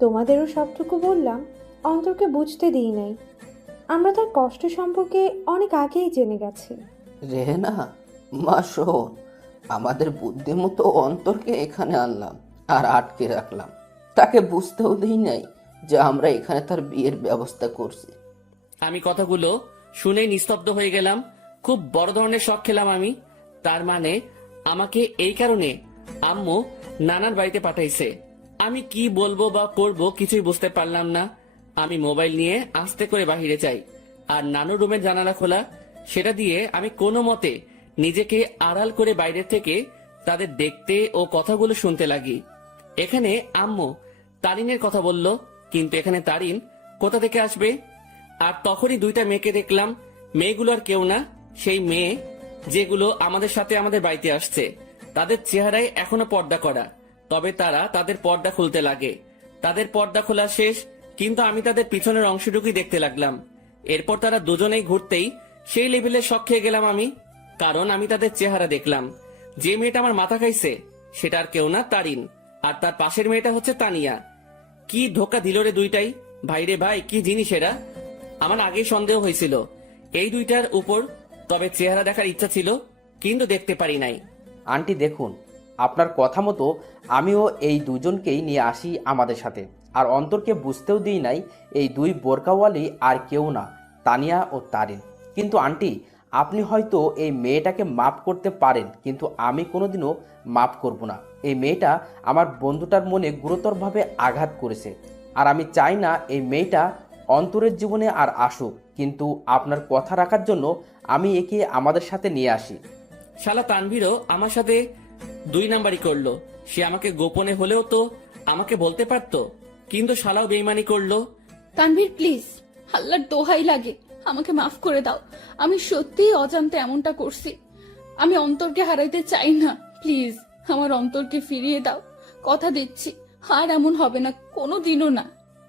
তোমাদেরও সবটুকু বললাম, অন্তরকে বুঝতে দিই নাই। আমরা তার কষ্ট সম্পর্কে অনেক আগেই জেনে গেছি। রেহেনা, মা শোন, আমাদের বুদ্ধিমতো অন্তরকে এখানে আনলাম আর আটকে রাখলাম। তাকে বুঝতেও দিই নাই যে আমরা এখানে তার বিয়ের ব্যবস্থা করছি। আমি কথাগুলো শুনে নিস্তব্ধ হয়ে গেলাম। খুব বড় ধরনের শখ খেলাম আমি। তার মানে আমাকে এই কারণে আম্মু নানার বাড়িতে পাঠাইছে। আমি কি বলবো বা করব কিছুই বুঝতে পারলাম না। আমি মোবাইল নিয়ে আস্তে করে বাহিরে যাই, আর নানুর রুমের জানালা খোলা, সেটা দিয়ে আমি কোনো মতে নিজেকে আড়াল করে বাইরের থেকে তাদের দেখতে ও কথাগুলো শুনতে লাগি। এখানে আম্মু তারিনের কথা বলল, কিন্তু এখানে তারিন কোথা থেকে আসবে? আর তখনই দুইটা মেয়েকে দেখলাম। মেয়েগুলো আর কেউ না, সেই মেয়ে যেগুলো আমাদের সাথে আমাদের বাড়িতে আসছে। তাদের চেহারায় এখনো পর্দা করা, তবে তারা তাদের পর্দা খুলতে লাগে। তাদের পর্দা খোলা শেষ, কিন্তু আমি তাদের পিছনের অংশটুকুই দেখতে লাগলাম। এরপর তারা দুজনেই ঘুরতেই সেই লেভেলে শক খেয়ে গেলাম আমি, কারণ আমি তাদের চেহারা দেখলাম। যে মেয়েটা আমার মাথা খাইছে সেটা আর কেউ না, তারিন। আর তার পাশের মেয়েটা হচ্ছে তানিয়া। কি ধোকা দিল রে দুইটাই! ভাইরে ভাই, কি জিনিস এরা! আমার আগেই সন্দেহ হয়েছিল এই দুইটার উপর, তবে চেহারা দেখার ইচ্ছা ছিল, কিন্তু দেখতে পারি নাই। আন্টি দেখুন, আপনার কথা মতো আমিও এই দুজনকেই নিয়ে আসি আমাদের সাথে, আর অন্তরকে বুঝতেও দিই নাই এই দুই বোরকাওয়ালি আর কেউ না, তানিয়া ও তারিন। কিন্তু আন্টি, আপনি হয়তো এই মেয়েটাকে মাফ করতে পারেন, কিন্তু আমি কোনোদিনও মাফ করব না। এই মেয়েটা আমার বন্ধুটার মনে গুরুতরভাবে আঘাত করেছে, আর আমি চাই না এই মেয়েটা অন্তরের জীবনে আর আসুক। কিন্তু আপনার কথা রাখার জন্য আমি একে আমাদের সাথে নিয়ে আসি। শালা তানভীরও আমার সাথে 2 নাম্বারই করলো। সে আমাকে গোপনে হলেও তো আমাকে বলতে পারতো, কিন্তু শালাও বেইমানি করলো। তানভীর প্লিজ, আল্লাহর দোহাই লাগে, আমাকে মাফ করে দাও। আমি সত্যিই অজান্তে এমনটা করছি। আমি অন্তরকে হারাইতে চাই না, প্লিজ আমার অন্তরকে ফিরিয়ে দাও। কথা দিচ্ছি আর এমন হবে না, কোনোদিনও না।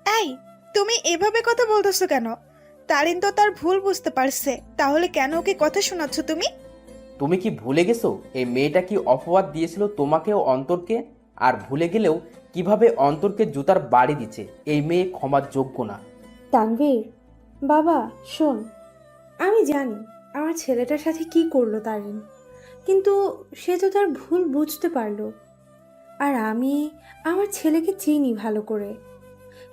এই, তুমি এভাবে কথা বলতেছো কেন? তারিন তো তার ভুল বুঝতে পারছে, তাহলে কেন ওকে কথা শোনাচ্ছ তুমি? তুমি কি ভুলে গেছো এই মেয়েটা কি অপবাদ দিয়েছিল তোমাকে ও অন্তরকে? আর ভুলে গেলেও কিভাবে অন্তরকে জুতার বাড়ি দিচ্ছে? এই মেয়ে ক্ষমার যোগ্য না। তানভীর বাবা শোন, আমি জানি আমার ছেলেটার সাথে কি করলো তারিন, কিন্তু সে তো তার ভুল বুঝতে পারলো। আর আমি আমার ছেলেকে চিনি ভালো করে,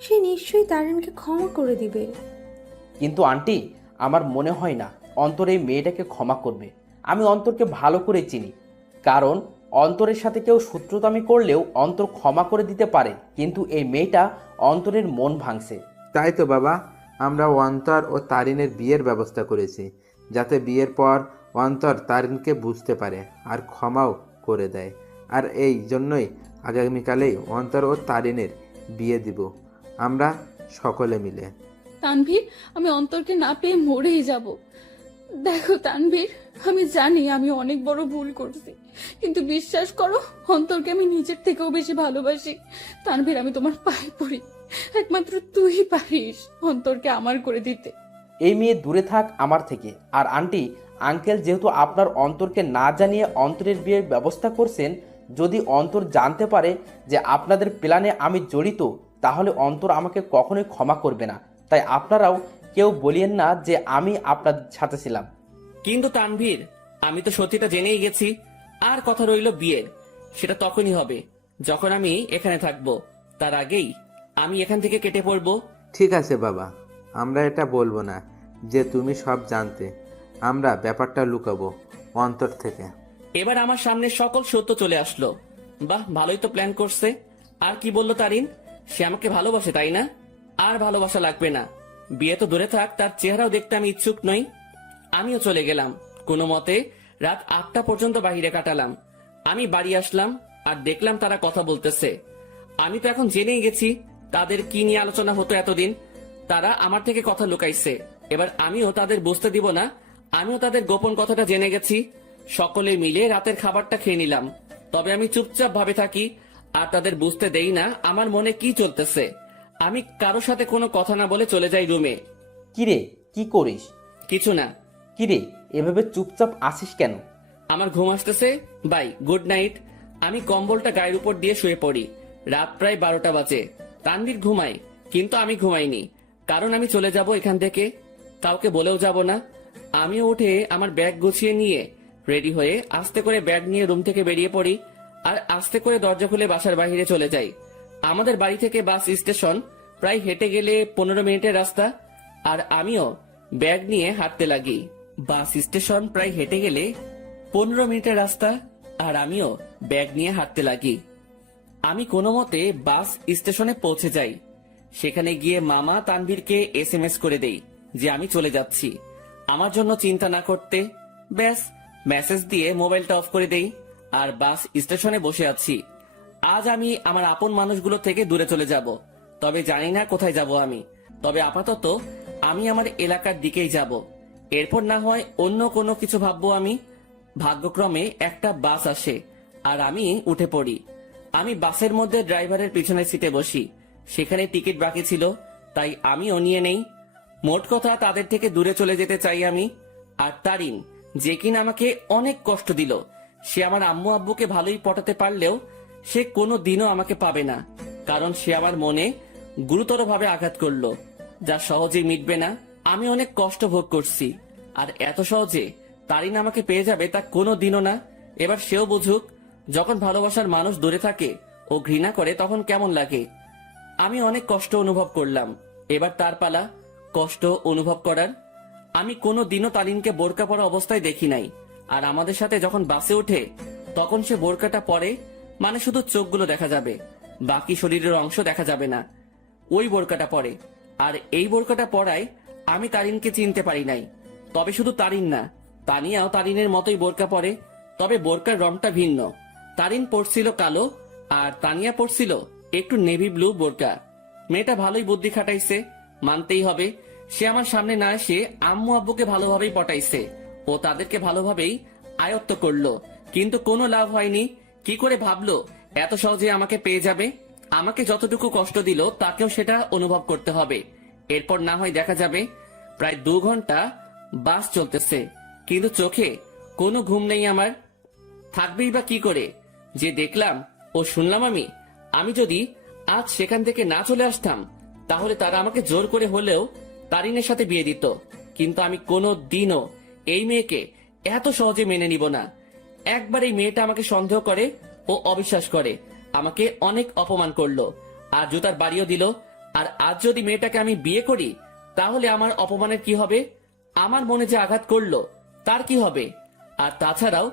সে নিশ্চয়ই তারিনকে ক্ষমা করে দিবে। কিন্তু আন্টি, আমার মনে হয় না অন্তর এই মেয়েটাকে ক্ষমা করবে। আমি অন্তরকে ভালো করে চিনি, কারণ অন্তরের সাথে কেউ শত্রুতামি করলেও অন্তর ক্ষমা করে দিতে পারে, কিন্তু এই মেয়েটা অন্তরের মন ভাঙছে। তাই তো বাবা, আমরা অন্তর ও তারিনের বিয়ের ব্যবস্থা করেছি, যাতে বিয়ের পর অন্তর তারিনকে বুঝতে পারে আর ক্ষমাও করে দেয়। আর এই জন্যই আগামীকালেই অন্তর ও তারিনের বিয়ে দিব আমরা সকলে মিলে। তানভীর, আমি অন্তরকে না পেয়ে মরেই যাব। দেখো তানভীর, আমি জানি আমি অনেক বড় ভুল করছি, কিন্তু বিশ্বাস করো অন্তরকে আমি নিজের থেকেও বেশি ভালোবাসি। তানভীর, আমি তোমার পায়ে পড়ি, একমাত্র তুই পারিস অন্তরকে আমার করে দিতে। এই মেয়ে দূরে থাক আমার থেকে। আর আন্টি আঙ্কেল যেহেতু আপনার অন্তরকে না জানিয়ে অন্তরের বিয়ের ব্যবস্থা করছেন, যদি অন্তর জানতে পারে যে আপনাদের প্ল্যানে আমি জড়িত, তাহলে অন্তর আমাকে কখনোই ক্ষমা করবে না। তাই আপনারাও কেউ বলিয়েন না যে আমি আপনার সাথে ছিলাম। কিন্তু তানভীর, আমি তো সত্যিটা জেনেই গেছি। আর কথা রইল বিয়ের, সেটা তখনই হবে যখন আমি এখানে থাকবো। তার আগেই আমি এখান থেকে কেটে পড়বো। ঠিক আছে বাবা, আমরা এটা বলবো না যে তুমি সব জানতে। আমরা ব্যাপারটা লুকাবো অন্তর থেকে। এবার আমার সামনে সকল সত্য চলে আসলো। বাহ, ভালোই তো প্ল্যান করছে। আর কি বললো তারিন? সে আমাকে ভালোবাসে, তাই না? আর ভালোবাসা লাগবে না, বিয়ে তো দূরে থাক, তার চেহারাও দেখতে আমি ইচ্ছুক নই। আমিও চলে গেলাম। কোনো মতে রাত 8টা পর্যন্ত বাইরে কাটালাম। আমি বাড়ি আসলাম আর দেখলাম তারা কথা বলতেছে। আমি তো এখন জেনেই গেছি তাদের কি নিয়ে আলোচনা হতো এতদিন। তারা আমার থেকে কথা লুকাইছে, এবার আমিও তাদের বুঝতে দিব না আমিও তাদের গোপন কথাটা জেনে গেছি। সকলে মিলে রাতের খাবারটা খেয়ে নিলাম, তবে আমি চুপচাপ ভাবে থাকি আর তাদের বুঝতে দেই না আমার মনে কি চলতেছে। আমি কারো সাথে কোনো কথা না বলে চলে যাই রুমে। কিরে, কি করিস? কিছু না। কিরে, এভাবে চুপচাপ আসিস কেন? আমার ঘুম আসতেছে। Bye, good night. আমি কম্বলটা গায়ের উপর দিয়ে শুয়ে পড়ি। রাত প্রায় 12টা বাজে। তানভীর ঘুমায়, কিন্তু আমি ঘুমাইনি, কারণ আমি চলে যাব এখান থেকে। কাউকে বলেও যাব না। আমিও উঠে আমার ব্যাগ গুছিয়ে নিয়ে রেডি হয়ে আস্তে করে ব্যাগ নিয়ে রুম থেকে বেরিয়ে পড়ি আর আস্তে করে দরজা খুলে বাসার বাইরে চলে যাই। আমাদের বাড়ি থেকে বাস স্টেশন প্রায় হেঁটে গেলে 15 মিনিটের রাস্তা, আর আমিও ব্যাগ নিয়ে হাঁটতে লাগি। বাস স্টেশন প্রায় হেঁটে গেলে 15 মিনিটের রাস্তা, আর আমিও ব্যাগ নিয়ে হাঁটতে লাগি। আমি কোনো মতে বাস স্টেশনে পৌঁছে যাই। সেখানে গিয়ে মামা তানভীরকে SMS করে দেই যে আমি চলে যাচ্ছি, আমার জন্য চিন্তা না করতে। ব্যাস, মেসেজ দিয়ে মোবাইলটা অফ করে দেই আর বাস স্টেশনে বসে আছি। আজ আমি আমার আপন মানুষগুলো থেকে দূরে চলে যাব, তবে জানি না কোথায় যাব আমি। তবে আপাতত আমি আমার এলাকার দিকেই যাব, এরপর না হয় অন্য কোনো কিছু ভাববো আমি। ভাগ্যক্রমে একটা বাস আসে আর আমি উঠে পড়ি। আমি বাসের মধ্যে ড্রাইভারের পিছনের সিটে বসি। সেখানে টিকিট বাকি ছিল, তাই আমিও নিয়ে নেই। মোট কথা, তাদের থেকে দূরে চলে যেতে চাই আমি। আর তারিন, যে কিনা আমাকে অনেক কষ্ট দিল, সে আমার আম্মু আব্বুকে ভালোই পটাতে পারলেও সে কোনো দিনও আমাকে পাবে না, কারণ সে আমার মনে গুরুতরভাবে আঘাত করলো, যা সহজেই মিটবে না। আমি অনেক কষ্ট ভোগ করছি, আর এত সহজে তারিন আমাকে পেয়ে যাবে তা কোনো দিনও না। এবার সেও বুঝুক, যখন ভালোবাসার মানুষ দূরে থাকে ও ঘৃণা করে তখন কেমন লাগে। আমি অনেক কষ্ট অনুভব করলাম, এবার তার পালা কষ্ট অনুভব করার। আমি কোনো দিনও তারিনকে বোরকা পরা অবস্থায় দেখি নাই, আর আমাদের সাথে যখন বাসে ওঠে তখন সে বোরকাটা পরে, মানে শুধু চোখগুলো দেখা যাবে, বাকি শরীরের অংশ দেখা যাবে না। ওই বোরকাটা পরে, আর এই বোরকাটা পরায় আমি তারিনকে চিনতে পারি নাই। তবে শুধু তারিন না, তানিয়াও তারিনের মতোই বোরকা পরে, তবে বোরকার রংটা ভিন্ন। তারিন পরছিল কালো আর তানিয়া পরছিল একটু নেভি ব্লু বোরকা। মেয়েটা ভালোই বুদ্ধি খাটাইছে, মানতেই হবে। সে আমার সামনে না এসে আম্মু আব্বুকে ভালোভাবেই পটাইছে ও তাদেরকে ভালোভাবেই আয়ত্ত করলো, কিন্তু কোনো লাভ হয়নি। কি করে ভাবলো এত সহজে আমাকে পেয়ে যাবে? আমাকে যতটুকু কষ্ট দিল তাকেও সেটা অনুভব করতে হবে, এরপর না হয় দেখা যাবে। প্রায় 2 ঘন্টা বাস চলতেছে, কিন্তু চোখে কোনো ঘুম নেই আমার। থাকবেই বা কি করে? যে দেখলাম ও শুনলাম আমি যদি আজ সেখান থেকে না চলে আসতাম, তাহলে তারা আমাকে জোর করে হলেও তারিনের সাথে বিয়ে দিত। কিন্তু আমি কোনো দিনও এই মেয়েকে এত সহজে মেনে নিব না। একবার এই মেয়েটা আমাকে সন্দেহ করে ও অবিশ্বাস করে, আমাকে অনেক অপমান করলো আর জুতার বাড়িও দিল। আর আজ যদি মেয়েটাকে আমি বিয়ে করি, তাহলে আমার অপমানের কি হবে? আমার মনে যে আঘাত করলো তার কি হবে? আর তাছাড়াও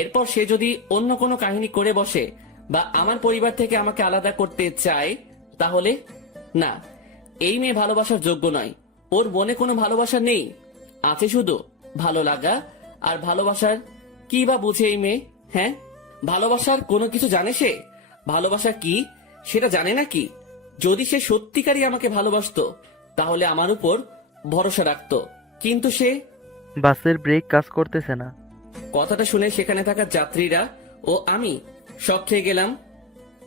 এরপর সে যদি অন্য কোনো কাহিনী করে বসে বা আমার পরিবার থেকে আমাকে আলাদা করতে চায়, তাহলে না, এই মেয়ে ভালোবাসার যোগ্য নয়। ওর মনে কোনো ভালোবাসা নেই, আছে শুধু ভালো লাগা। আর ভালোবাসার কি বা বুঝে এই মেয়ে? হ্যাঁ, ভালোবাসার কোনো কিছু জানে সে? ভালোবাসা কি সেটা জানে নাকি? যদি সে সত্যিকারই আমাকে ভালোবাসতো তাহলে আমার উপর ভরসা রাখতো, কিন্তু সে। বাসের ব্রেক কাজ করতেছে না। কথাটা শুনে সেখানে থাকা যাত্রীরা ও আমি সব খেয়ে গেলাম।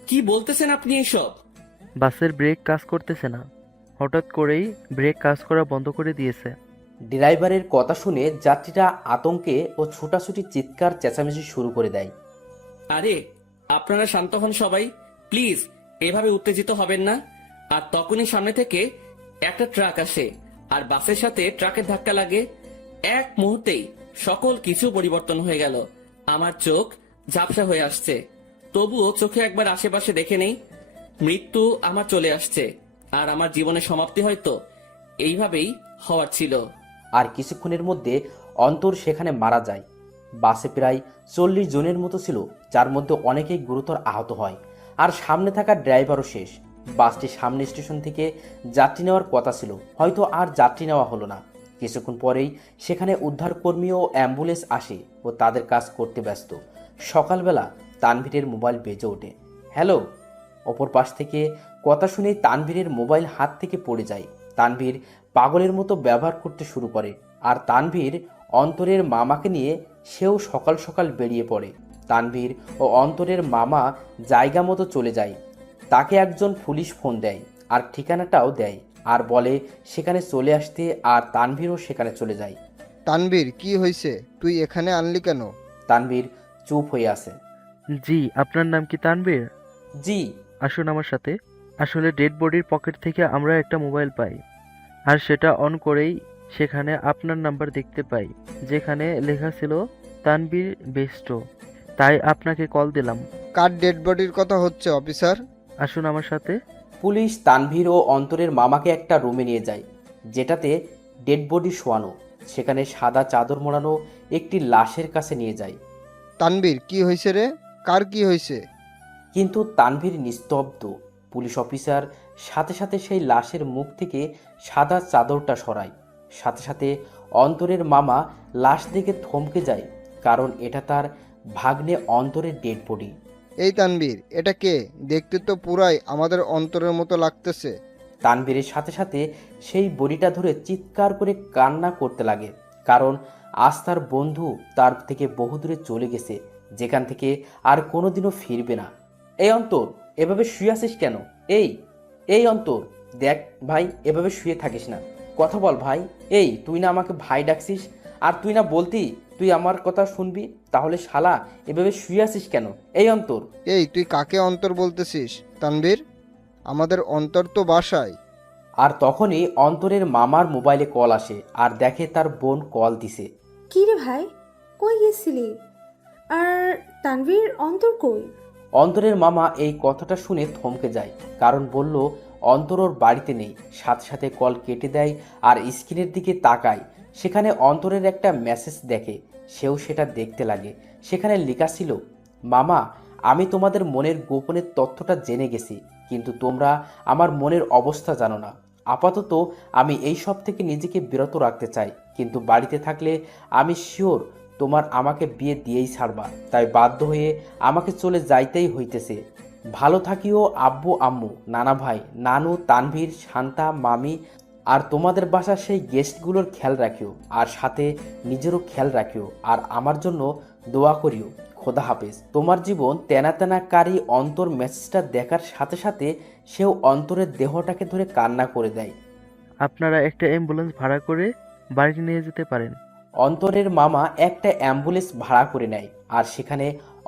কি বলতেছেন আপনি এসব? বাসের ব্রেক কাজ করতেছে না, হঠাৎ করেই ব্রেক কাজ করা বন্ধ করে দিয়েছে। ড্রাইভারের কথা শুনে যাত্রীরা আতঙ্কে ও ছোটাছুটি চিৎকার চেঁচামেচি শুরু করে দেয়। আরে আপনারা শান্ত হন সবাই, প্লিজ এভাবে উত্তেজিত হবেন না। আর তখনই সামনে থেকে একটা ট্রাক আসে আর বাসের সাথে ট্রাকের ধাক্কা লাগে। এক মুহূর্তেই সকল কিছু পরিবর্তন হয়ে গেল। আমার চোখ ঝাপসা হয়ে আসছে, তবুও চোখে একবার আশেপাশে দেখে নেই। মৃত্যু আমার চলে আসছে, আর আমার জীবনের সমাপ্তি হয়তো এইভাবেই হওয়ার ছিল। আর কিছুক্ষণের মধ্যে অন্তর সেখানে মারা যায়। বাসে প্রায় 40 জনের মতো ছিল, যার মধ্যে অনেকেই গুরুতর আহত হয়। আর সামনে থাকা ড্রাইভারও শেষ। বাসটি সামনে স্টেশন থেকে যাত্রী নেওয়ার কথা ছিল, হয়তো আর যাত্রী নেওয়া হলো না। কিছুক্ষণ পরেই সেখানে উদ্ধারকর্মী ও অ্যাম্বুলেন্স আসে ও তাদের কাজ করতে ব্যস্ত। সকালবেলা তানভীরের মোবাইল বেজে ওঠে। হ্যালো। অপর পাশ থেকে কথা শুনেই তানভীরের মোবাইল হাত থেকে পড়ে যায়। তানভীর পাগলের মতো ব্যবহার করতে শুরু করে, আর তানভীর অন্তরের মামাকে নিয়ে সেও সকাল সকাল বেরিয়ে পড়ে। তানভীর ও অন্তরের মামা জায়গা মতো চলে যায়। তাকে একজন পুলিশ ফোন দেয় আর ঠিকানাটাও দেয়, আর বলে সেখানে চলে আসতে, আর তানভীরও সেখানে চলে যায়। তানভীর, কি হয়েছে? তুই এখানে আনলি কেন? তানভীর চুপ হয়ে আছে। জি, আপনার নাম কি তানভীর? জি। আসুন আমার সাথে। আসলে ডেড বডির পকেট থেকে আমরা একটা মোবাইল পাই, আর সেটা অন করেই সেখানে আপনার নাম্বার দেখতে পাই, যেখানে লেখা ছিল তানভীর বেস্ট। তাই আপনাকে কল দিলাম। কার ডেড বডির কথা হচ্ছে অফিসার? আসুন আমার সাথে। পুলিশ তানভীর ও অন্তরের মামাকে একটা রুমে নিয়ে যায়, যেটাতে ডেড বডি শোয়ানো। সেখানে সাদা চাদর মোড়ানো একটি লাশের কাছে নিয়ে যায়। তানভীর, কি হয়েছে রে? কার কি হয়েছে? কিন্তু তানভীর নিস্তব্ধ। পুলিশ অফিসার সাথে সাথে সেই লাশের মুখ থেকে সাদা চাদরটা সরায়। সাথে সাথে অন্তরের মামা লাশ দেখে থমকে যায়, কারণ এটা তার ভাগ্নে অন্তরের ডেড বডি। এই তানবীর, এটা কে? দেখতে তো পুরাই আমাদের অন্তরের মতো লাগতেছে। তানভীরের সাথে সাথে সেই বডিটা ধরে চিৎকার করে কান্না করতে লাগে, কারণ আজ তার বন্ধু তার থেকে বহুদূরে চলে গেছে, যেখান থেকে আর কোনোদিনও ফিরবে না। এই অন্তর, এভাবে শুয়ে আছিস কেন? এই এই অন্তর, দেখ ভাই, এভাবে শুয়ে থাকিস না, কথা বল ভাই। এই তুই না আমাকে ভাই ডাকছিস, আর তুই না বলতি তুই আমার কথা শুনবি, তাহলে শালা এভাবে শুয়ে আছিস কেন? এই অন্তর। এই তুই কাকে অন্তর বলতেছিস তানবীর? আমাদের অন্তর তো বাসায়। আর তখনই অন্তরের মামার মোবাইলে কল আসে, আর দেখে তার বোন কল দিছে। কি রে ভাই, কই গেছিলি? আর তানভীর, অন্তর কই? অন্তরের মামা এই কথাটা শুনে থমকে যায়, কারণ বলল অন্তর ওর বাড়িতে নেই। সাথে সাথে কল কেটে দেয় আর স্ক্রিনের দিকে তাকায়। সেখানে অন্তরের একটা মেসেজ দেখে, সেও সেটা দেখতে লাগে। সেখানে লেখা ছিল, মামা, আমি তোমাদের মনের গোপনের তথ্যটা জেনে গেছি, কিন্তু তোমরা আমার মনের অবস্থা জানো না। আপাতত আমি এই সব থেকে নিজেকে বিরত রাখতে চাই, কিন্তু বাড়িতে থাকলে আমি শিওর তোমার আমাকে বিয়ে দিয়েই ছাড়বা, তাই বাধ্য হয়ে আমাকে চলে যাইতেই হইতেছে। ভালো থাকিও আব্বু আম্মু, নানা ভাই, নানু, তানভীর, শান্তা, মামি, আর তোমাদের বাসার সেই গেস্টগুলোর খেয়াল রাখিও, আর সাথে নিজেরও খেয়াল রাখিও, আর আমার জন্য দোয়া করিও। খোদা হাফেজ। তোমার জীবন তেনা তেনা কারি। অন্তর মেসেজটা দেখার সাথে সাথে সেও অন্তরের দেহটাকে ধরে কান্না করে দেয়। আপনারা একটা অ্যাম্বুলেন্স ভাড়া করে বাড়িতে নিয়ে যেতে পারেন। অন্তরের মামা একটা অ্যাম্বুলেন্স ভাড়া করে নেয়, আর সেখানে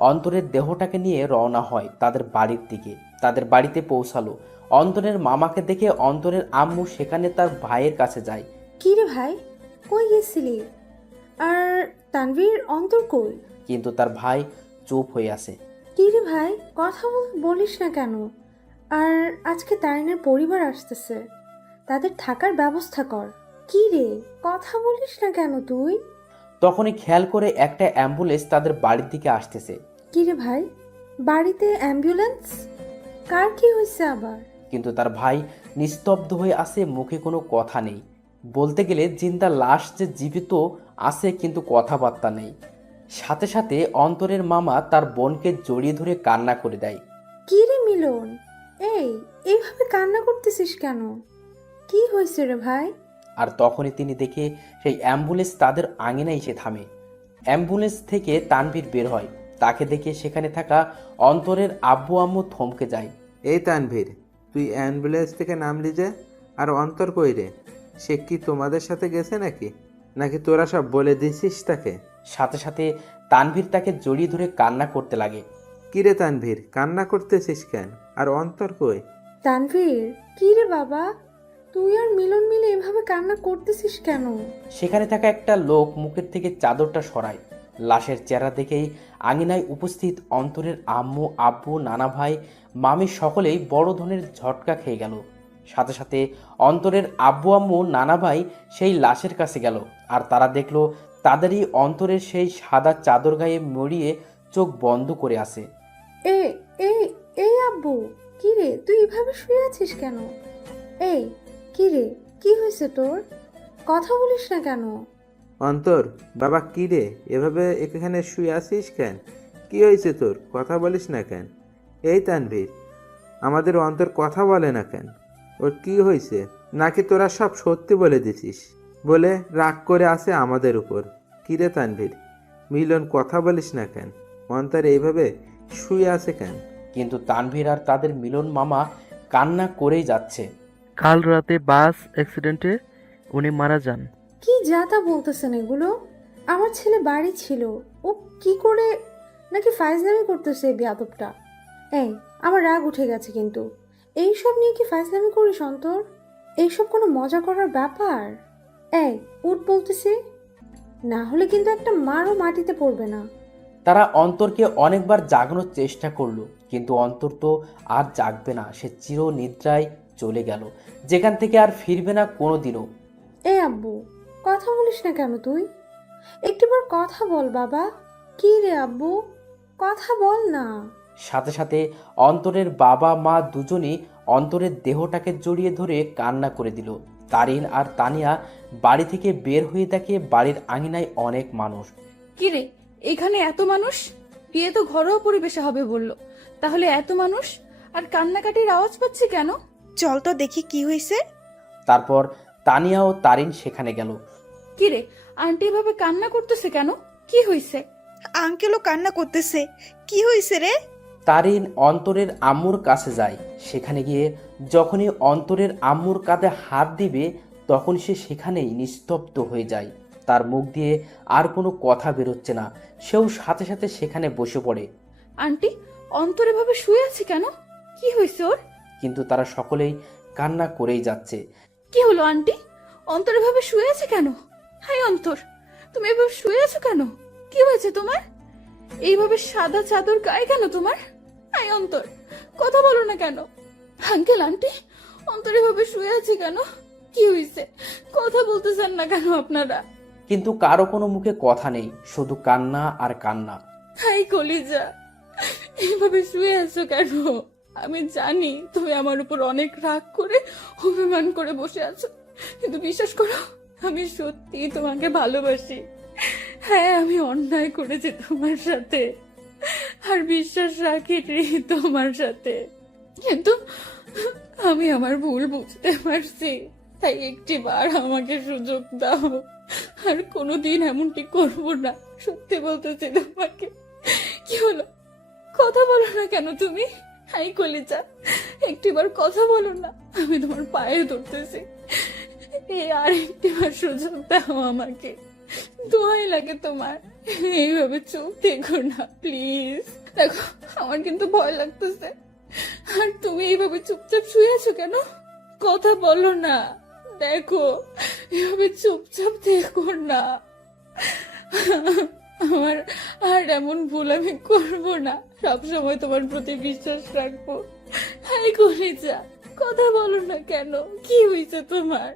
অন্তরের দেহটাকে নিয়ে রওনা হয় তাদের বাড়ির দিকে। তাদের বাড়িতে পৌঁছালো। অন্তরের মামাকে দেখে অন্তরের আম্মু সেখানে তার ভাইয়ের কাছে যায়। কি রে ভাই, কই গেছিলি? আর তানভীর, অন্তর কই? কিন্তু তার ভাই চুপ হয়ে আছে। কি রে ভাই, কথা বলিস না কেন? আর আজকে তারিনের পরিবার আসতেছে, তাদের থাকার ব্যবস্থা কর। কি রে, কথা বলিস না কেন তুই? তখনই খেয়াল করে একটা অ্যাম্বুলেন্স তাদের বাড়ির দিকে আসতেছে। কি রে ভাই, বাড়িতে অ্যাম্বুলেন্স? কার কি হয়েছে আবার? কিন্তু তার ভাই নিস্তব্ধ হয়ে আছে, মুখে কোনো কথা নেই। বলতে গেলে জিন্দা লাশ যে জীবিত আছে, কিন্তু কথাবার্তা নেই। সাথে সাথে অন্তরের মামা তার বোনকে জড়িয়ে ধরে কান্না করে দেয়। কি রে মিলন, এইভাবে কান্না করতেছিস কেন? কি হয়েছে রে ভাই? আর তখনই তিনি দেখে সেই অ্যাম্বুলেন্স তাদের আঙিনায় এসে থামে। অ্যাম্বুলেন্স থেকে তানভীর বের হয়। তাকে দেখে সেখানে থাকা অন্তরের আব্বু আম্মু থমকে যায়। এই তানভীর, তুই অ্যাম্বুলেন্স থেকে নামলি যে? আর অন্তর কই রে? সে কি তোমাদের সাথে গেছে নাকি? নাকি তোরা সব বলে দিছিস তাকে? সাথে সাথে তানভীর তাকে জড়িয়ে ধরে কান্না করতে লাগে। কিরে তানভীর, কান্না করতেছিস কেন? আর অন্তর কই? তানভীর, কি রে বাবা, তুই আর মিলন মিলে এভাবে কান্না করতেছিস কেন? সেখানে থাকা একটা লোক মুখের থেকে চাদরটা সরায়। লাশের চেহারা দেখেই আঙিনায় উপস্থিত অন্তরের আম্মু, আব্বু, নানা ভাই, মামি সকলেই বড় ধরনের ঝটকা খেয়ে গেল। সাথে সাথে অন্তরের আব্বু আম্মু, নানা ভাই সেই লাশের কাছে গেল, আর তারা দেখলো তাদেরই অন্তরের সেই সাদা চাদর গায়ে মরিয়ে চোখ বন্ধ করে আছে। এ এই এই আব্বু, কি রে, তুই এভাবে শুয়ে আছিস কেন? এই কি রে, কি হয়েছে তোর? কথা বলিস না কেন? অন্তর, বাবা, কি রে, এভাবে এখানে শুয়ে আছিস কেন? কি হয়েছে তোর? কথা বলিস না কেন? এই তানভীর, আমাদের অন্তর কথা বলে না কেন? ওর কি হয়েছে? নাকি তোরা সব সত্যি বলে দিছিস বলে রাগ করে আছে আমাদের উপর? কি রে তানভীর, মিলন, কথা বলিস না কেন? অন্তর এইভাবে শুয়ে আছে কেন? কিন্তু তানভীর আর তাদের মিলন মামা কান্না করেই যাচ্ছে। কাল রাতে বাস অ্যাক্সিডেন্টে উনি মারা যান। কি যাতা বলতেছেন এগুলো? আমার ছেলে বাড়ি ছিল, ও কি করে? নাকি ফাইজলামি করতেছে এই বেয়াদবটা? এই, আমার রাগ উঠে গেছে কিন্তু। এইসব নিয়ে কি ফাইজলামি করিস অন্তর? এইসব কোনো মজা করার ব্যাপার? এই উঠ বলতেছি, না হলে কিন্তু একটা মারও মাটিতে পড়বে না। তারা অন্তরকে অনেকবার জাগানোর চেষ্টা করলো, কিন্তু অন্তর তো আর জাগবে না। সে চির নিদ্রায় চলে গেল, যেখান থেকে আর ফিরবে না কোনোদিনও। এই আব্বু, কথা বলিস না কেন তুই? একটিবার কথা বল বাবা। কি রে আব্বু, কথা বল না। সাথে সাথে অন্তরের বাবা মা দুজনই অন্তরের দেহটাকে জড়িয়ে ধরে কান্না করে দিল। তারিন আর তানিয়া বাড়ি থেকে বের হয়ে দেখে বাড়ির আঙিনায় অনেক মানুষ। কিরে, এখানে এত মানুষ? বিয়ে তো ঘরোয়া পরিবেশে হবে বললো, তাহলে এত মানুষ আর কান্নাকাটির আওয়াজ পাচ্ছি কেন? চল তো দেখি কি হয়েছে। তারপর তানিয়া ও তারিন সেখানে গেল। কিরে, আন্টি এভাবে কান্না করতেছে কেন? কি হয়েছে? আঙ্কেলও কান্না করতেছে। কি হয়েছে রে? তারিন অন্তরের আম্মুর কাছে যায়। সেখানে গিয়ে যখনই অন্তরের আম্মুর কাঁধে হাত দিবে তখন সে সেখানেই নিস্তব্ধ হয়ে যায়। তার মুখ দিয়ে আর কোনো কথা বেরোচ্ছে না। সেও সাথে সাথে সেখানে বসে পড়ে। আন্টি, অন্তর এভাবে শুয়ে আছে কেন? কি হয়েছে ওর? কিন্তু তারা সকলেই কান্না করেই যাচ্ছে। কি হলো আন্টি? অন্তর এভাবে শুয়ে আছে কেন? হাই অন্তর, তুমি এভাবে শুয়ে আছো কেন? কি হয়েছে তোমার? এইভাবে সাদা চাদর গায়ে কেন তোমার? হাই অন্তর, কথা বলো না কেন? আঙ্কেল আন্টি, অন্তর এভাবে শুয়ে আছে কেন? কি হয়েছে? কথা বলতেছেন না কেন আপনারা? কিন্তু কারো কোনো মুখে কথা নেই, শুধু কান্না আর কান্না। হাই কলিজা, এইভাবে শুয়ে আছো কেন? আমি জানি তুমি আমার উপর অনেক রাগ করে অভিমান করে বসে আছো, কিন্তু বিশ্বাস করো আমি সত্যি তোমাকে ভালোবাসি। হ্যাঁ, আমি অন্যায় করেছি তোমার সাথে আর বিশ্বাস রাখিনি তোমার সাথে, কিন্তু আমি আমার ভুল বুঝতে পারছি। তাই একটিবার আমাকে সুযোগ দাও, আর কোনোদিন এমনটি করবো না। সত্যি বলতেছি তোমাকে। কি হলো, কথা বলো না কেন তুমি? হাই কলিজা, একটিবার কথা বলো না। আমি তোমার পায়ে ধরতেছি, এই আর একটিবার সুযোগ দাও আমাকে, দোয়াই লাগে তোমার। এইভাবে চুপ থেকো না প্লিজ। দেখো, আমার কিন্তু ভয় লাগতেছে। আর তুমি এইভাবে চুপচাপ শুয়ে আছো কেন? কথা বলো না। দেখো, এভাবে চুপচাপ থেকো না। আমার আর এমন ভুল আমি করবো না। সবসময় তোমার প্রতি বিশ্বাস রাখবো। হাই কলিজা, কথা বলো না কেন? কি হয়েছে তোমার?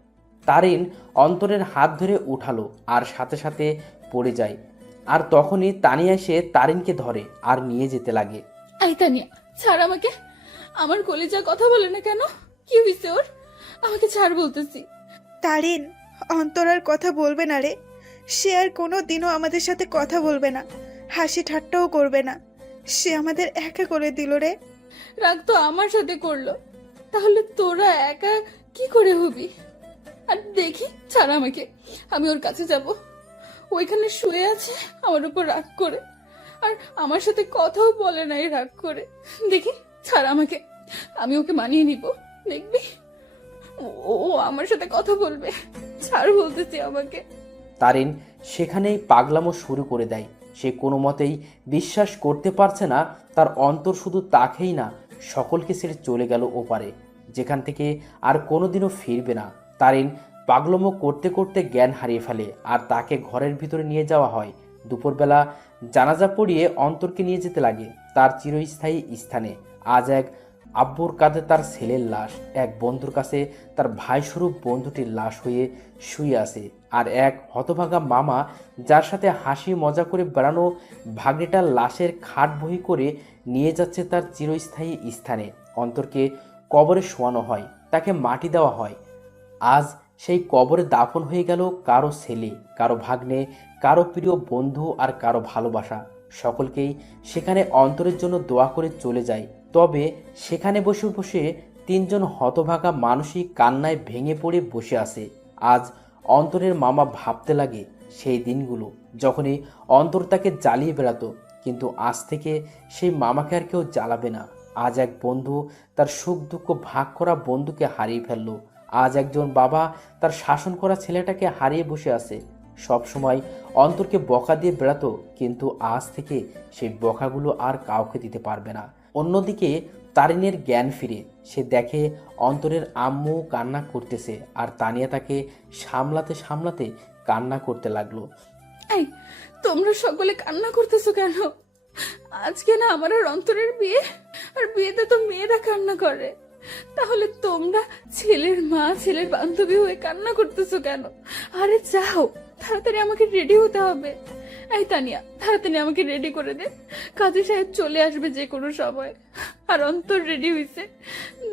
তারিন অন্তরের হাত ধরে উঠালো আর সাথে সাথে পড়ে যায়। আর তখনই তানিয়া এসে তারিনকে ধরে আর নিয়ে যেতে লাগে। আই তানিয়া, ছাড় আমাকে। আমার কলিজা কথা বলে না কেন? কি হয়েছে ওর? আমাকে ছাড় বলতেছি। তারিন, অন্তর আর কথা বলবে না রে। সে আর কোনো দিনও আমাদের সাথে কথা বলবে না, হাসি ঠাট্টাও করবে না। সে আমাদের একা করে দিল রে। রাগ তো আমার সাথে করলো, তাহলে তোরা একা কি করে হবি? আর দেখি, ছাড় আমাকে, আমি ওর কাছে যাব। ওইখানে শুয়ে আছে আমার উপর রাগ করে, আর আমার সাথে কথাও বলে নাই রাগ করে। দেখি, ছাড় আমাকে, আমি ওকে মানিয়ে নিব। দেখবি, ও আমার সাথে কথা বলবে। ছাড় বলতেছি আমাকে। তারিন সেখানেই পাগলামো শুরু করে দেয়। সে কোনো মতেই বিশ্বাস করতে পারছে না তার অন্তর শুধু তাকেই না, সকলকে ছেড়ে চলে গেল ওপারে, যেখান থেকে আর কোনোদিনও ফিরবে না। তারিন পাগলামো করতে করতে জ্ঞান হারিয়ে ফেলে আর তাকে ঘরের ভিতরে নিয়ে যাওয়া হয়। দুপুরবেলা জানাজা পড়িয়ে অন্তরকে নিয়ে যেতে লাগে তার চিরস্থায়ী স্থানে। আজ এক আব্বুর কাঁধে তার ছেলের লাশ, এক বন্ধুর কাছে তার ভাইস্বরূপ বন্ধুটির লাশ হয়ে শুয়ে আছে, আর এক হতভাগা মামা যার সাথে হাসি মজা করে বেড়ানো ভাগ্নেটার লাশের খাট বহি করে নিয়ে যাচ্ছে তার চিরস্থায়ী স্থানে। অন্তরকে কবরে শোয়ানো হয়, তাকে মাটি দেওয়া হয়। আজ সেই কবরে দাফন হয়ে গেল কারো ছেলে, কারো ভাগ্নে, কারো প্রিয় বন্ধু আর কারো ভালোবাসা। সকলকেই সেখানে অন্তরের জন্য দোয়া করে চলে যায়। তবে সেখানে বসে বসে তিনজন হতভাগা মানসিক কান্নায় ভেঙে পড়ে বসে আছে। আজ অন্তরের মামা ভাবতে লাগে সেই দিনগুলো যখনই অন্তর তাকে জ্বালিয়ে বেড়াতো, কিন্তু আজ থেকে সেই মামাকে আর কেউ জ্বালাবে না। আজ এক বন্ধু তার সুখ দুঃখ ভাগ করা বন্ধুকে হারিয়ে ফেললো। আজ একজন বাবা তার শাসন করা ছেলেটাকে হারিয়ে বসে আছে। সব সময় অন্তরকে বকা দিয়ে বেড়াতো, কিন্তু আজ থেকে সেই বকাগুলো আর কাউকে দিতে পারবে না। অন্যদিকে তারিনের জ্ঞান ফিরে সে দেখে অন্তরের আম্মু কান্না করতেছে, আর তানিয়া তাকে সামলাতে সামলাতে কান্না করতে লাগলো। এই, তোমরা সকলে কান্না করতেছো কেন? আজকে না আমার আর অন্তরের বিয়ে, আর বিয়েতে তো মেয়েরা কান্না করে। তাহলে তোমরা ছেলের মা, ছেলের বান্ধবী হয়ে কান্না করতেছো কেন? আরে যাও, তাড়াতাড়ি আমাকে রেডি হতে হবে। এই তানিয়া, তাড়াতাড়ি আমাকে রেডি করে দে। কাজী সাহেব চলে আসবে যে কোনো সময়। আর অন্তর রেডি হইছে,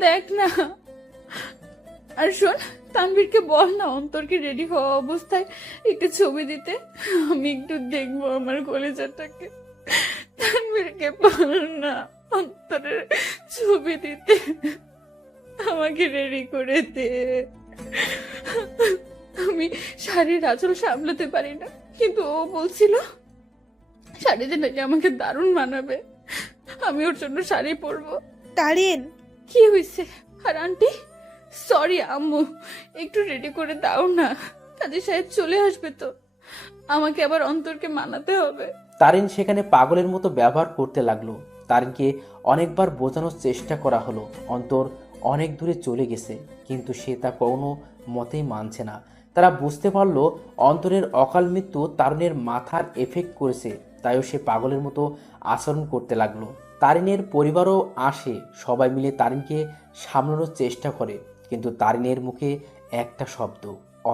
দেখ না। আর শোন, তানভীরকে বল না অন্তরকে রেডি হওয়া অবস্থায় একটু ছবি দিতে। আমি একটু দেখবো আমার কলেজাটাকে। তানভীরকে বল না অন্তরের ছবি দিতে, আমাকে রেডি করে দে। আমি শাড়ির আঁচল সামলাতে পারি না, কিন্তু ও বলছিল শাড়িতে নাকি আমাকে দারুণ মানাবে। আমি ওর জন্য শাড়ি পরবো। তারিন, কি হয়েছে? আর আন্টি, সরি আম্মু, একটু রেডি করে দাও না। কাজী সাহেব চলে আসবে তো, আমাকে আবার অন্তরকে মানাতে হবে। তারিন সেখানে পাগলের মতো ব্যবহার করতে লাগলো। তারিনকে অনেকবার বোঝানোর চেষ্টা করা হলো অন্তর অনেক দূরে চলে গেছে, কিন্তু সে তা কোনো মতেই মানছে না। তারা বুঝতে পারলো অন্তরের অকাল মৃত্যু তারুণের মাথার এফেক্ট করেছে, তাইও সে পাগলের মতো আচরণ করতে লাগলো। তারিনের পরিবারও আসে, সবাই মিলে তারিনকে সামলানোর চেষ্টা করে, কিন্তু তারিনের মুখে একটা শব্দ,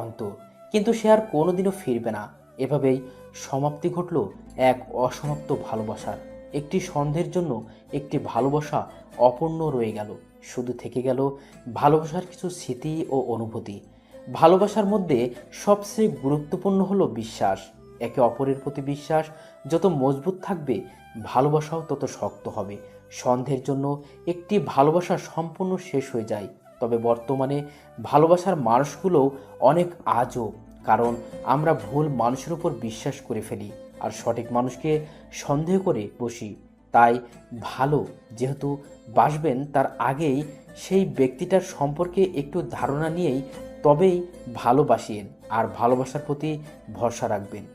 অন্তর। কিন্তু সে আর কোনোদিনও ফিরবে না। এভাবেই সমাপ্তি ঘটল এক অসমাপ্ত ভালোবাসার। একটি সন্ধ্যের জন্য একটি ভালোবাসা অপূর্ণ রয়ে গেল, শুধু থেকে গেল ভালোবাসার কিছু স্মৃতি ও অনুভূতি। ভালোবাসার মধ্যে সবচেয়ে গুরুত্বপূর্ণ হলো বিশ্বাস। একে অপরের প্রতি বিশ্বাস যত মজবুত থাকবে, ভালোবাসাও তত শক্ত হবে। সন্ধ্যের জন্য একটি ভালোবাসা সম্পূর্ণ শেষ হয়ে যায়, তবে বর্তমানে ভালোবাসার মানুষগুলোও অনেক আজব, কারণ আমরা ভুল মানুষের উপর বিশ্বাস করে ফেলি আর সঠিক মানুষকে সন্দেহ করে বসি। তাই ভালো যেহেতু বাসবেন, তার আগেই সেই ব্যক্তিটার সম্পর্কে একটু ধারণা নিয়েই তবেই ভালোবাসিয়েন আর ভালোবাসার প্রতি ভরসা রাখবেন।